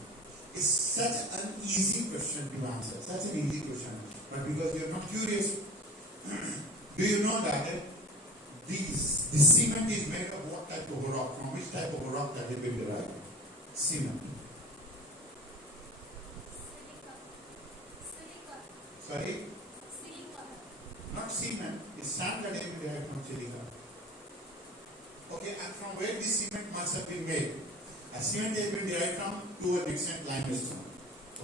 It's such an easy question to answer, such an easy question. But because you're not curious, do you know that this cement is made of what type of rock? From which type of rock that it will be derived? Cement. Sorry? Not cement, it's sand that is derived from silica. Okay, and from where this cement must have been made? A cement has been derived from, to an extent, limestone.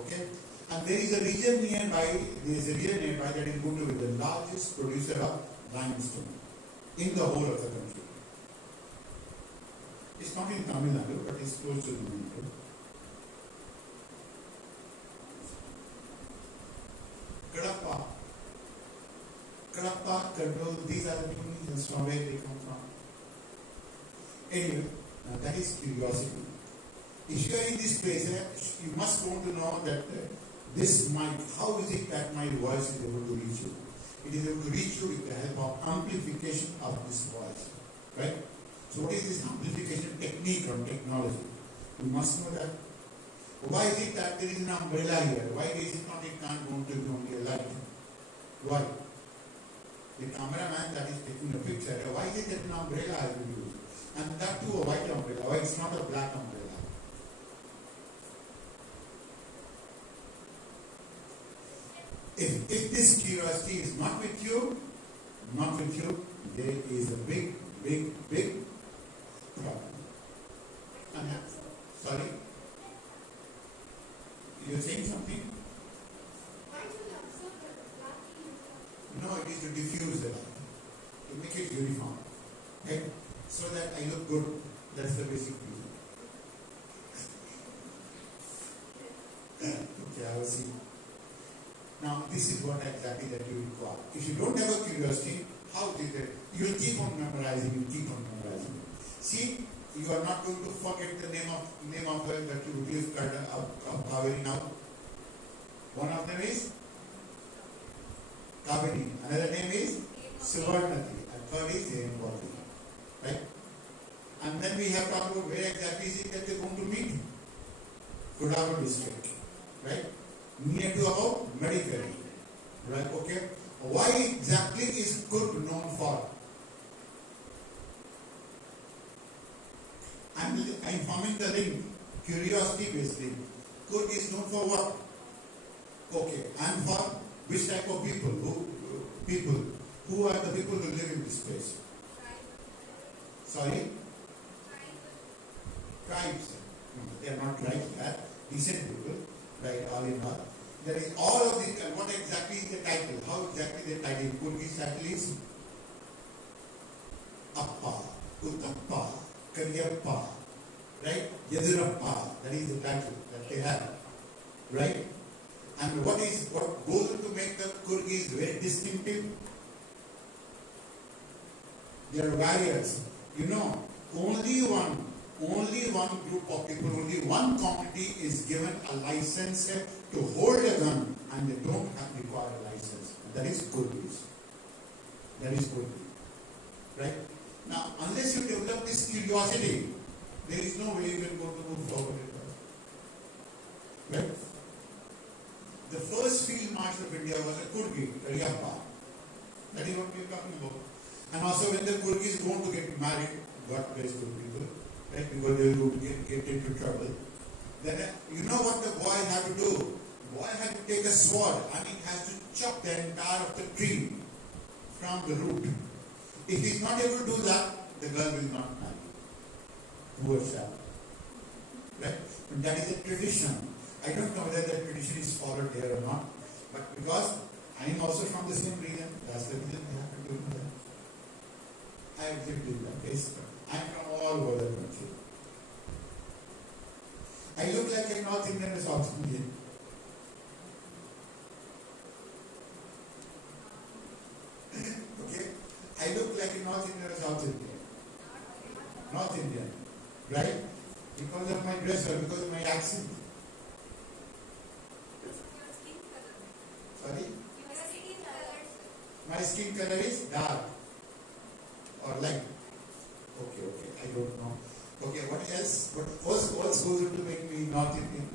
Okay? And there is a region nearby that is going to be the largest producer of limestone in the whole of the country. It's not in Tamil Nadu, but it's close to Tamil Nadu. Kadapa, Kadrol, these are the two regions from where they come from. Anyway, that is curiosity. If you are in this place, you must want to know that this mic, how is it that my voice is able to reach you? It is able to reach you with the help of amplification of this voice. Right? So what is this amplification technique or technology? You must know that. Why is it that there is an umbrella here? Why is it not it can't go to only a light? Why? The cameraman that is taking the picture, why is it that an umbrella has been used? And that too a white umbrella. Why it's not a black umbrella? If this curiosity is not with you, there is a big problem. And look good. That's the basic reason. Okay, I will see. Now, this is what exactly that you require. If you don't have a curiosity, how did it? You'll keep on memorizing, you'll keep on memorizing. See, you are not going to forget the name of that you give Kaveri now. One of them is Kaveri. Another name is Suvarnati. And third is Hemavati. Right? And then we have talked about where exactly is it that they're going to meet? Godavari district. Right? Near to about Medicare. Right? Okay. Why exactly is Kurg known for? I'm forming the link. Curiosity based link. Kurg is known for what? Okay. And for which type of people? Who are the people who live in this place? Sorry? Tribes. No, they are not tribes, they are decent people. Right, all in all. There is all of this, and what exactly is the title? How exactly the title? Kurgi's title is Appa, Uttappa, Karyappa, right? Yadurappa, that is the title that they have. Right? And what goes to make the Kurgis very distinctive? They are warriors. You know, only one group of people, only one community is given a license to hold a gun, and they don't require a license. That is Kurgis. That is Kurgis. Right? Now, unless you develop this curiosity, there is no way you can go to move forward. Right? The first field marshal of India was a Kurgi, Karyappa. That is what we are talking about. And also when the Kurgi is going to get married, God bless those people, right? Because they will get into trouble. Then you know what the boy had to do? The boy had to take a sword and he has to chop the entire of the tree from the root. If he is not able to do that, the girl will not marry. Poor child. Right? And that is a tradition. I don't know whether that tradition is followed here or not. But because I am also from the same region, that's the reason I have to do that. I have lived in that place. I am from all over the country. I look like a North Indian or South Indian. Okay? I look like a North Indian or South Indian. North Indian. Right? Because of my dress or because of my accent. Sorry? My skin color is dark or light. Okay, I don't know. Okay, what else? What goes into make me North Indian?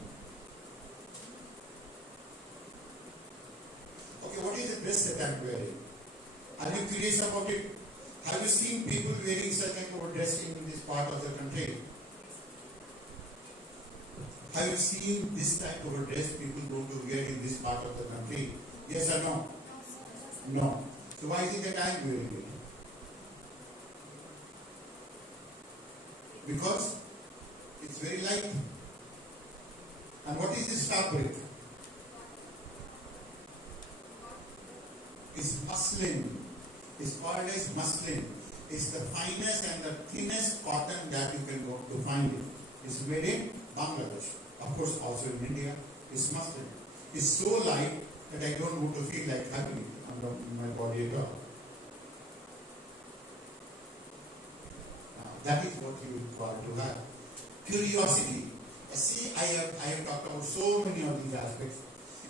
Okay, what is the dress that I'm wearing? Are you curious about it? Have you seen people wearing such type of dress in this part of the country? Have you seen this type of a dress people go to wear in this part of the country? Yes or no? No. So why is it that I'm wearing it? Because it's very light. And what is this fabric? It's muslin. It's called as muslin. It's the finest and the thinnest cotton that you can go to find it. It's made in Bangladesh. Of course, also in India. It's muslin. It's so light that I don't want to feel like having it on my body at all. That is what you require to have. Curiosity. See, I have talked about so many of these aspects.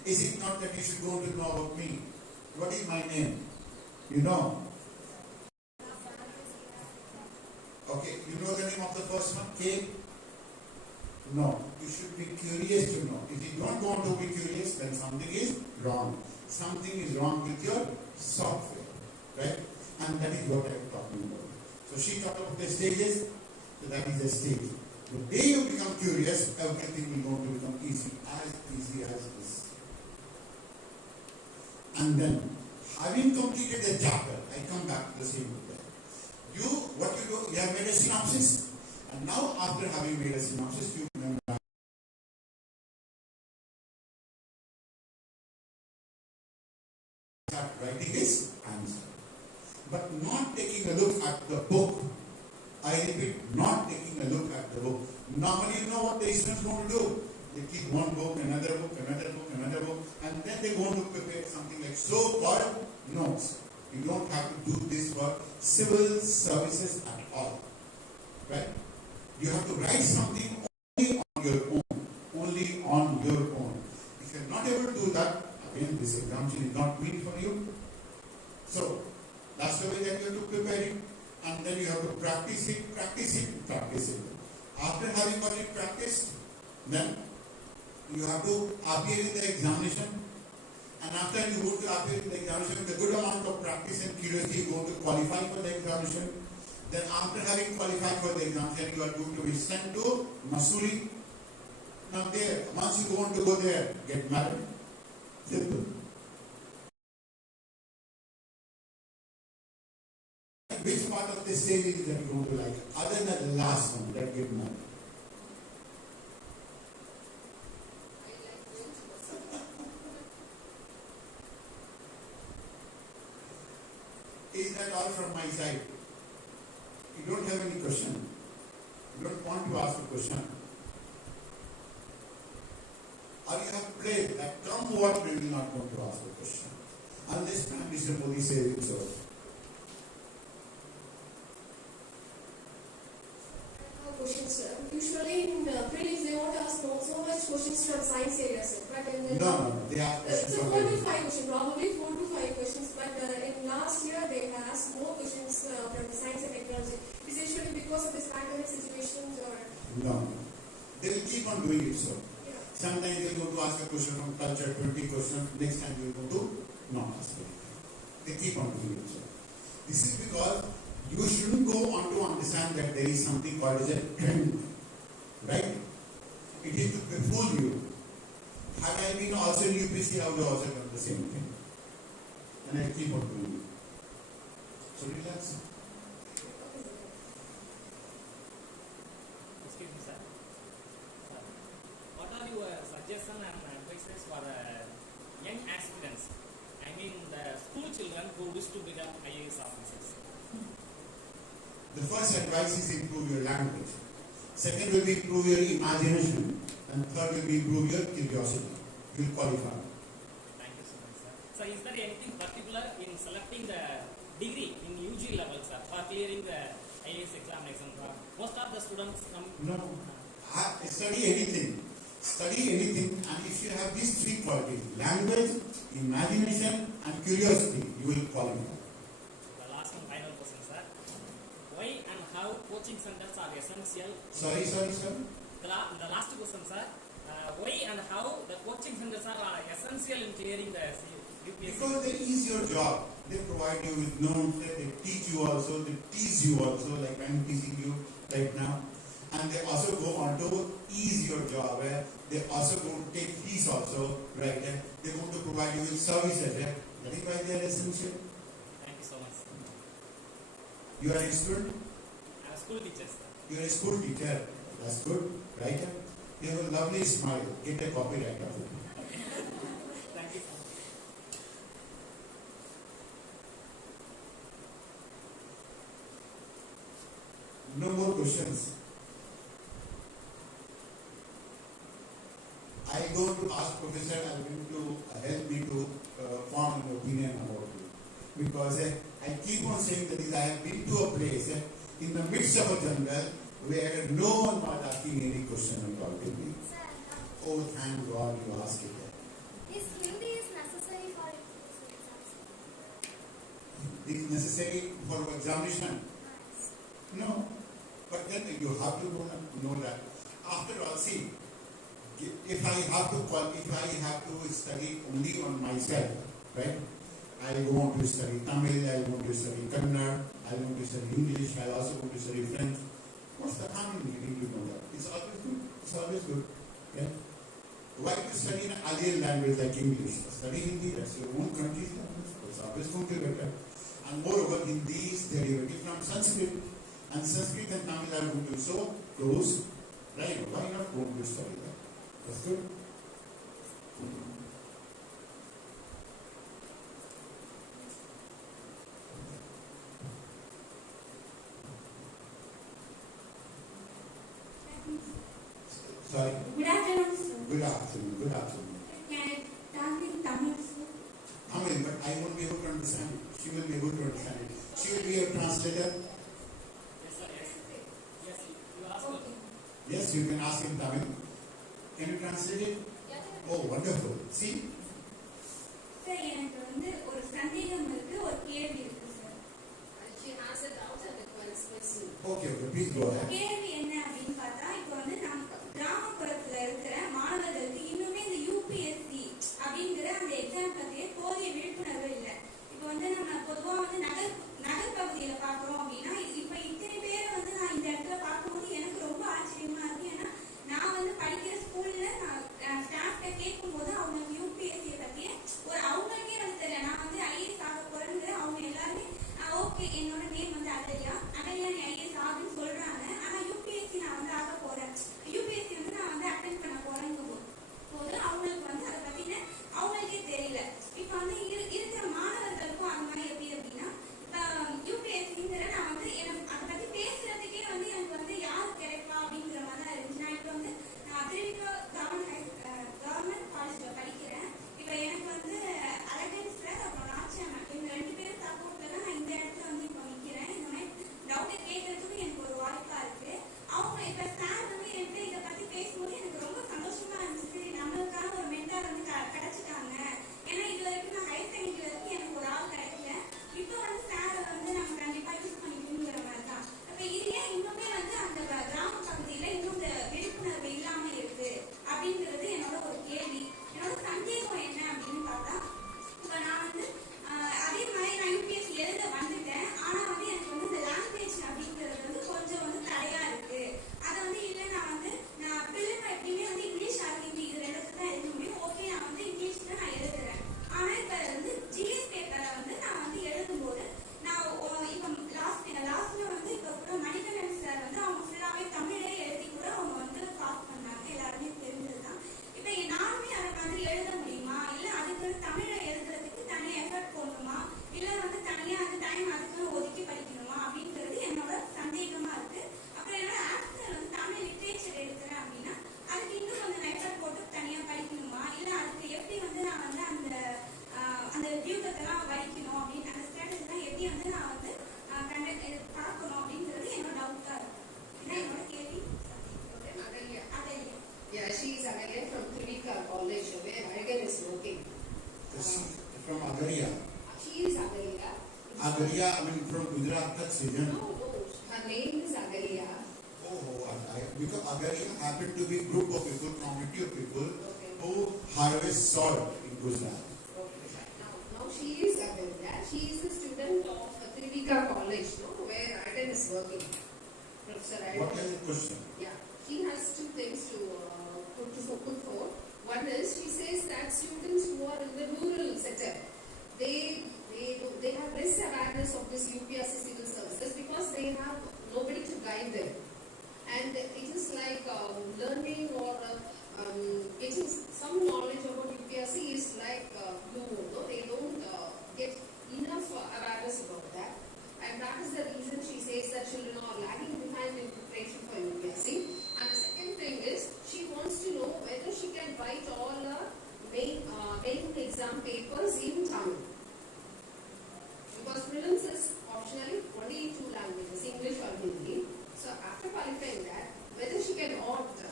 Is it not that you should go to know about me? What is my name? You know? Okay, you know the name of the first one? K? No. You should be curious to know. If you don't want to be curious, then something is wrong. Something is wrong with your software. Right? And that is what I am talking about. So she talked about the stages, so that is the stage. The day you become curious, everything will going to become easy as this. And then, having completed the chapter, I come back to the same thing. What you do, you have made a synopsis, and now after having made a synopsis, you remember start writing his answer. But not taking a look at the book. I repeat, not taking a look at the book. Normally, you know what the students going to do? They keep one book, another book, another book, another book, and then they go to prepare something like so-called notes. You don't have to do this for civil services at all. Right? You have to write something only on your own. Only on your own. If you're not able to do that, again, this example is not meant for you. So, that's the way that you have to prepare it. And then you have to practice it, practice it, practice it. After having got it practiced, then you have to appear in the examination. And after you go to appear in the examination with a good amount of practice and curiosity, you go to qualify for the examination. Then after having qualified for the examination, you are going to be sent to Mussoorie. Now there, once you want to go there, get married. Simple. Which part of the stage is that you want to like? Other than the last one, that get married. Is that all from my side? You don't have any question. You don't want to ask a question. Or you have played that come what we will not want to ask a question. Unless Prime Minister Modi says it so. Questions, sir. Usually in prelims they want to ask so much questions from science area, sir. But in the No, they ask questions so from 4 to everything. 5 questions, probably 4 to 5 questions. But in last year they asked more questions from the science and technology. Is it usually because of this pandemic situations or? No. They will keep on doing it so. Yeah. Sometimes they go to ask a question from culture, 20 questions. Next time they will go to not ask it. They keep on doing it so. This is because you shouldn't go on to understand that there is something called as a trend. Right? It is to befool you. Had I been also in UPC, I would have also done the same thing. And I keep on doing it. So relax. Excuse me, sir. What are your suggestions and advices for young aspirants? I mean, the school children who wish to become IAS officers. The first advice is improve your language. Second will be improve your imagination. And third will be improve your curiosity. You will qualify. Thank you so much, sir. So, is there anything particular in selecting the degree in UG level, sir, for clearing the IAS examination? Most of the students come. No. Study anything. Study anything. And if you have these three qualities, language, imagination, and curiosity, you will qualify. The last one, final question, sir. Why and how coaching centers are essential? Sorry. The last question, sir. Why and how the coaching centers are essential in clearing the UPSC? Because they ease your job. They provide you with notes, they teach you also, they tease you also, like I'm teasing you right now. And they also go on to ease your job. They also go to take fees also, right? They're going to provide you with services. That is why they are essential. Thank you so much, sir. You are a student, I'm a school teacher, sir. you are a school teacher. That's good, right? You have a lovely smile. Get a copyright of it. Thank you, sir. No more questions. I go to ask Professor Alvin to help me to form an opinion about it. Because I keep on saying that I have been to a place in the midst of a jungle where no one was asking any question at all to me. Oh, thank God you asked it. Is Hindi is necessary for exams? It is necessary for examination? No. But then you have to know that. After all, see, if I have to study only on myself, right? I want to study Tamil, I want to study Kannada, I want to study English, I also want to study French. What's the harm in getting to know that? It's always good. It's always good. Yeah? Why to study an alien language like English? Study Hindi, that's your own country's language. It's always going to be better. And moreover, Hindi is derivative from Sanskrit. And Sanskrit and Tamil are going to be so close. Right? Why not go to study that? That's good. Sorry. Good afternoon, sir. Good afternoon. Good afternoon. Can I talk in Tamil, sir? Tamil, but I won't be able to understand it. She will be able to understand it. She will be a translator. Yes, sir. Yes. Yes. You ask her. Okay. Yes, you can ask in Tamil. Can you translate it? Oh, wonderful. See? Sir, எனக்கு வந்து ஒரு சந்தேகம் இருக்கு, ஒரு கேள்வி இருக்கு, sir. And she has a doubt and requires question. Okay, please go ahead. கேள்வி என்ன அப்படின்னு பார்த்தா, இப்போ வந்து நம்ம கிராமப்புறத்துல இருக்கிற மாணவர்களுக்கு இன்னுமே இந்த யூபிஎஸ்சி அப்படிங்கிற அந்த எக்ஸாம் பத்தியே போதிய விழிப்புணர்வு இல்லை. இப்போ வந்து நம்ம பொதுவா வந்து நகர்பகுதியில பாக்குறோம் அப்படின்னா, இப்ப இத்தனை பேரை வந்து நான் இந்த இடத்துல பார்க்கும்போது எனக்கு ரொம்ப ஆச்சரியமா இருக்கு. ஏன்னா நான் வந்து படிக்கிற ஸ்கூல்ல நான் ஸ்டாஃப்ட கேட்கும்போது அவங்க யூபிஎஸ்சியை பத்திய அவங்களுக்கே வந்து தெரியல. நான் வந்து ஐஏஎஸ் ஆக போறேங்கிற அவங்க எல்லாருமே ஓகே என்னோட நேம் வந்து அகல்யா நீ ஐஏஎஸ் ஆகுன்னு சொல்றாங்க. ஆனா யூபிஎஸ்சி நான் வந்து ஆக போறேன், யூபிஎஸ்சி வந்து நான் வந்து அட்டென்ட் பண்ண போறேங்க போது அவங்களுக்கு வந்து அதை பத்தின அவங்களுக்கே தெரியல. இப்ப வந்து இருக்கிற மாணவர்களுக்கும் அந்த மாதிரி எப்படி அப்படின்னா, யூபிஎஸ்சிங்கிற நான் வந்து எனக்கு அதை பத்தி பேசுறதுக்கே வந்து எனக்கு வந்து யார் கிடைப்பா அப்படிங்கிற மாதிரி தான் இருந்துச்சு. நான் இப்ப வந்து நான் திருவிக்கா கவர்மெண்ட் காலேஜ்ல படிக்கிறேன். இப்ப எனக்கு வந்து அழகன் சார் அப்புறம் ராஜாமா இவங்க 2 பேரும் சப்போர்ட்ல தான் நான் இந்த இடத்துல வந்து இப்ப நிக்கிறேன். இந்த மாதிரி டவுட்டை கேட்கறதுக்கு எனக்கு ஒரு வாய்ப்பா இருக்கு. அவங்க இப்ப சார் வந்து என்கிட்ட இதை பத்தி பேசும்போது எனக்கு ரொம்ப சந்தோஷமா இருந்துச்சு. சரி, நம்மளுக்கான ஒரு மென்டார் வந்து கிடைச்சிட்டாங்க. ஏன்னா இது வரைக்கும் நான் ஹையர் செகண்டரி வரைக்கும் எனக்கு ஒரு ஆள் கிடைக்கல. இப்போ வந்து சாரை வந்து நம்ம கண்டிப்பா யூஸ் பண்ணிக்கணுங்கிற மாதிரி தான். அப்ப இது ஏன் இன்னுமே வந்து அந்த கிராம பகுதியில இன்னும் இந்த விழிப்புணர்வு இல்லாம இருக்கு அப்படிங்கிறது என்னோட ஒரு கேள்வி. என்னோட சந்தேகம் என்ன அப்படின்னு பார்த்தா, இப்ப நான் வந்து அதே மாதிரி நான் யூபிஎஸ்சி எழுத வந்துட்டேன். ஆனா வந்து எனக்கு வந்து இந்த லாங்குவேஜ் அப்படிங்கிறது வந்து கொஞ்சம் வந்து தடையா இருக்கு. அதை வந்து இல்லை நான் பிள்ளைங்க எப்படியுமே வந்து இங்கிலீஷ் ஆர் ஹிந்தி இது 2 தான் எழுத முடியும். ஓகே, நான் வந்து இங்கிலீஷ்ல நான் எழுதுறேன். ஆனா இப்ப வந்து ஜிஎஸ் பேப்பரை வந்து நான் வந்து எழுதும்போது நான் இப்ப லாஸ்ட்ல வந்து இப்ப கூட மணிகண்டன் சார் வந்து அவங்க ஃபுல்லாவே தமிழே எழுதி கூட அவங்க வந்து பாஸ் பண்ணாங்க. எல்லாருமே தெரிஞ்சதுதான். இப்ப நானுமே அதை மாதிரி எழுத முடியுமா, இல்ல அதுக்கு தமிழை எழுதுறதுக்கு தனியா எஃபர்ட் போடணுமா, இல்ல வந்து தனியா அந்த டைம் அதுக்கு ஒதுக்கி படிக்கணுமா அப்படிங்கிறது என்னோட சந்தேகமா இருக்கு. அப்புறம் என்னோட ஆன்சர் வந்து தமிழ் லிட்ரேச்சர் எடுக்கிறேன் அப்படின்னா அதுக்கு இன்னும் கொஞ்சம் எஃபர்ட் போட்டு தனியா படிக்கணுமா, இல்ல அதுக்கு எப்படி வந்து நான் வந்து அந்த வியூகத்தெல்லாம் வடிக்கணும் அப்படின்னு அந்த ஸ்டேட்டஸ் எல்லாம் எப்படி வந்து நான் வந்து பார்க்கணும் அப்படிங்கிறது என்னோட டவுட்டா இருக்கு. இதான் என்னோட கேள்வி. Agalya. Ahalya. Yeah, she is Agalya from Trivika College where Agalya is working. From Agaria. She is Agalya. Agaria, I mean from Gujarat, that's it. No, her name is Agalya. Because Agaria happened to be a group of people, community of people Okay. who harvest salt in Gujarat. Okay. Now she is Agalya. She is a student of Trivika College, where Aiden is working. Professor Aiden. What is the question? Yeah, she has 2 things to put forth. One is she says that students who are in the rural sector, they have less awareness of this UPSC civil services because they have nobody to guide them, and it is like learning or getting some knowledge about UPSC is like they don't get enough awareness about that. And that is the reason she says that children are lagging behind in preparation for UPSC. And the second thing is, she wants to know whether she can write all the main exam papers in Tamil. Because prelims is optionally only in 2 languages, English or Hindi. So after qualifying that, whether she can opt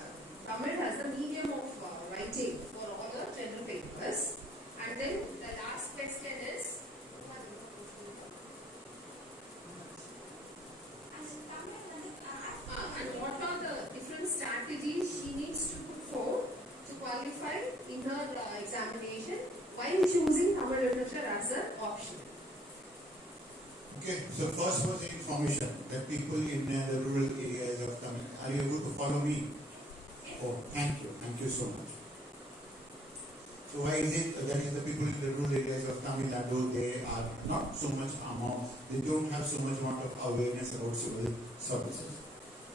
Tamil as the medium of writing for all the general papers. And then the last question is, and what are the different strategies she needs to put forward to qualify in her examination while choosing Tamil literature as an option? Okay, so first was the information that people in the rural areas of Tamil. Are you able to follow me? Oh, thank you so much. So why is it that is the people in the rural areas of Tamil Nadu, they are not so much amount, they don't have so much amount of awareness about civil services?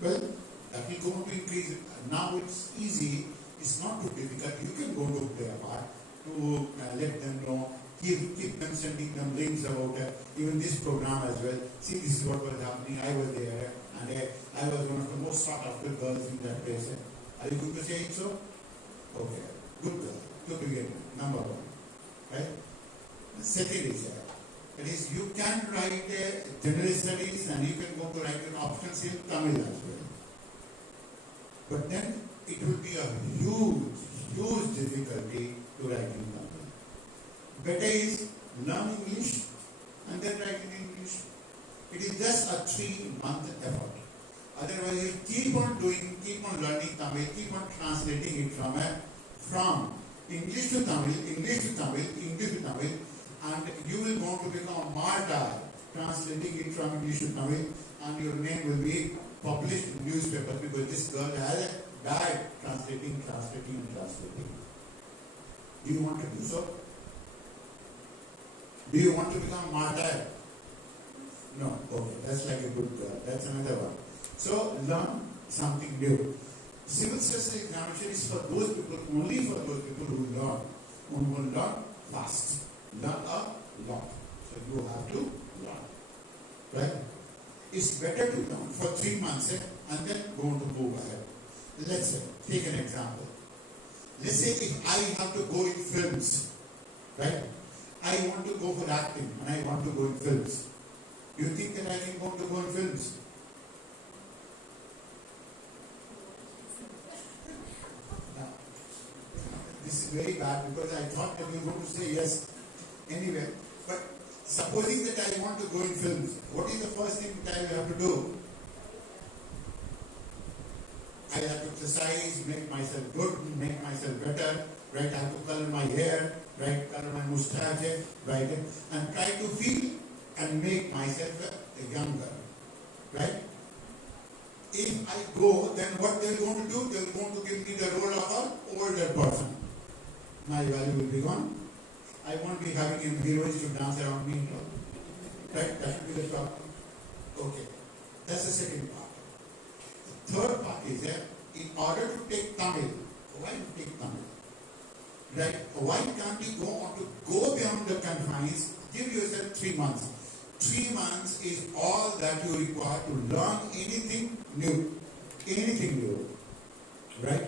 Well, that will go to increase. Now it's easy, it's not too difficult. You can go to their part to let them know, keep them sending them links about even this program as well. See, this is what was happening. I was there and I was one of the most sought after girls in that place. Are you good to say it so? Okay. Good girl. Good to get number one. Right? The second is that is you can write general studies and you can go to write an options in Tamil as well. But then it will be a huge difficulty to write in Tamil. Better is learn English and then write in English. It is just a 3-month effort. Otherwise, you keep on learning Tamil, keep on translating it from English to Tamil, English to Tamil, English to Tamil, and you will go to become a martyr translating it from English to Tamil, and your name will be published in newspapers because this girl has died translating. Do you want to do so? Do you want to become a martyr? No. Okay, that's like a good girl. That's another one. So learn something new. Civil service examination is for those people, only for those people who learn fast, learn a lot. So you have to learn. Right? It's better to learn for 3 months and then go to move ahead. Let's say, take an example. Let's say if I have to go in films, right? I want to go for acting and I want to go in films. Do you think that I can go in films? No. This is very bad because I thought that you were going to say yes anyway. But supposing that I want to go in films, what is the first thing that I will have to do? I have to exercise, make myself good, make myself better, right? I have to color my hair, right? Color my mustache, right? And try to feel and make myself younger, right? If I go, then what they're going to do? They're going to give me the role of an older person. My value will be gone. I won't be having any heroes to dance around me, right? That will be the problem. Okay, that's the second part. The third part is that in order to take Tamil, why take Tamil? Right? Why can't you go beyond the confines? Give yourself 3 months. 3 months is all that you require to learn anything new. Anything new. Right?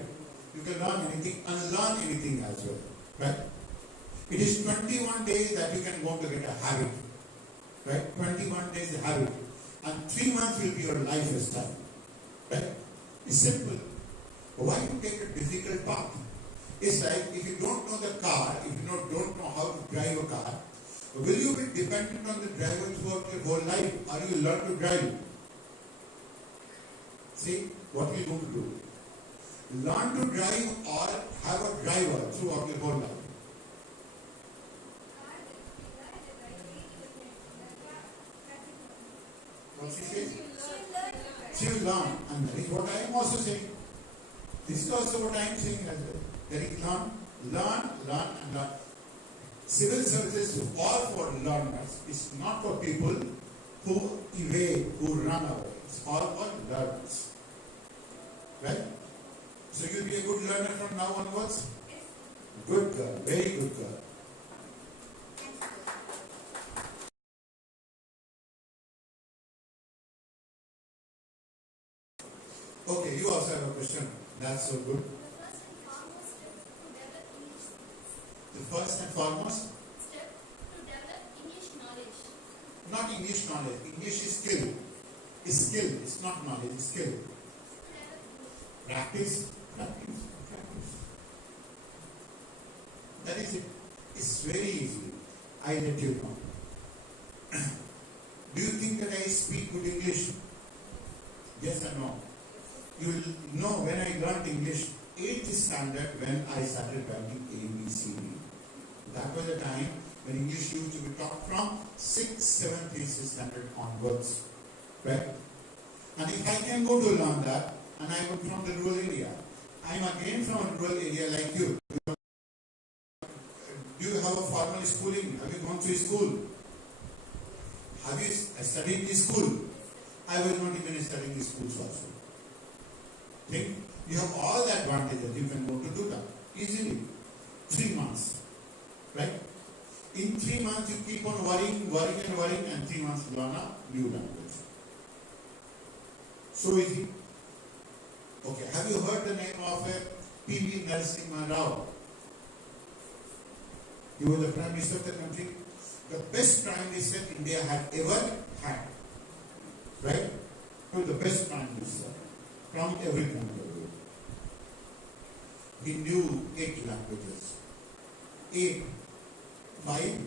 You can learn anything and learn anything as well. Right? It is 21 days that you can go to get a habit. Right? 21 days habit. And 3 months will be your lifestyle. Right? It's simple. Why you take a difficult path? It's like if you don't know the car, if you don't know how to drive a car, will you be dependent on the driver throughout your whole life or you learn to drive? See, what are you going to do? Learn to drive or have a driver throughout your whole life. What she says? She will learn. And that is what I am also saying. This is also what I am saying as well. That is learn, and learn. Civil services is all for learners. It's not for people who evade, who run away. It's all for learners. Right? So you'll be a good learner from now onwards? Good girl, very good girl. Okay, you also have a question. That's so good. The first and foremost step to develop English knowledge. Not English knowledge. English is skill. It's skill. It's not knowledge. It's skill. Practice. That is it. It's very easy. I let you know. Do you think that I speak good English? Yes or no? You will know when I learned English, 8th standard, when I started writing ABCD. That was the time when English used to be taught from 6th, 7th, 8th standard onwards. Right? And if I can go to learn that, and I am from the rural area, I am again from a rural area like you. Do you have a formal schooling? Have you gone to school? Have you studied in school? I was not even studying in schools also. Think you have all the advantages. You can go to do that easily. 3 months. Right? In 3 months, you keep on worrying, and 3 months learn a new language. So easy. Okay, have you heard the name of P.V. Narasimha Rao. He was the Prime Minister of the country, the best Prime Minister India had ever had. Right? He was the best Prime Minister from every point of view. He knew 8 languages. 8, 5,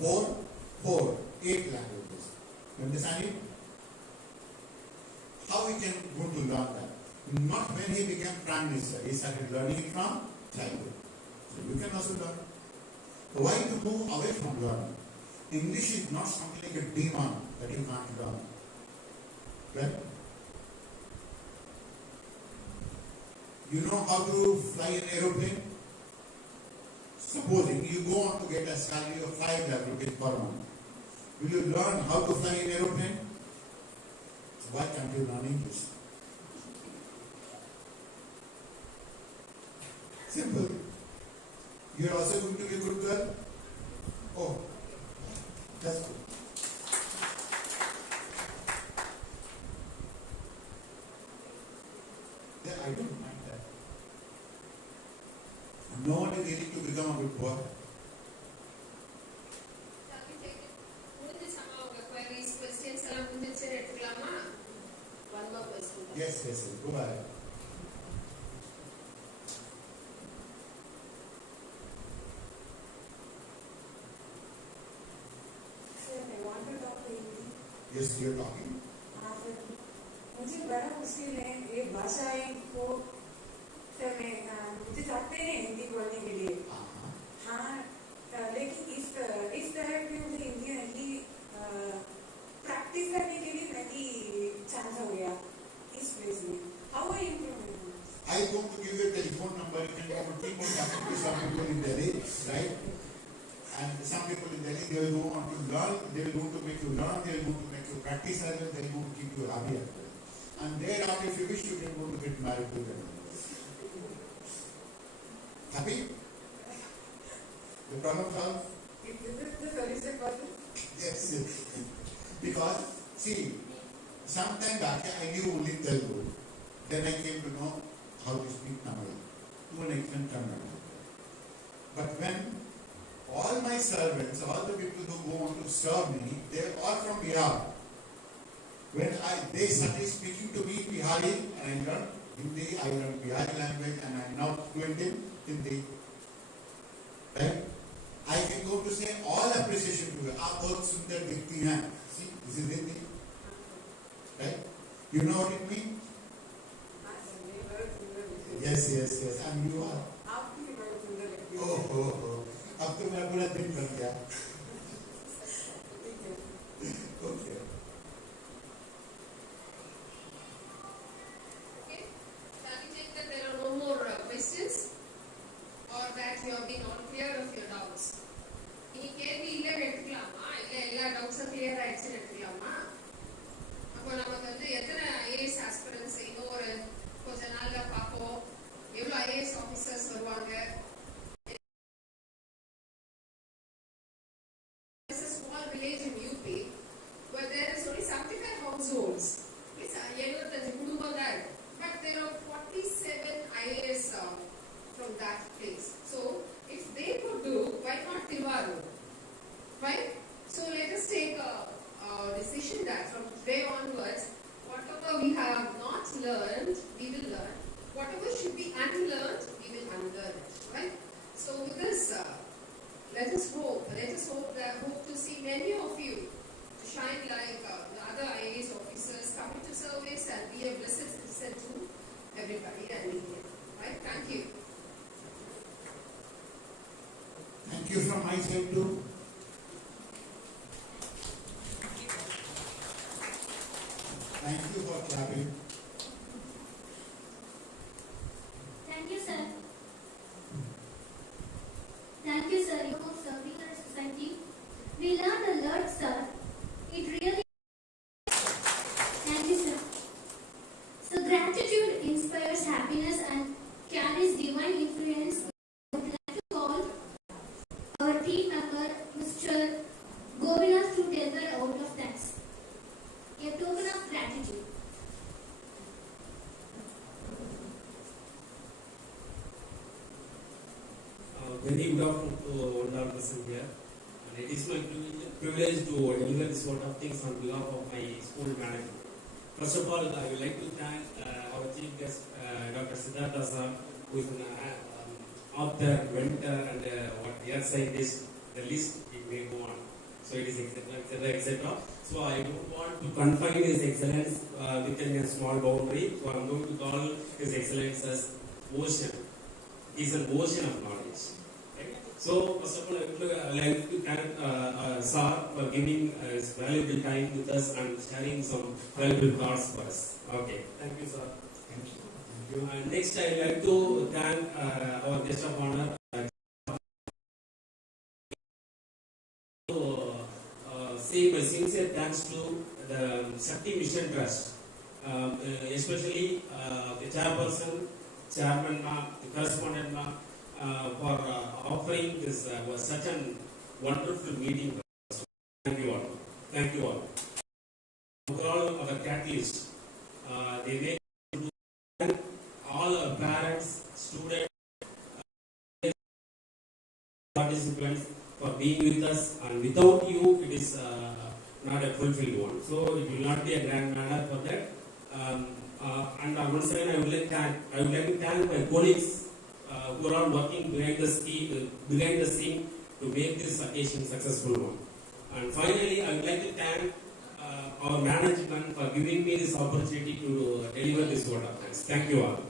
4, 8 languages. You understand it? How we can go to learn that? Not when he became Prime Minister. He started learning it from childhood. So you can also learn. Why to move away from learning? English is not something like a demon that you can't learn. Right? You know how to fly an aeroplane? Supposing you go on to get a salary of 5 lakh rupees per month. Will you learn how to fly an aeroplane? Why can't you learn English? Simple. You are also going to be a good girl? Oh, that's good. Yeah, I don't mind that. No one is willing to become a good boy. Queries, questions, one more question. Yes, go ahead. Sir, I want to talk to you. Yes, you are talking. मुझे बड़ा मुश्किल है ये भाषाएं को sir मुझे चाहते हैं हिंदी बोलने के लिए हाँ लेकिन इस तरह की मुझे हिंदी प्रैक्टिस करने के लिए नहीं चांस हो गया इस प्लेस में how I improve I am going to give you a telephone number. You can go to keep on talking to some people in Delhi, right? And some people in Delhi, they will go on to learn, they will go to make you learn, they will go to make you practice as well, they will go to keep you happy as well. And thereafter, if you wish, you can go to get married to them. Happy? The problem solved? Is this the solution for this? Yes. Because, see, sometime back I knew only Telugu. Then I came to know how to speak Tamil. To an extent, Kannada. But when all my servants, all the people who go on to serve me, they are all from Bihar. When they started speaking to me Bihari, and I learned Hindi, I learned Bihari language, and I am now fluent in Hindi. Right? I can go to say all appreciation to you. आप बहुत सुंदर दिखती हैं. See, this is Hindi. Right? You know what it means? Yes. And you are. Oh. अब तो मेरा पूरा दिन बन गया. Okay. Shall we take that there are no more questions? Or that you have been all clear of your doubts? நீ கேள்வி இல்லைன்னு எடுத்துக்கலாமா? இல்லை எல்லா டவுட்ஸும் கிளியர் ஆயிடுச்சுன்னு எடுத்துக்கலாமா? அப்போ நமக்கு வந்து எத்தனை ஐஏஎஸ் ஆஸ்பிரன்ஸ் இன்னும் ஒரு கொஞ்ச நாள்ல பார்ப்போம். எவ்வளோ ஐஏஎஸ் ஆஃபீஸர்ஸ் வருவாங்க? This is a small village in UP where there is only 75 households. It's 75 குடும்பம் தான் இருக்கு. But there are 47 IAS from that place. So, if they could do, why not Tiruvallur? Right? So, let us take a decision that from today onwards, whatever we have not learned, we will learn. Whatever should be unlearned, we will unlearn it. Right? So, with this, let us hope to see many of you to shine like the other IAS officers coming to service and be a blessed citizen to everybody and India. Right? Thank you. Thank you from my side too. Thank you for clapping. Thank you, sir. Thank you, sir, for serving our society. We learned a lot, sir. It really. Thank you, sir. So, gratitude inspires happiness and carries divine influence. I would like to call our team member, Mr. Govinath, to tell the out of thanks. A token of gratitude. Very good afternoon to all our present here. And it is my privilege to deliver this sort of things on behalf of my school management. First of all, I would like to thank our chief guest, Dr. Siddhartha sir, who is an author, mentor, and what earth scientist. The list it may go on. So it is etc. etc. So I don't want to confine His Excellence within a small boundary. So I am going to call His Excellence as ocean. He is an ocean of knowledge. Right? So first of all, I would like to thank Sir for giving his valuable time with us and sharing some valuable thoughts for us. Okay, thank you, sir. Thank you. And next, I would like to thank our guest of honor. Say my sincere thanks to the Shakti Mission Trust, especially the chairperson, chairman, the correspondent, for offering this was such a wonderful meeting. Thank you all. Thank you all. Overall, our catalyst, they make all our parents, students, participants for being with us, and without you, it is not a fulfilled one. So it will not be a grand manner for that. And once again, I would like to thank my colleagues who are all working behind the scene to make this occasion successful one. And finally, I would like to thank our management for giving me this opportunity to deliver this word of thanks. Thank you all.